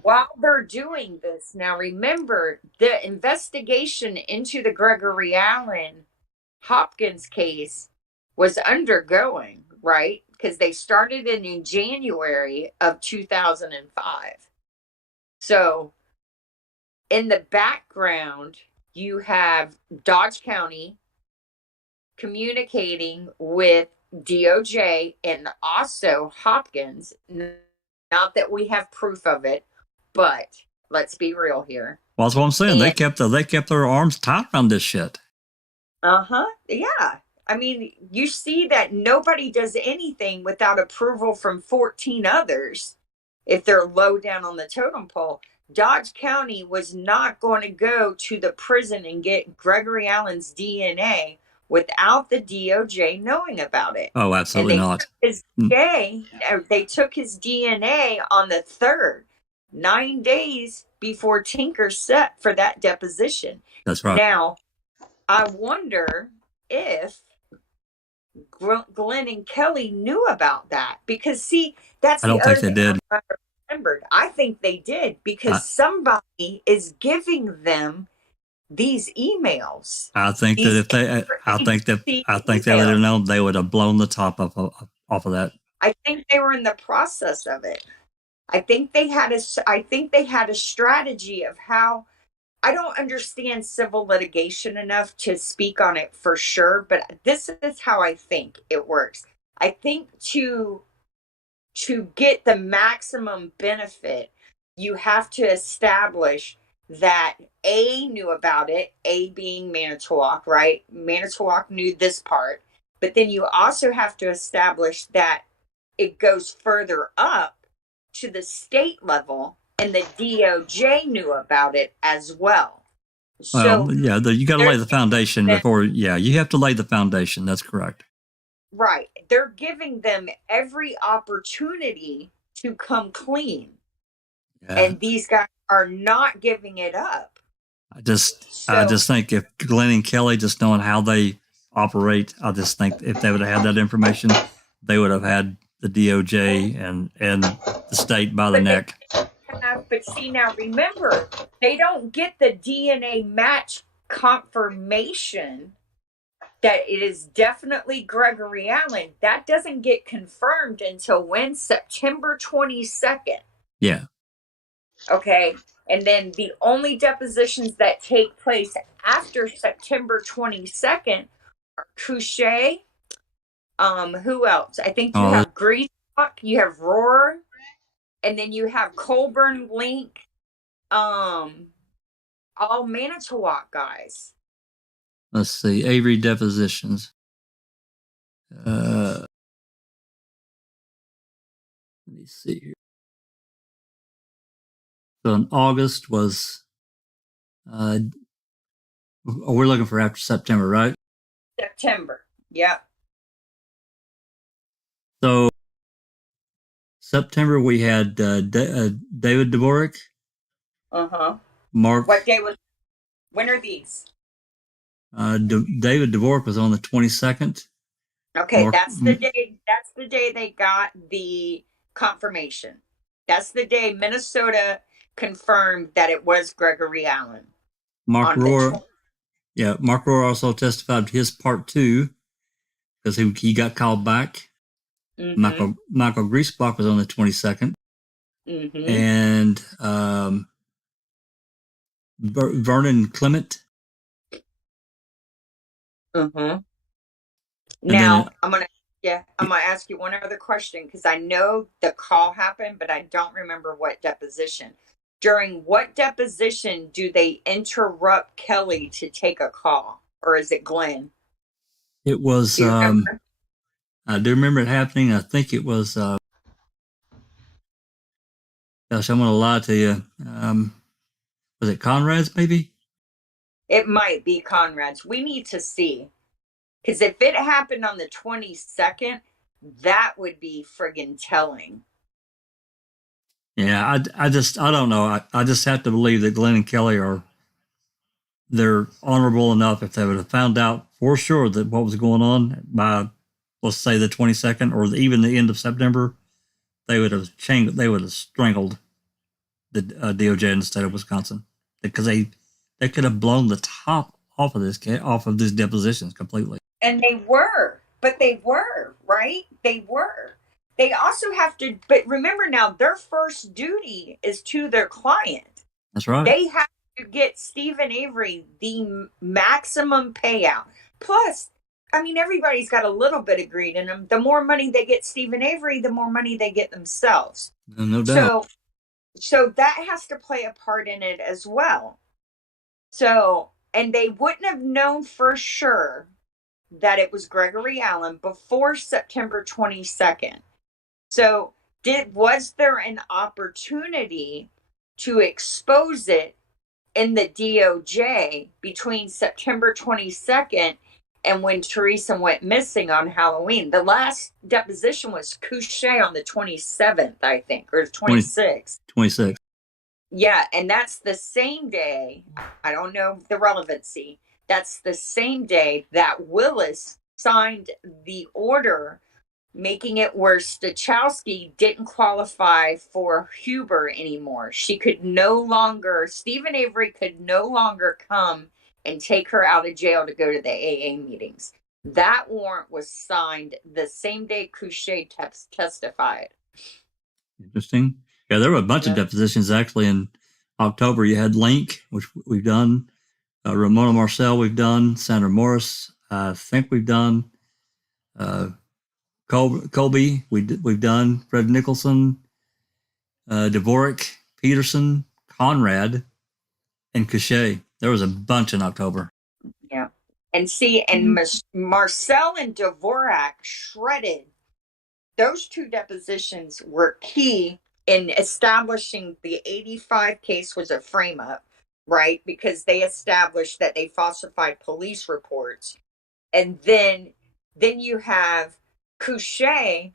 While they're doing this, now remember the investigation into the Gregory Allen Hopkins case was undergoing, right? Because they started it in January of 2005. So in the background, you have Dodge County communicating with DOJ and also Hopkins. Not that we have proof of it, but let's be real here. Well, that's what I'm saying. They kept their arms tight around this shit. Uh-huh. Yeah. I mean, you see that nobody does anything without approval from 14 others if they're low down on the totem pole. Dodge County was not going to go to the prison and get Gregory Allen's DNA without the DOJ knowing about it. Oh, absolutely not. They took his DNA on the 3rd, 9 days before Tinker set for that deposition. That's right. Now, I wonder if Glenn and Kelly knew about that, because see, that's I don't think they did. I remembered. I think they did, because somebody is giving them these emails. I think that if they, I think they would have known, they would have blown the top off of that. I think they were in the process of it. I think they had a strategy of how. I don't understand civil litigation enough to speak on it for sure, but this is how I think it works. I think to get the maximum benefit, you have to establish that A knew about it, A being Manitowoc, right? Manitowoc knew this part, but then you also have to establish that it goes further up to the state level and the DOJ knew about it as well. So Well, yeah, you got to lay the foundation them, before. Yeah, you have to lay the foundation. That's correct. right. They're giving them every opportunity to come clean. Yeah. And these guys are not giving it up. I just think if Glenn and Kelly, just knowing how they operate, I just think if they would have had that information, they would have had the DOJ and the state by the neck. But see, now remember, they don't get the DNA match confirmation that it is definitely Gregory Allen. That doesn't get confirmed until when? September 22nd. Yeah. Okay. And then the only depositions that take place after September 22nd are Couchet. Who else? I think you have Greaselock, you have Roar, and then you have Colburn Link. All Manitowoc guys. Let's see. Avery depositions. Let me see here. So in August was, we're looking for after September, right? September. Yep. So September we had David Dvorak. Mark. What day was? When are these? David Dvorak was on the 22nd. Okay, that's the day. That's the day they got the confirmation. That's the day Minnesota confirmed that it was Gregory Allen. Mark Rohr. Yeah, Mark Rohr also testified to his part 2 because he got called back. Mm-hmm. Michael Griesbach was on the 22nd. Mm-hmm. And Vernon Clement. Mm-hmm. Now, I'm gonna ask you one other question because I know the call happened, but I don't remember what deposition. During what deposition do they interrupt Kelly to take a call, or is it Glenn? It was. I do remember it happening. I think it was. Gosh, I'm gonna lie to you. Was it Conrad's? Maybe. It might be Conrad's. We need to see. Because if it happened on the 22nd, that would be friggin' telling. Yeah, I don't know. I just have to believe that Glenn and Kelly they're honorable enough. If they would have found out for sure that what was going on by, let's say, the 22nd or even the end of September, they would have strangled the DOJ in the state of Wisconsin because they could have blown the top off of these depositions completely. And they were, right? They were. They also have to, but remember now, their first duty is to their client. That's right. They have to get Stephen Avery the maximum payout. Plus, I mean, everybody's got a little bit of greed in them. The more money they get Stephen Avery, the more money they get themselves. No doubt. So that has to play a part in it as well. So, and they wouldn't have known for sure that it was Gregory Allen before September 22nd. So was there an opportunity to expose it in the DOJ between September 22nd and when Teresa went missing on Halloween? The last deposition was Couchet on the 27th, I think, or 26th. 26th. Yeah, and that's the same day. I don't know the relevancy. That's the same day that Willis signed the order making it where Stachowski didn't qualify for Huber anymore. Stephen Avery could no longer come and take her out of jail to go to the AA meetings. That warrant was signed the same day Couchet testified. Interesting. Yeah, there were a bunch of Yeah. depositions actually in October. You had Link, which we've done. Ramona Marcel, we've done. Sandra Morris, I think we've done. Colby, we've done. Fred Nicholson, Dvorak, Peterson, Conrad, and Cachet. There was a bunch in October. Yeah. And see, and Marcel and Dvorak shredded. Those two depositions were key in establishing the 85 case was a frame up, right? Because they established that they falsified police reports. And then you have Couchet,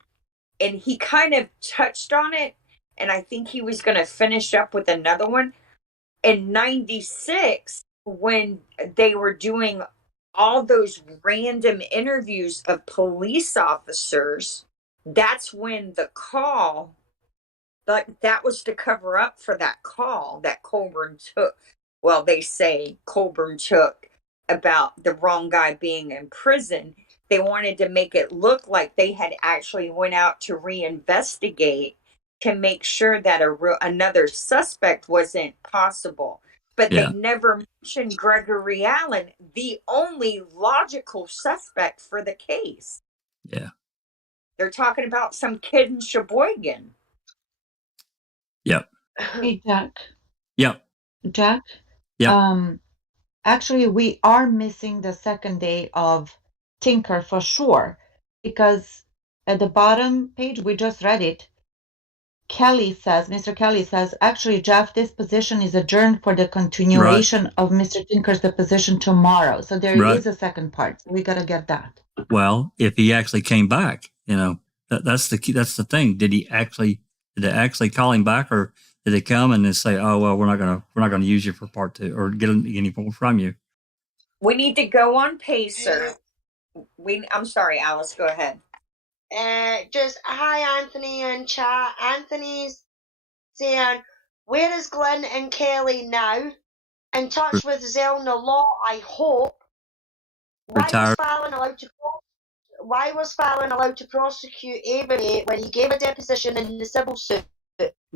and he kind of touched on it, and I think he was going to finish up with another one in 96 when they were doing all those random interviews of police officers. That's when the call, that was to cover up for that call that Colburn took. Well, they say Colburn took about the wrong guy being in prison. They wanted to make it look like they had actually went out to reinvestigate to make sure that another suspect wasn't possible. But Yeah. they never mentioned Gregory Allen, the only logical suspect for the case. Yeah. They're talking about some kid in Sheboygan. Yep. Hey, Jack. Yep. Jack? Yep. Actually, we are missing the second day of Tinker for sure, because at the bottom page, we just read it. Mr. Kelly says, actually, Jeff, this position is adjourned for the continuation of Mr. Tinker's deposition tomorrow. So there is a second part. We got to get that. Well, if he actually came back, that's the key. That's the thing. Did they actually call him back, or did they come and then say, "Oh, well, we're not gonna use you for part 2 or get any more from you"? We need to go on Pacer. I'm sorry, Alice. Go ahead. Just hi, Anthony and chat. Anthony's saying, where is Glenn and Kelly now? In touch with Zelna Law, I hope. Why was Fallon allowed to prosecute Avery when he gave a deposition in the civil suit?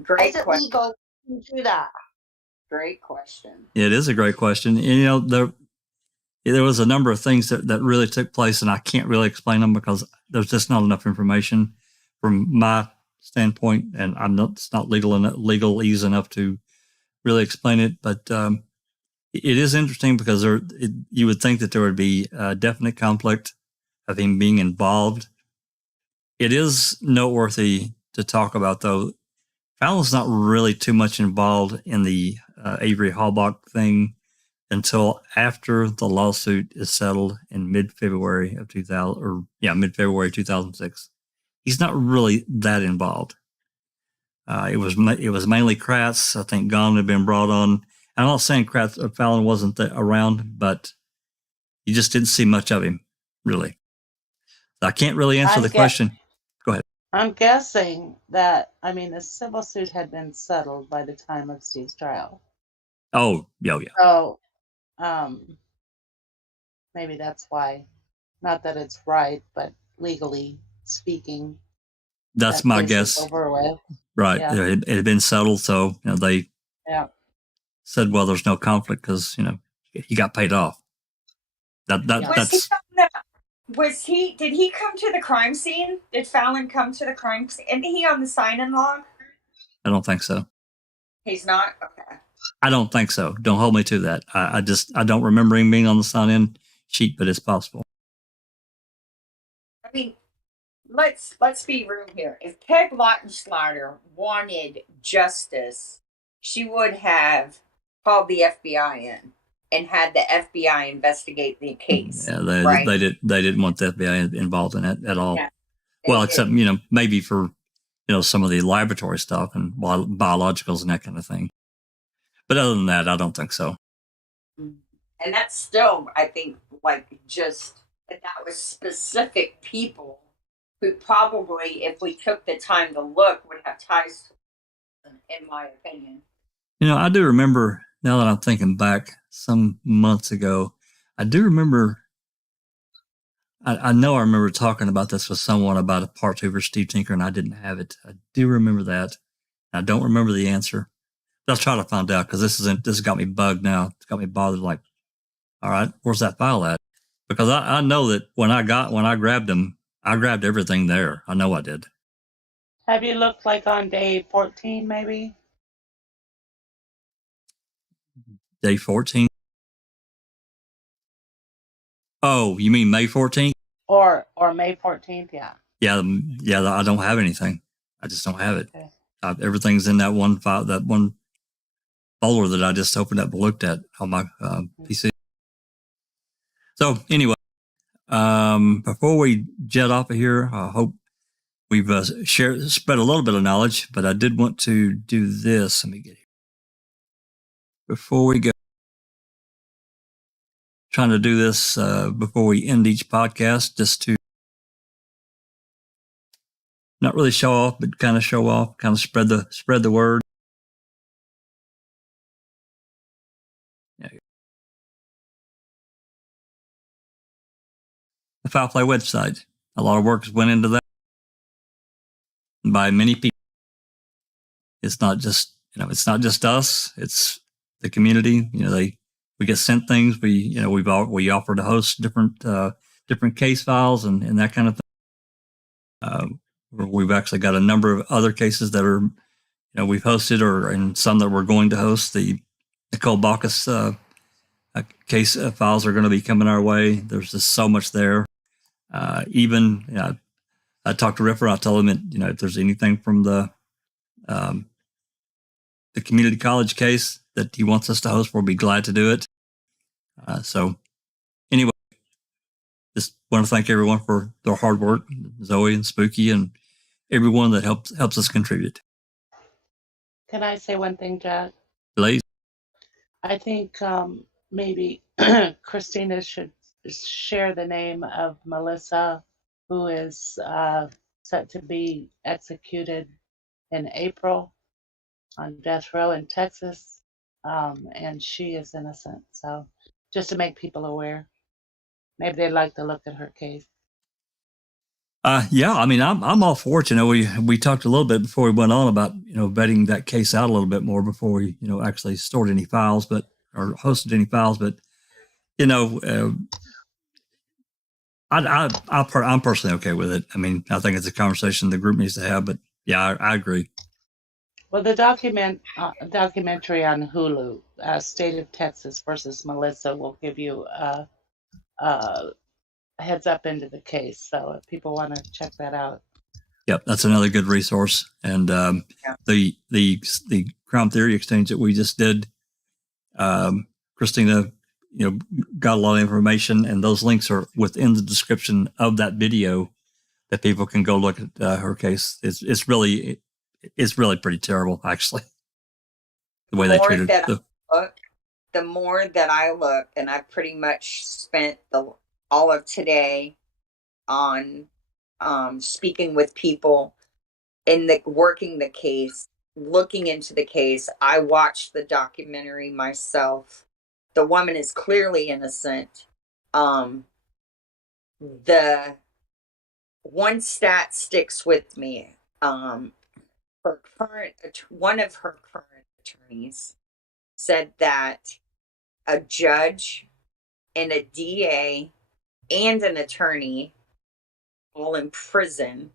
Great is it question. legal to do that? Great question. It is a great question. And, there was a number of things that really took place, and I can't really explain them because there's just not enough information from my standpoint, and it's not legalese enough to really explain it. But it is interesting because you would think that there would be a definite conflict of him being involved. It is noteworthy to talk about, though. Fallon's not really too much involved in the Avery Halbach thing until after the lawsuit is settled in mid-February 2006. He's not really that involved. It was mainly Kratz. I think Gahn had been brought on. I'm not saying Fallon wasn't around, but you just didn't see much of him, really. I can't really answer the question. Go ahead. I'm guessing that, the civil suit had been settled by the time of Steve's trial. Oh, yeah. So, maybe that's why. Not that it's right, but legally speaking, that's my guess. Over with. Right. Yeah. It had been settled, so they said, well, there's no conflict because he got paid off. Did he come to the crime scene? Did Fallon come to the crime scene? Isn't he on the sign-in log? I don't think so. He's not? Okay. I don't think so. Don't hold me to that. I don't remember him being on the sign-in sheet, but it's possible. Let's be real here. If Peg Lautenschlager wanted justice, she would have called the FBI in and had the FBI investigate the case. Yeah, right? they didn't want the FBI involved in it at all. Yeah, well, except maybe for some of the laboratory stuff and biologicals and that kind of thing. But other than that, I don't think so. And that's still, I think, that was specific people who probably, if we took the time to look, would have ties to them, in my opinion. I do remember, now that I'm thinking back some months ago, I do remember, I know I remember talking about this with someone about a part 2 for Steve Tinker, and I didn't have it. I do remember that. I don't remember the answer. I'll try to find out, because this has got me bugged now. It's got me bothered. Like, all right, where's that file at? Because I know that when I grabbed them, I grabbed everything there. I know I did. Have you looked like on day 14, maybe? Day 14. Oh, you mean May 14th? Or May 14th? Yeah. Yeah. I don't have anything. I just don't have it. Okay. Everything's in that one file, that one folder that I just opened up and looked at on my PC. So anyway, before we jet off of here, I hope we've spread a little bit of knowledge, but I did want to do this. Let me get here. Before we go, trying to do this before we end each podcast, just to not really show off, but kind of show off, kind of spread the word. The Foul Play website. A lot of work went into that by many people. It's not just us. It's the community. We get sent things. We offer to host different case files and that kind of thing. We've actually got a number of other cases that are, we've hosted, and some that we're going to host. The Nicole Bacchus case files are going to be coming our way. There's just so much there. I talked to Ripper. I told him that, if there's anything from the community college case that he wants us to host, we'll be glad to do it. So anyway, just want to thank everyone for their hard work, Zoe and Spooky and everyone that helps us contribute. Can I say one thing, Jack? Please. I think maybe Christina should share the name of Melissa, who is set to be executed in April on death row in Texas, and she is innocent. So just to make people aware, maybe they'd like to look at her case. Yeah, I mean, I'm all for it. We talked a little bit before we went on about, vetting that case out a little bit more before we, actually stored any files, or hosted any files. But, I'm personally okay with it. I mean, I think it's a conversation the group needs to have, but yeah, I agree. Well, the documentary on Hulu, State of Texas versus Melissa, will give you a heads up into the case. So if people want to check that out. Yep, that's another good resource. And the Crime Theory Exchange that we just did, Christina, got a lot of information, and those links are within the description of that video that people can go look at her case. It's really pretty terrible, actually. The way they treated it. The more that I look, and I pretty much spent all of today on speaking with people working the case, looking into the case. I watched the documentary myself. The woman is clearly innocent. The one stat sticks with me. One of her current attorneys said that a judge and a DA and an attorney all in prison,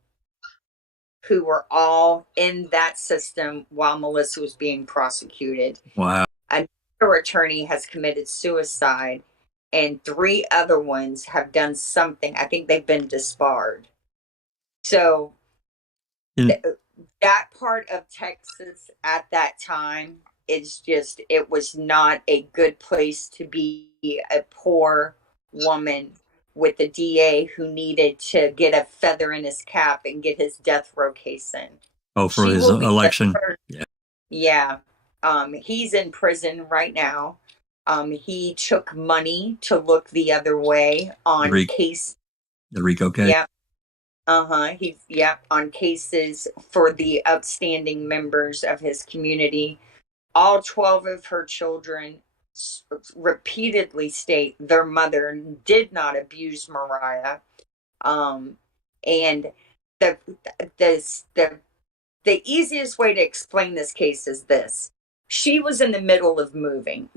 who were all in that system while Melissa was being prosecuted. Wow. Another attorney has committed suicide, and 3 other ones have done something. I think they've been disbarred. So that part of Texas at that time is just, it was not a good place to be a poor woman with a DA who needed to get a feather in his cap and get his death row case in. Oh, for his election. Yeah. He's in prison right now. He took money to look the other way on case. The RICO case. Yeah. On cases for the upstanding members of his community. All 12 of her children repeatedly state their mother did not abuse Mariah. And the the easiest way to explain this case is this. She was in the middle of moving.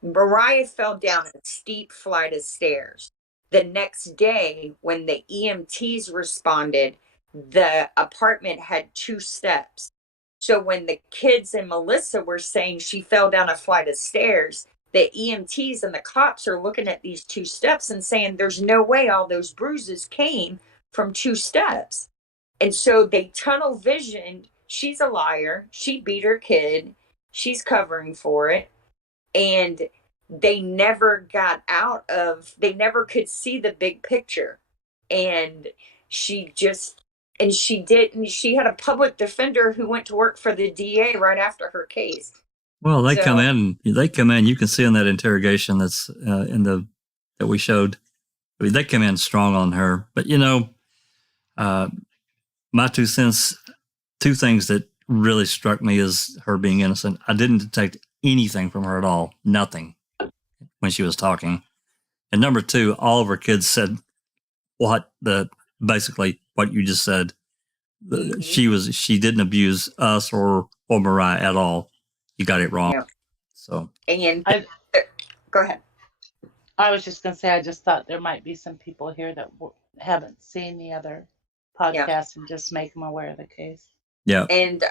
Mariah fell down a steep flight of stairs. The next day, when the EMTs responded, the apartment had 2 steps. So when the kids and Melissa were saying she fell down a flight of stairs, the EMTs and the cops are looking at these 2 steps and saying there's no way all those bruises came from 2 steps. And so they tunnel visioned. She's a liar. She beat her kid. She's covering for it. And they never could see the big picture. And she had a public defender who went to work for the DA right after her case. Well, they come in. You can see in that interrogation that's that we showed. I mean, they come in strong on her. But my 2 cents. 2 things that really struck me is her being innocent. I didn't detect anything from her at all. Nothing when she was talking. And number 2, all of her kids said basically what you just said. She didn't abuse us or Mariah at all. You got it wrong. Yeah. So go ahead. I was just going to say, I just thought there might be some people here that haven't seen the other podcast and just make them aware of the case. Yeah. And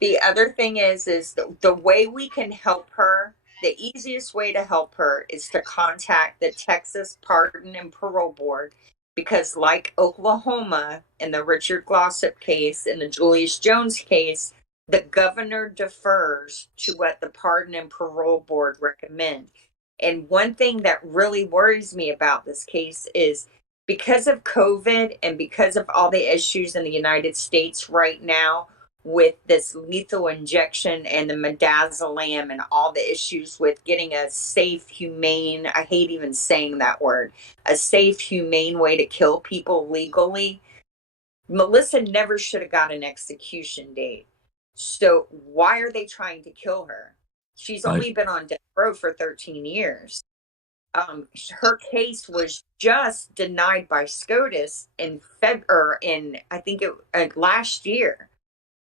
the other thing is the way we can help her, the easiest way to help her is to contact the Texas Pardon and Parole Board, because like Oklahoma in the Richard Glossop case and the Julius Jones case, the governor defers to what the Pardon and Parole Board recommend. And one thing that really worries me about this case is because of COVID and because of all the issues in the United States right now with this lethal injection and the midazolam and all the issues with getting a safe, humane, I hate even saying that word, a safe, humane way to kill people legally, Melissa never should have got an execution date. So why are they trying to kill her? She's only been on death row for 13 years. Her case was just denied by SCOTUS in last year.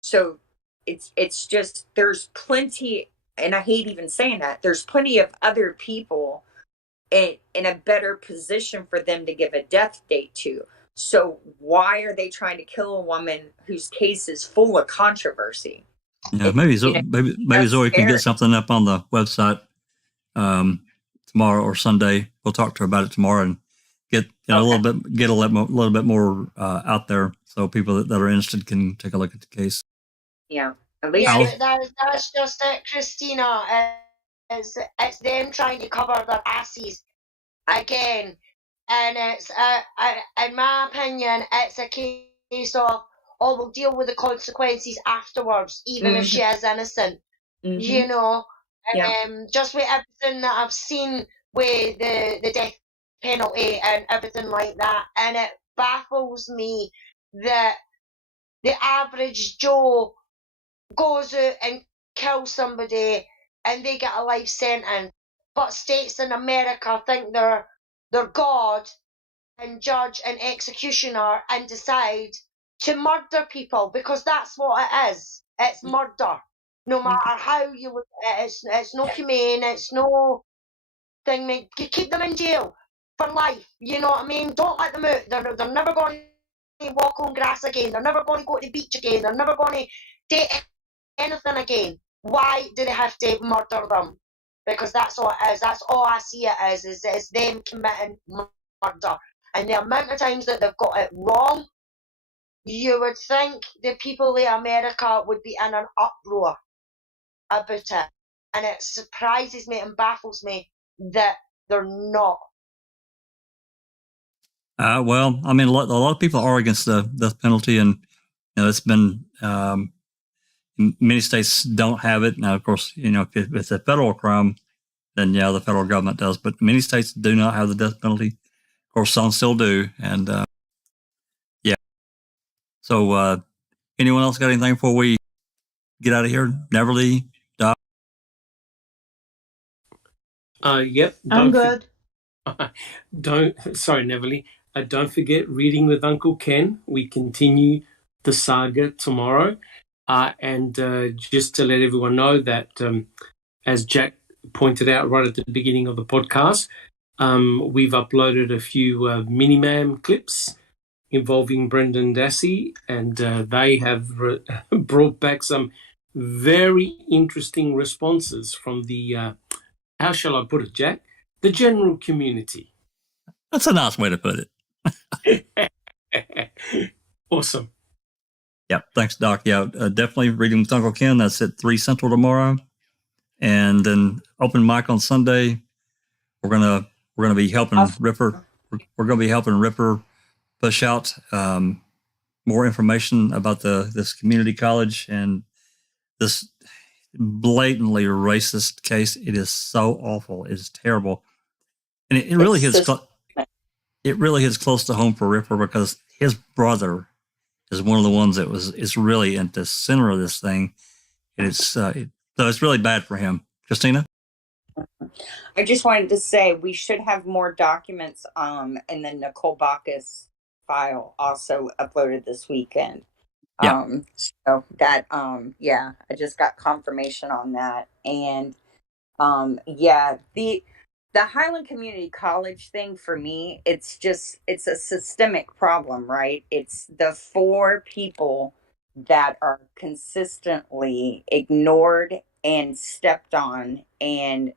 So it's just, there's plenty, and I hate even saying that, there's plenty of other people in a better position for them to give a death date to. So why are they trying to kill a woman whose case is full of controversy? Yeah, maybe Zoe can get something up on the website tomorrow or Sunday. We'll talk to her about it tomorrow and get a little bit more out there, so people that are interested can take a look at the case. Yeah, at least that's just it, Christina. It's them trying to cover their asses again, and it's in my opinion, it's a case of we'll deal with the consequences afterwards, even if she is innocent. Just with everything that I've seen with the death penalty and everything like that, and it baffles me that the average Joe goes out and kills somebody and they get a life sentence, but states in America think they're God and judge and executioner and decide to murder people, because that's what it is. It's murder. No matter how you look at it, it's no humane, it's no thing. Keep them in jail for life, you know what I mean? Don't let them out. They're never going to walk on grass again. They're never going to go to the beach again. They're never going to date anything again. Why do they have to murder them? Because that's all it is. That's all I see it as, is it's them committing murder. And the amount of times that they've got it wrong, you would think the people of America would be in an uproar about it. And it surprises me and baffles me that they're not. Well, I mean, a lot of people are against the death penalty, and it's been many states don't have it. Now, of course, if it's a federal crime, then the federal government does. But many states do not have the death penalty. Of course, some still do, and So, anyone else got anything before we get out of here? Neverly, Doc? Yep. I'm good. Sorry, Neverly. Don't forget Reading with Uncle Ken. We continue the saga tomorrow. And just to let everyone know that, as Jack pointed out right at the beginning of the podcast, we've uploaded a few Minimam clips involving Brendan Dassey, and they have brought back some very interesting responses from the, how shall I put it, Jack? The general community. That's a nice way to put it. Awesome. Yeah, thanks, Doc. Yeah, definitely reading with Uncle Ken. That's at 3 Central tomorrow, and then open mic on Sunday. We're gonna be helping Ripper. We're gonna be helping Ripper push out more information about this community college and this blatantly racist case. It is so awful. It is terrible, and it really hits. It really hits close to home for Ripper because his brother is one of the ones that is really at the center of this thing, and so it's really bad for him. Christina? I just wanted to say we should have more documents in the Nicole Bacchus file also uploaded this weekend. Yeah. So that I just got confirmation on that. And the Highland Community College thing for me, it's a systemic problem, right? It's the 4 people that are consistently ignored and stepped on and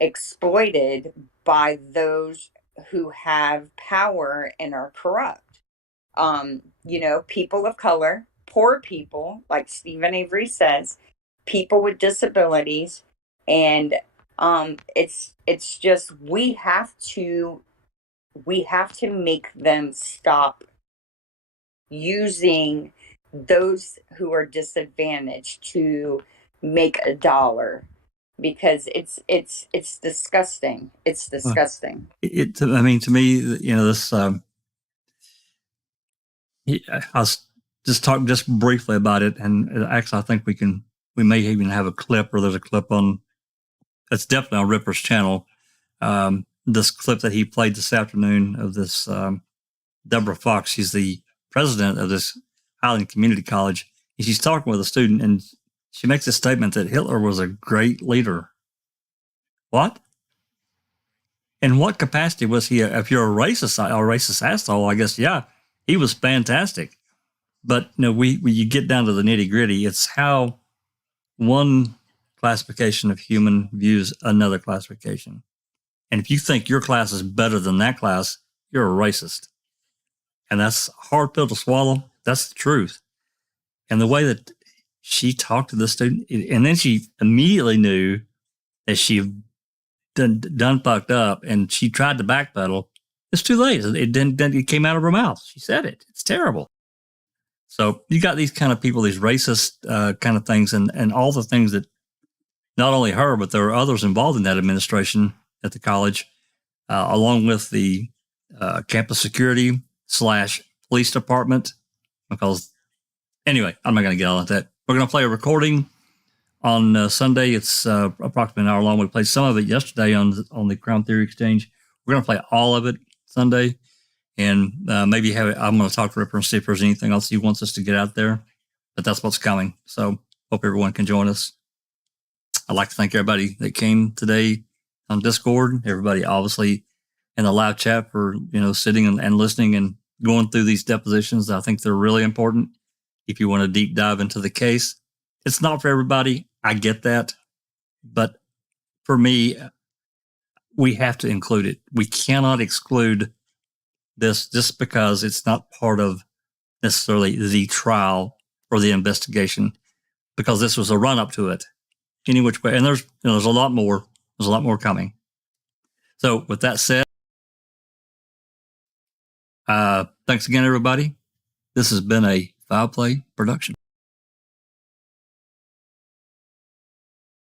exploited by those who have power and are corrupt. People of color, poor people, like Stephen Avery says, people with disabilities, and it's just we have to make them stop using those who are disadvantaged to make a dollar, because it's disgusting. It's disgusting. I mean, to me, this. I'll just talk just briefly about it, and actually, I think we may even have a clip, or there's a clip on. It's definitely on Ripper's channel. This clip that he played this afternoon of this Deborah Fox. She's the president of this Highland Community College. And she's talking with a student, and she makes a statement that Hitler was a great leader. What? In what capacity was he? If you're a racist asshole, I guess, yeah, he was fantastic. But when you get down to the nitty gritty, it's how one classification of human views another classification. And if you think your class is better than that class, you're a racist. And that's a hard pill to swallow. That's the truth. And the way that she talked to the student, and then she immediately knew that she done fucked up, and she tried to backpedal. It's too late. It came out of her mouth. She said it. It's terrible. So you got these kind of people, these racist kind of things, and all the things that not only her, but there are others involved in that administration at the college, along with the campus security / police department. Because anyway, I'm not going to get all into that. We're going to play a recording on Sunday. It's approximately an hour long. We played some of it yesterday on the Crown Theory Exchange. We're going to play all of it Sunday, and maybe have it. I'm going to talk to Ripper and see if there's anything else he wants us to get out there. But that's what's coming. So hope everyone can join us. I'd like to thank everybody that came today on Discord. Everybody, obviously, in the live chat for sitting and listening and going through these depositions. I think they're really important. If you want to deep dive into the case, it's not for everybody. I get that, but for me, we have to include it. We cannot exclude this just because it's not part of necessarily the trial or the investigation, because this was a run up to it. Any which way, and there's a lot more. There's a lot more coming. So with that said, thanks again, everybody. This has been a Foul Play production.